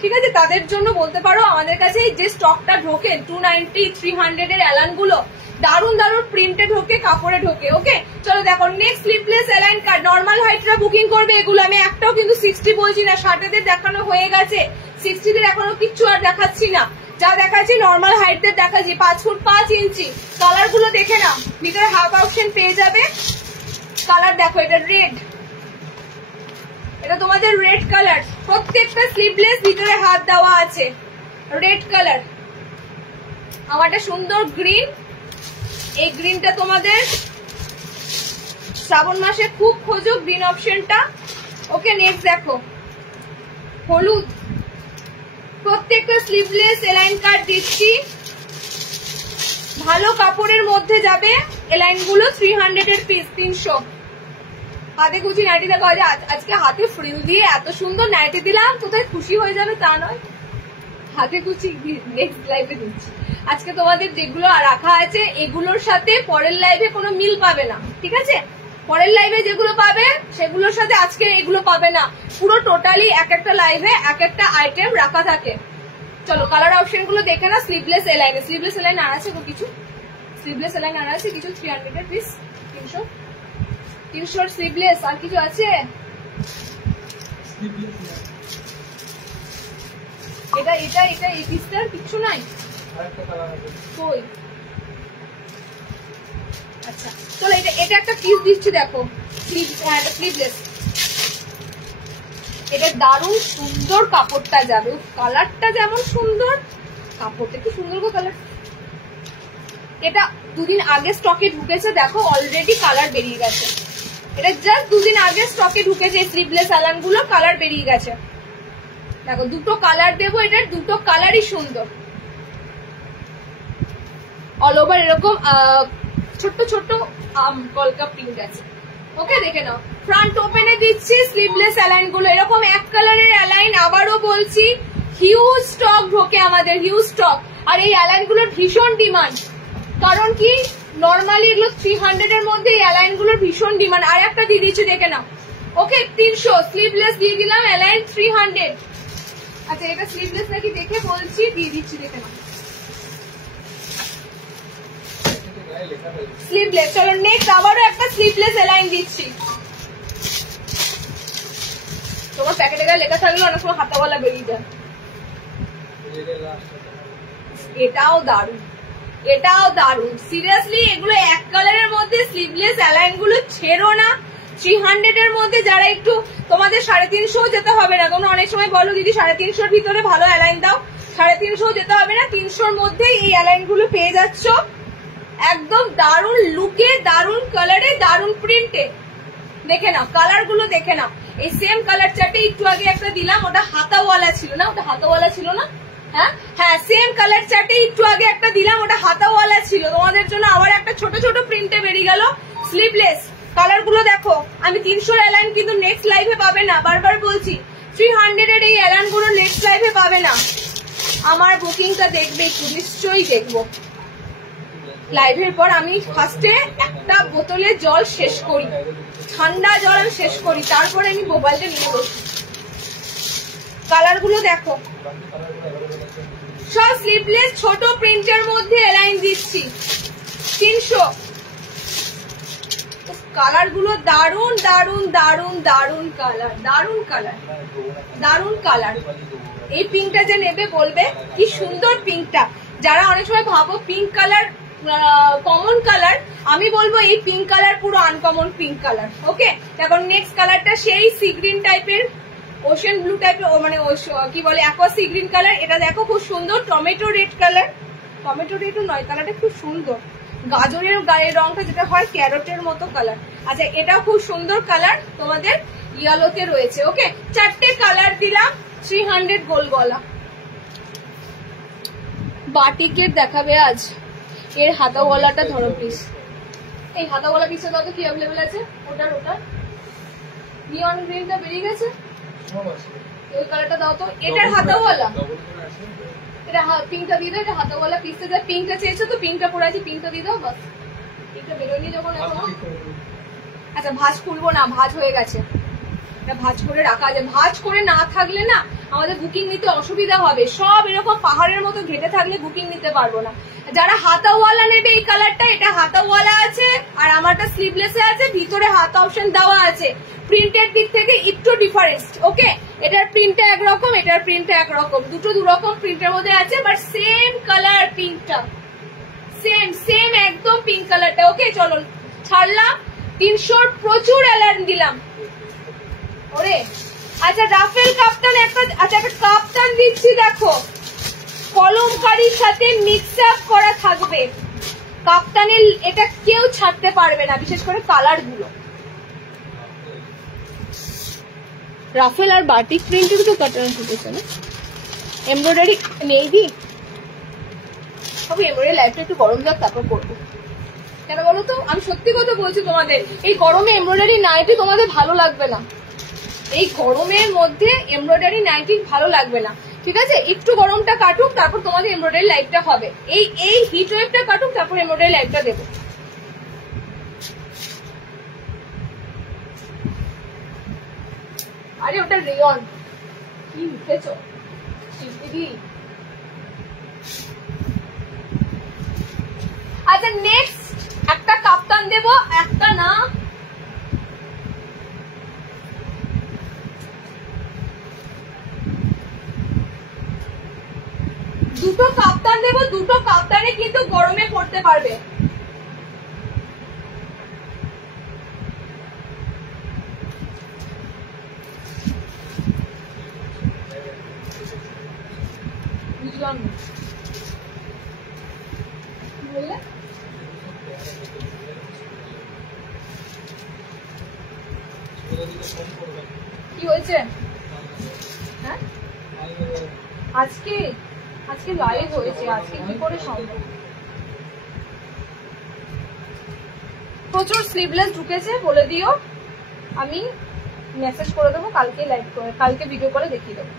ঠিক আছে, তাদের জন্য বলতে পারো আমাদের কাছে যে স্টকটা ঢোকে 290 300 এর অ্যালান গুলো দারুন দারুন প্রিন্টে ঢোকে, কাপড়ে ঢোকে। ওকে চলো দেখো নেক্সট স্লিভলেস অ্যালাইন কাট। নর্মাল হাইটরা বুকিং করবে এগুলো, আমি একটাও কিন্তু 60 বলছি না, 60 দেখানো হয়ে গেছে, 60 এখনো কিচ্ছু আর দেখাচ্ছি না। যা দেখাচ্ছি নর্মাল হাইটদের দেখাচ্ছি, 5 ফুট 5 ইঞ্চি। কালার গুলো দেখে নাও, ভিতরে হাফ অপশন পেয়ে যাবে। কালার দেখো, এটা রেড, এটা তোমাদের রেড কালার, প্রত্যেকটা স্লিভলেস, ভিতরে হাত দেওয়া আছে, রেড কালার। আমারটা সুন্দর গ্রিন, এই গ্রিনটা তোমাদের শ্রাবণ মাসে খুব খোঁজো গ্রিন অপশনটা। ওকে, নেক্সট দেখো হলুদ, প্রত্যেকটা স্লিভলেস এলাইন কাট দিচ্ছি, ভালো কাপড়ের মধ্যে যাবে। এলাইন গুলো 300 এর পিস, 300। হাতে কুচি নাইটি দেখা যায়, আজকে হাতে ফ্রিল দিয়ে এত সুন্দর নাইটি দিলাম, কোথায় খুশি হয়ে যাবে তা নয়, হাতে কুচি নেক্সট লাইভে দিচ্ছি। আজকে তোমাদের যেগুলো রাখা আছে এগুলোর সাথে পরের লাইভে কোনো মিল পাবে না, ঠিক আছে? পরের লাইভে যেগুলো পাবে সেগুলোর সাথে আজকে এগুলো পাবে না, পুরো টোটালি এক একটা লাইভে এক একটা আইটেম রাখা থাকে। চলো কালার অপশন গুলো দেখে না। স্লিভলেস এলাইনে, স্লিভলেস এলাইন আর আছে কিছু, স্লিভলেস এলাইন আর আছে কিছু, 300 এর পিস, 300 স্লিভলেস। আর কিছু আছে? এটা এটা এটা এই পিসটার কিছু নাই, কই? আচ্ছা চলো এটা এটা একটা পিস দিচ্ছি, দেখো স্লিভলেস। এটা দারুণ সুন্দর কাপড়টা যাবে, কালারটা যেমন সুন্দর, কাপড়টা কি সুন্দর গো কালার। এটা দুদিন আগে স্টকে ঢুকেছে, দেখো অলরেডি কালার বেরিয়ে গেছে। এটা জাস্ট দুদিন আগে স্টকে ঢুকেছে, স্লিভলেস আলান গুলো কালার বেরিয়ে গেছে। দেখো দুটো কালার দেবো, এটার দুটো কালারই সুন্দর। অল ওভার এরকম ছোট্ট ছোট্ট কলকা প্রিন্ট আছে। ওকে দেখে নাও। ফ্রন্ট ওপেনে দিচ্ছি স্লিভলেস অ্যালাইন গুলো, এরকম এক কালারের অ্যালাইন। আবারও বলছি হিউজ স্টক ঢোকে আমাদের, হিউজ স্টক। আর এই অ্যালাইন গুলোর ভীষণ ডিমান্ড, কারণ কি নর্মালি এগুলো 300 এর মধ্যে এই অ্যালাইন গুলোর ভীষণ ডিমান্ড। আর একটা দিয়ে দিচ্ছি দেখে নাও। ওকে 300 স্লিভলেস দিয়ে দিলাম, অ্যালাইন 300। আচ্ছা এটা স্লিভলেস নাকি দেখে বলছি, দিয়ে দিচ্ছি দেখে নাও স্লিভলেস। চলো নেক্সট আবারও একটা স্লিভলেস এলাইন দিচ্ছি। তোমার প্যাকেটে গায়ে লেখা থাকলে অনেক সময় হাতাওয়ালা বেরিয়ে যায়। এটাও দারুন, এটাও দারুন, সিরিয়াসলি এগুলো এক কালারের মধ্যে স্লিভলেস অ্যালাইন গুলো ছেড়ো না। 300 এর মধ্যে যারা একটু, তোমাদের 350 যেতে হবে না। তোমরা অনেক সময় বলো দিদি 350 ভিতরে ভালো অ্যালাইন দাও, 350 যেতে হবে না, 300 মধ্যেই এই অ্যালাইন গুলো পেয়ে যাচ্ছ। একদম দারুন লুকে, দারুন কালারে, দারুন প্রিন্টে। দেখে নাও কালার গুলো, দেখে নাও। এই সেম কালার চার্টে একটু আগে একটা দিলাম, ওটা হাতাওয়ালা ছিল না, ওটা হাতাওয়ালা ছিল না? হ্যাঁ হ্যাঁ, সেম কালার চার্টে একটু আগে একটা দিলাম, ওটা হাতাওয়ালা ছিল। তোমাদের জন্য আবার একটা ছোট ছোট প্রিন্টে বেরিয়ে গেল স্লিভলেস। কালার গুলো দেখো। আমি 300 অ্যালাইন কিন্তু নেক্সট লাইভে পাবে না, বারবার বলছি। 300 এর এই অ্যালাইন গুলো নেক্সট লাইভে পাবে না। আমার বুকিংটা দেখবে একটু, নিশ্চয়ই দেখবো। লাইভের পর আমি ফার্স্টে একটা বোতলে জল শেষ করি, ঠান্ডা জল আমি শেষ করি, তারপরে আমি মোবাইলটা নিয়ে বসি। কালার গুলো দেখো, সব স্লিভলেস ছোট প্রিন্টের মধ্যে এলাইন দিচ্ছি 300। কালার গুলো দারুন দারুন দারুন দারুন কালার, দারুন কালার, দারুন কালার। এই পিঙ্কটা যে নেবে বলবে কি সুন্দর পিঙ্কটা। যারা অনেক সময় ভাবো পিঙ্ক কালার কমন কালার, আমি বলবো এই পিঙ্ক কালার পুরো আনকমন পিঙ্ক কালার। ওকে এখন নেক্সট কালারটা সেই সি গ্রিন টাইপের, ওশেন ব্লু টাইপের, মানে কি বলে অ্যাকোয়া সি গ্রিন কালার। এটা দেখো খুব সুন্দর টমেটো রেড কালার, টমেটো রেডও নয়, কালারটা খুব সুন্দর। গাজরের গায়ের রংটা যেটা হয় ক্যারটের মতো কালার। আচ্ছা এটাও খুব সুন্দর কালার, তোমাদের ইয়েলোতে রয়েছে। ওকে 4টে কালার দিলাম। 300 গোল গলা বাটিকের দেখাবে আজ। এর হাতাওয়ালাটা ধরো প্লিজ, এই হাতাওয়ালা পিসটা দাও তো কি অ্যাভেলেবেল আছে। ওটার নিয়ন গ্রিনটা বেরিয়ে গেছে, ওই কালারটা দাও তো। এটার হাতাওয়ালা, এটা পিঙ্কটা দিয়ে দাও। এটা হাতাওয়ালা পিসটা যা পিঙ্কটা চেয়েছো তো, পিঙ্কটা পরে আছে, পিঙ্কটা দিয়ে দাও বাস। পিঙ্কটা বেরোয়নি যখন এখনো। আচ্ছা ভাঁজ খুলবো না, ভাঁজ হয়ে গেছে, এটা ভাঁজ করে রাখা আছে। ভাঁজ করে না থাকলে না আমাদের বুকিং নিতে অসুবিধা হবে। সব এরকম পাহাড়ের মতো ঘেটে থাকলে বুকিং নিতে পারবো না। যারা হাতাওয়ালা নেবে এই কালারটা, এটা হাতাওয়ালা আছে আর আমারটা স্লিভলেসে আছে, ভিতরে হাতা অপশন দেওয়া আছে। প্রিন্টের দিক থেকে একটু ডিফারেন্স। ওকে এটার প্রিন্টটা একরকম, এটার প্রিন্টটা একরকম, দুটো দুরকম প্রিন্টের মধ্যে আছে, বাট সেম কালার পিঙ্কটা, সেম সেম একদম পিঙ্ক কালারটা। ওকে চলো ছাড়লাম। 300 প্রচুর অ্যালার্ম দিলাম। ওরে আচ্ছা রাফেল কাপ্তান একটা, আচ্ছা একটা কাপ্তান দিচ্ছি দেখো, কলমকারীর সাথে মিক্স আপ করা থাকবে। কাপ্তানের এটা কেউ ছাড়তে পারবে না, বিশেষ করে কালার গুলো। রাফেল আর বাটিক প্রিন্টের তো প্যাটার্ন ফুটেছে না, এমব্রয়ডারি নেই দি তবে এমব্রয়ডারি লাইফটা একটু গরম যাক তারপর করবো। কেন বলো তো, আমি সত্যি কথা বলছি তোমাদের, এই গরমে এমব্রয়ডারি নাইটি তোমাদের ভালো লাগবে না, এই গরমের মধ্যে এমব্রয়ডারি নাইটি ভালো লাগবে না, ঠিক আছে? একটু গরমটা কাটুক তারপর তোমাদের এমব্রয়ডারি লাইফটা হবে, এই হিট ওয়েভটা কাটুক তারপর এমব্রয়ডারি লাইফটা দেবো। আরে ওটা রেয়ন কি লিখেছো দিদি। আচ্ছা নেক্সট একটা কাপ্তান দেবো, একটা না দুটো কাপ্তান দেবো, দুটো কাপ্তানে কিন্তু গরমে পড়তে পারবে। বুঝলাম না কি বললে? কি হয়েছে? হ্যাঁ আজকে লাইভ হয়েছে, আজকে কি করে সম্ভব? প্রচুর স্লিভলেস ঢুকেছে, বলে দিও, আমি মেসেজ করে দেবো, কালকে লাইভ করে, কালকে ভিডিও করে দেখিয়ে দেবো।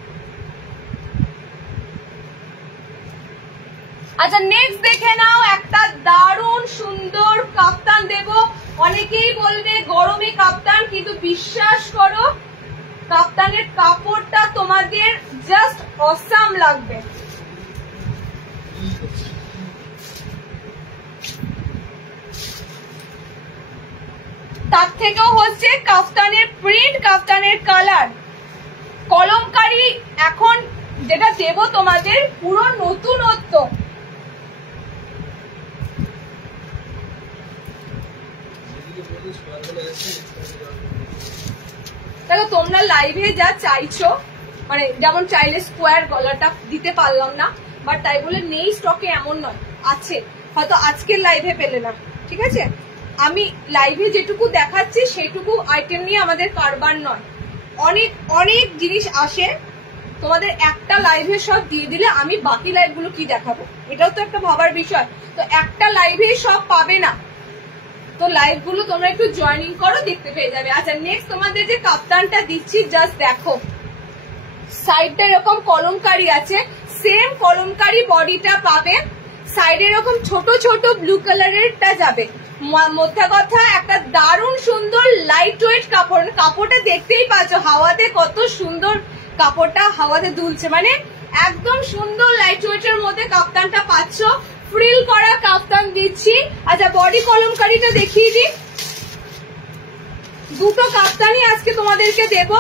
আচ্ছা নেক্সট দেখে নাও, একটা দারুণ সুন্দর কাপ্তান দেব। অনেকেই বলবে গরমে কাপ্তান, কিন্তু বিশ্বাস করো কাপ্তানের কাপড়টা তোমাদের জাস্ট অসাম লাগবে। তার থেকেও হচ্ছে কাফতানের প্রিন্ট, কাফতানের কালার, কলমকারী এখন যেটা দেব তোমাদের পুরো নতুনত্ব। দেখো তোমরা লাইভে যা চাইছো, মানে যেমন চাইলে স্কোয়ার গলাটা দিতে পারলাম না, বাট তাই বলে নেই স্টকে এমন নয়, আছে, হয়তো আজকের লাইভে পেলে না, ঠিক আছে? আমি লাইভে যেটুকু দেখাচ্ছি সেটুকু আইটেম নিয়ে আমাদের কারবার নয়, অনেক অনেক জিনিস আসে, তোমাদের একটা লাইভে সব দিয়ে দিলে আমি বাকি লাইভগুলো কি দেখাবো, এটাও তো একটা ভাবার বিষয়। তো একটা লাইভে সব পাবে না, তো লাইভ গুলো তোমরা একটু জয়েনিং করো, দেখতে পেয়ে যাবে। আচ্ছা নেক্সট তোমাদের যে কাপ্তানটা দিচ্ছি, জাস্ট দেখো সাইডটা এরকম কলমকারী আছে, সেম কলমকারী বডিটা পাবে, সাইডে এরকম ছোট ছোট ব্লু কালারেরটা যাবে। মোদ্দা কথা একটা দারুণ সুন্দর লাইট ওয়েট কাপড়, কাপড়টা দেখতেই পাচ্ছ হাওয়াতে কত সুন্দর কাপড়টা হাওয়াতে দুলছে, মানে একদম সুন্দর লাইট ওয়েটের মধ্যে কাপ্তানটা পাচ্ছ। ফ্রিল করা কাপ্তান দিচ্ছি। আচ্ছা বডি কলমকারীটা দেখিয়ে দিই, দুটো কাপ্তানই আজকে তোমাদেরকে দেব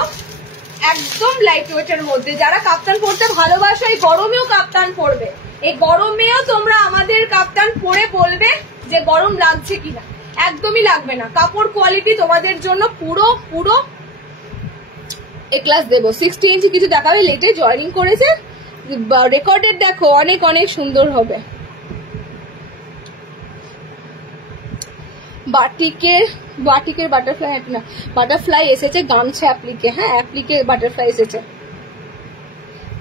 একদম লাইট ওয়েটের মধ্যে। যারা কাপ্তান পরতে ভালোবাসো, এই গরমেও কাপ্তান পরবে, এই গরমেও তোমরা আমাদের কাপ্তান পরে বলবে যে গরম লাগছে কিনা, একদমই লাগবে না। কাপড় কোয়ালিটি তোমাদের জন্য পুরো পুরো এ ক্লাস দেবো। 60 ইঞ্চি কিছু দেখাবে, লেটে জয়েনিং করেছে, রেকর্ডেড দেখো অনেক অনেক সুন্দর হবে। বাটিকের বাটারফ্লাই না, বাটারফ্লাই এসেছে গামছা অ্যাপ্লিকে, হ্যাঁ অ্যাপ্লিকে বাটারফ্লাই এসেছে,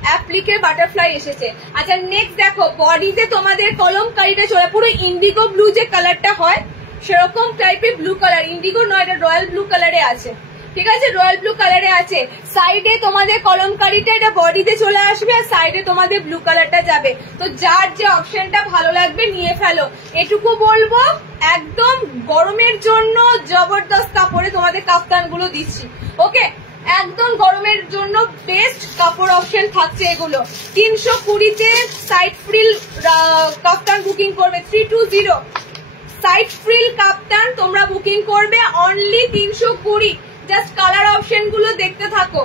অ্যাপ্লিকে বাটারফ্লাই এসেছে। আচ্ছা নেক্সট দেখো বডিতে তোমাদের কলমকারীটা চলে, পুরো ইন্ডিগো ব্লু যে কালারটা হয় সেরকম টাইপের ব্লু কালার, ইন্ডিগো নয় এটা রয়্যাল ব্লু কালারে আছে, ঠিক আছে রয়্যাল ব্লু কালারে আছে। সাইডে তোমাদের কলমকারীটা এটা বডিতে চলে আসবে, আর সাইডে তোমাদের ব্লু কালারটা যাবে। তো যার যে অপশনটা ভালো লাগবে নিয়ে ফেলো। এটুকু বলবো একদম গরমের জন্য জবরদস্ত কাপড়ে তোমাদের কাপ্তান গুলো দিচ্ছি, ওকে একদম গরমের জন্য বেস্ট কাপড় অপশন থাকছে এগুলো। 320-তে সাইড ফ্রিল কাপ্তান বুকিং করবে, 320 সাইড ফ্রিল কাপ্তান তোমরা বুকিং করবে অনলি 320। জাস্ট কালার অপশন গুলো দেখতে থাকো,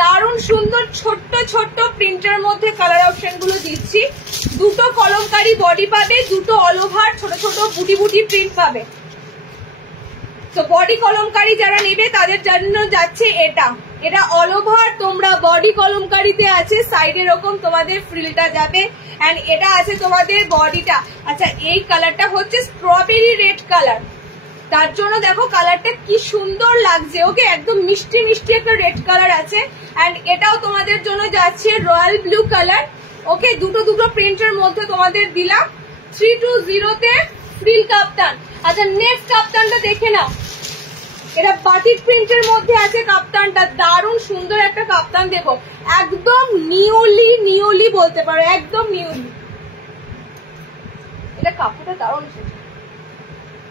দারুণ সুন্দর ছোট্ট ছোট্ট প্রিন্টের মধ্যে কালার অপশন গুলো দিচ্ছি। দুটো কলমকারী বডি পাবে, দুটো অল ওভার ছোট ছোট বুটি বুটি প্রিন্ট পাবে। তো বডি কলমকারি যারা নেবে তাদের জন্য যাচ্ছে এটা। এটা অল ওভার তোমরা বডি কলমকারিতে আছে, সাইডে এরকম তোমাদের ফ্রিলটা যাবে, এন্ড এটা আছে তোমাদের বডিটা। আচ্ছা, এই কালারটা হচ্ছে স্ট্রবেরি রেড কালার, তার জন্য দেখো কালারটা কি সুন্দর লাগছে। ওকে, একদম মিষ্টি মিষ্টি একটা রেড কালার আছে, এন্ড এটাও তোমাদের জন্য যাচ্ছে রয়্যাল ব্লু কালার। ওকে, দুটো দুটো প্রিন্টের মধ্যে তোমাদের দিলাম 320 তে ফ্রিল কাপ্তান। আচ্ছা, নেক্সট কাপ্তানটা দেখে নাও, এটা বাটিক প্রিন্টের মধ্যে আছে কাপ্তানটা, দারুণ সুন্দর একটা কাপ্তান দেবো, একদম নিউলি বলতে পারো, একদম নিউলি। এটা কাপড়টা দারুণ এসেছে,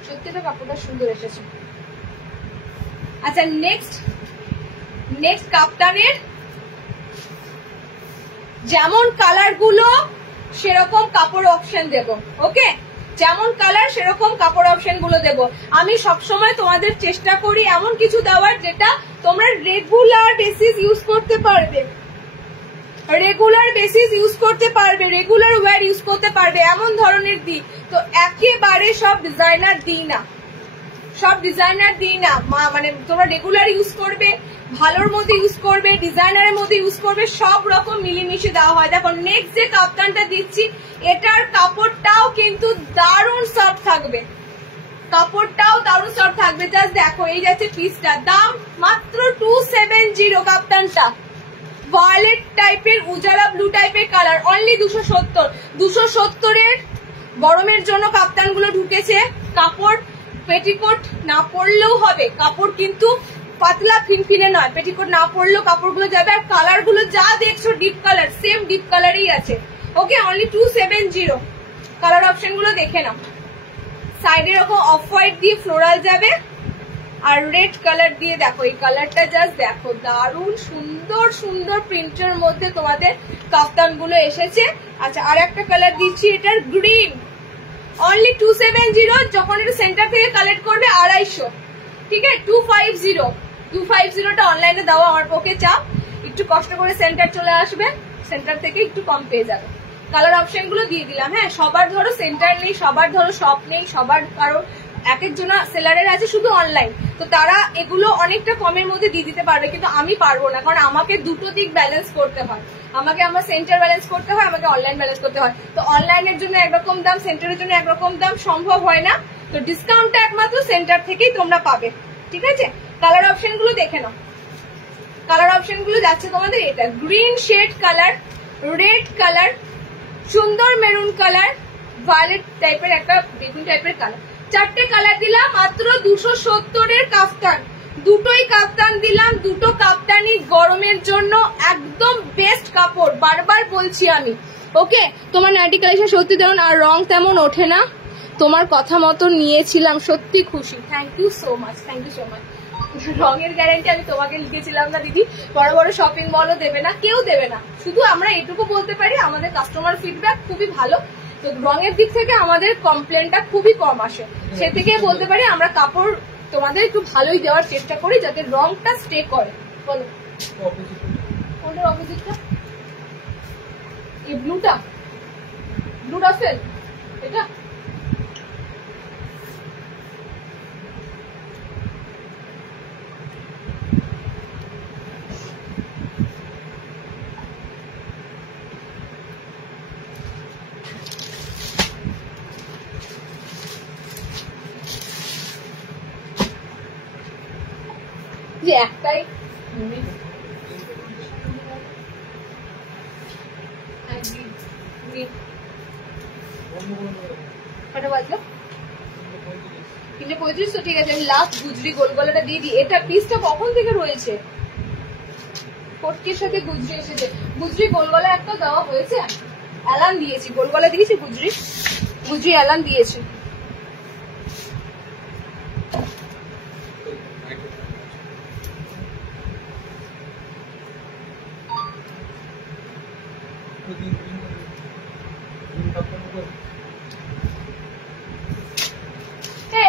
সত্যিটা কাপড়টা সুন্দর এসেছে। আচ্ছা, নেক্সট কাপ্তানের যেমন কালার গুলো সেরকম কাপড় অপশন দেব। ওকে, যেমন কালার সেরকম কাপড় অপশন গুলো দেব। আমি সবসময় তোমাদের চেষ্টা করি এমন কিছু দেওয়ার যেটা তোমরা রেগুলার বেসিস ইউজ করতে পারবে, রেগুলার ওয়্যার ইউজ করতে পারবে, এমন ধরনের দিই। তো একেবারে সব ডিজাইনার দিই না, মানে তোমরা রেগুলার ইউজ করবে, ভালোর মধ্যে ইউজ করবে, ডিজাইনারের মধ্যে ইউজ করবে, সব রকম মিলেমিশে দেওয়া হয়। দেখো নেক্সট যে কাপ্তানটা দিচ্ছি, এটার কাপড়টাও কিন্তু দারুণ সফট থাকবে, জাস্ট দেখো এই যাচ্ছে পিসটা, দাম মাত্র 270। কাপ্তানটা ভায়োলেট টাইপের, উজালা ব্লু টাইপের কালার, অনলি 270 গরমের জন্য কাপ্তানগুলো ঢুকেছে। কাপড় পেটিকোট না পরলেও হবে, কাপড় কিন্তু পাতলা ফিনফিনে নয়, পেটিকোট না পরলেও কাপড়গুলো যাবে। আর কালার গুলো যা দেখছো ডিপ কালার, সেম ডিপ কালারই আছে। ওকে, অনলি 270। কালার অপশন গুলো দেখে নাও, সাইডে এরকম অফ হোয়াইট দিয়ে ফ্লোরাল যাবে, আর রেড কালার দিয়ে দেখো, এই কালারটা জাস্ট দেখো, দারুণ সুন্দর প্রিন্টের মধ্যে তোমাদের কাফতান গুলো এসেছে। আচ্ছা, আর একটা কালার দিচ্ছি, এটার গ্রিন, অনলি 270। যখন এটা সেন্টার থেকে কালেক্ট করবে 250, ঠিক আছে, 250টা অনলাইনে দেওয়া আমার পক্ষে চাপ, একটু কষ্ট করে সেন্টার চলে আসবে, সেন্টার থেকে একটু কম পেয়ে যাবে। কালার অপশন গুলো দিয়ে দিলাম। হ্যাঁ, সবার ধরো সেন্টার নেই, সবার ধরো শপ নেই, সবার কারো এক একজন সেলারের আছে শুধু অনলাইন, তো তারা এগুলো অনেকটা কমের মধ্যে দিয়ে দিতে পারবে, কিন্তু আমি পারবো না, কারণ আমাকে দুটো দিক ব্যালেন্স করতে হয়, আমাকে আমার সেন্টার ব্যালেন্স করতে হয়, আমাকে অনলাইন ব্যালেন্স করতে হয়। তো অনলাইনের জন্য একরকম দাম, সেন্টারের জন্য একরকম দাম, সম্ভব হয় না। তো ডিসকাউন্টটা একমাত্র সেন্টার থেকেই তোমরা পাবে, ঠিক আছে। কালার অপশন গুলো দেখে নাও, কালার অপশন গুলো যাচ্ছে তোমাদের, এটা green shade colour, red colour, সুন্দর মেরুন কালার, ভায়োলেট টাইপের একটা বেগুন টাইপের কালার, চারটে কালার দিলাম, মাত্র 270 কাফতান। দুটোই কাপ্তান দিলাম, দুটো কাপ্তানি গরমের জন্য একদম বেস্ট কাপড়, বারবার বলছি আমি। ওকে, তোমার নাইটি কালেকশন সত্যি দারুণ, আর রং তেমন ওঠে না, তোমার কথা মতো নিয়েছিলাম, সত্যি খুশি, থ্যাংক ইউ সো মাচ। রঙের গ্যারান্টি আমি তোমাকে লিখেছিলাম না দিদি, বড় বড় শপিং মলও দেবে না, কেউ দেবে না, শুধু আমরা এটুকু বলতে পারি আমাদের কাস্টমার ফিডব্যাক খুবই ভালো, তো রঙের দিক থেকে আমাদের কমপ্লেনটা খুবই কম আসে, সে থেকে বলতে পারি আমরা কাপড় তোমাদের একটু ভালোই দেওয়ার চেষ্টা করি যাতে রংটা স্টে করে। বলো কোনটার অপোজিটটা? এই ব্লু রাফেল, এটা যে একটাই কটা বাজলো? 3:35। তো ঠিক আছে, আমি লাস্ট গুজরি গোলগলাটা দিয়ে দিই। এটা পিসটা কখন থেকে রয়েছে? ফটকের সাথে গুজরি এসেছে, গুজরি গোলগলা একটা দেওয়া হয়েছে, অ্যালান দিয়েছি, গোলগলা দিয়েছি, গুজরি অ্যালান দিয়েছি।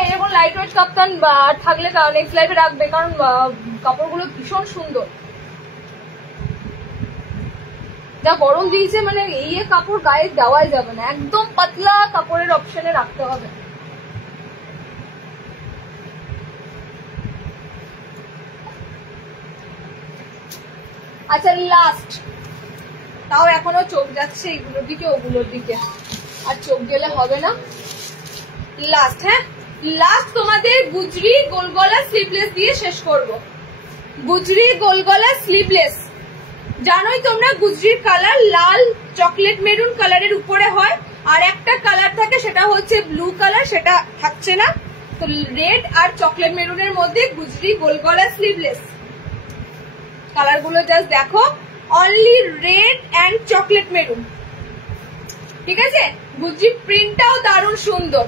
এরকম লাইট ওয়েট কাপ্তান থাকলে নেক্সট লাইফে রাখবে, কারণ কাপড়গুলো ভীষণ সুন্দর, যা গরম দিয়েছে, মানে এই কাপড় গায়ে দেওয়াই যাবে না, একদম পাতলা কাপড়ের অপশনে রাখতে হবে। আচ্ছা লাস্ট, তাও এখনো চোখ যাচ্ছে এগুলোর দিকে ওগুলোর দিকে, আর চোখ গেলে হবে না। লাস্ট, হ্যাঁ লাস্ট তোমাদের গুজরি গোলগলা স্লিভলেস দিয়ে শেষ করব। গুজরি গোলগলা স্লিভলেস, জানোই তোমরা গুজরির কালার লাল চকলেট মেরুন কালারের উপরে হয়, আর একটা কালার থাকে সেটা হচ্ছে ব্লু কালার, সেটা থাকছে না। তো রেড আর চকলেট মেরুনের মধ্যে গুজরি গোলগলা স্লিভলেস। কালার গুলো জাস্ট দেখো, only red and chocolate maroon, ঠিক আছে। গুজরি প্রিন্টটাও দারুণ সুন্দর,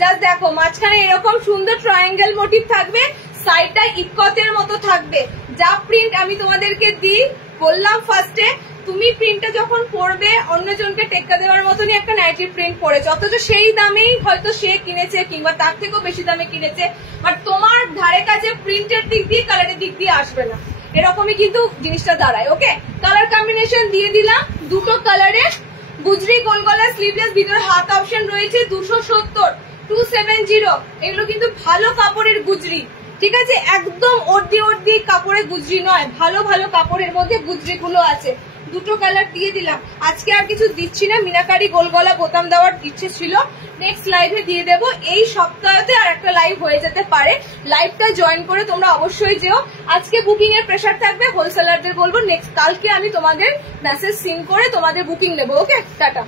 জাস্ট দেখো মাঝখানে এরকম সুন্দর ট্রায়াঙ্গেল মোটিভ থাকবে, সাইডটা ইকতের মতো থাকবে। যা প্রিন্ট আমি তোমাদেরকে দিই, বললাম ফার্স্টে, তুমি প্রিন্টটা যখন পরবে অন্যজনকে টেক্কা দেওয়ার মতনই একটা নাইটির প্রিন্ট পরেছে, অথচ সেই দামেই হয়তো সে কিনেছে কিংবা তার থেকেও বেশি দামে কিনেছে, বাট তোমার ধারে কাছে প্রিন্টের দিক দিয়ে কালারের দিক দিয়ে আসবে না, এরকমই কিন্তু জিনিসটা দাঁড়ায়। ওকে, কালার কম্বিনেশন দিয়ে দিলাম দুটো কালারে। গুজরি গোলগলা স্লিভলেস, ভিতরে হাত অপশন রয়েছে 270 270। এগুলো কিন্তু ভালো কাপড়ের গুজরি, ঠিক আছে, একদম অর্ধি কাপড়ের গুজরি নয়, ভালো ভালো কাপড়ের মধ্যে গুজরি গুলো আছে। দুটো কালার দিয়ে দিলাম। আজকে আর কিছু দিচ্ছি না, মিনাকারি গোলগলা বোতাম দেওয়ার ইচ্ছে ছিল, নেক্সট লাইভে দিয়ে দেবো। এই সপ্তাহতে আর একটা লাইভ হয়ে যেতে পারে, লাইভটা জয়েন করে তোমরা অবশ্যই যেও। আজকে বুকিং এর প্রেশার থাকবে, হোলসেলারদের বলবো নেক্সট কালকে আমি তোমাদের মেসেজ সিন করে তোমাদের বুকিং নেবো। ওকে, টাটা।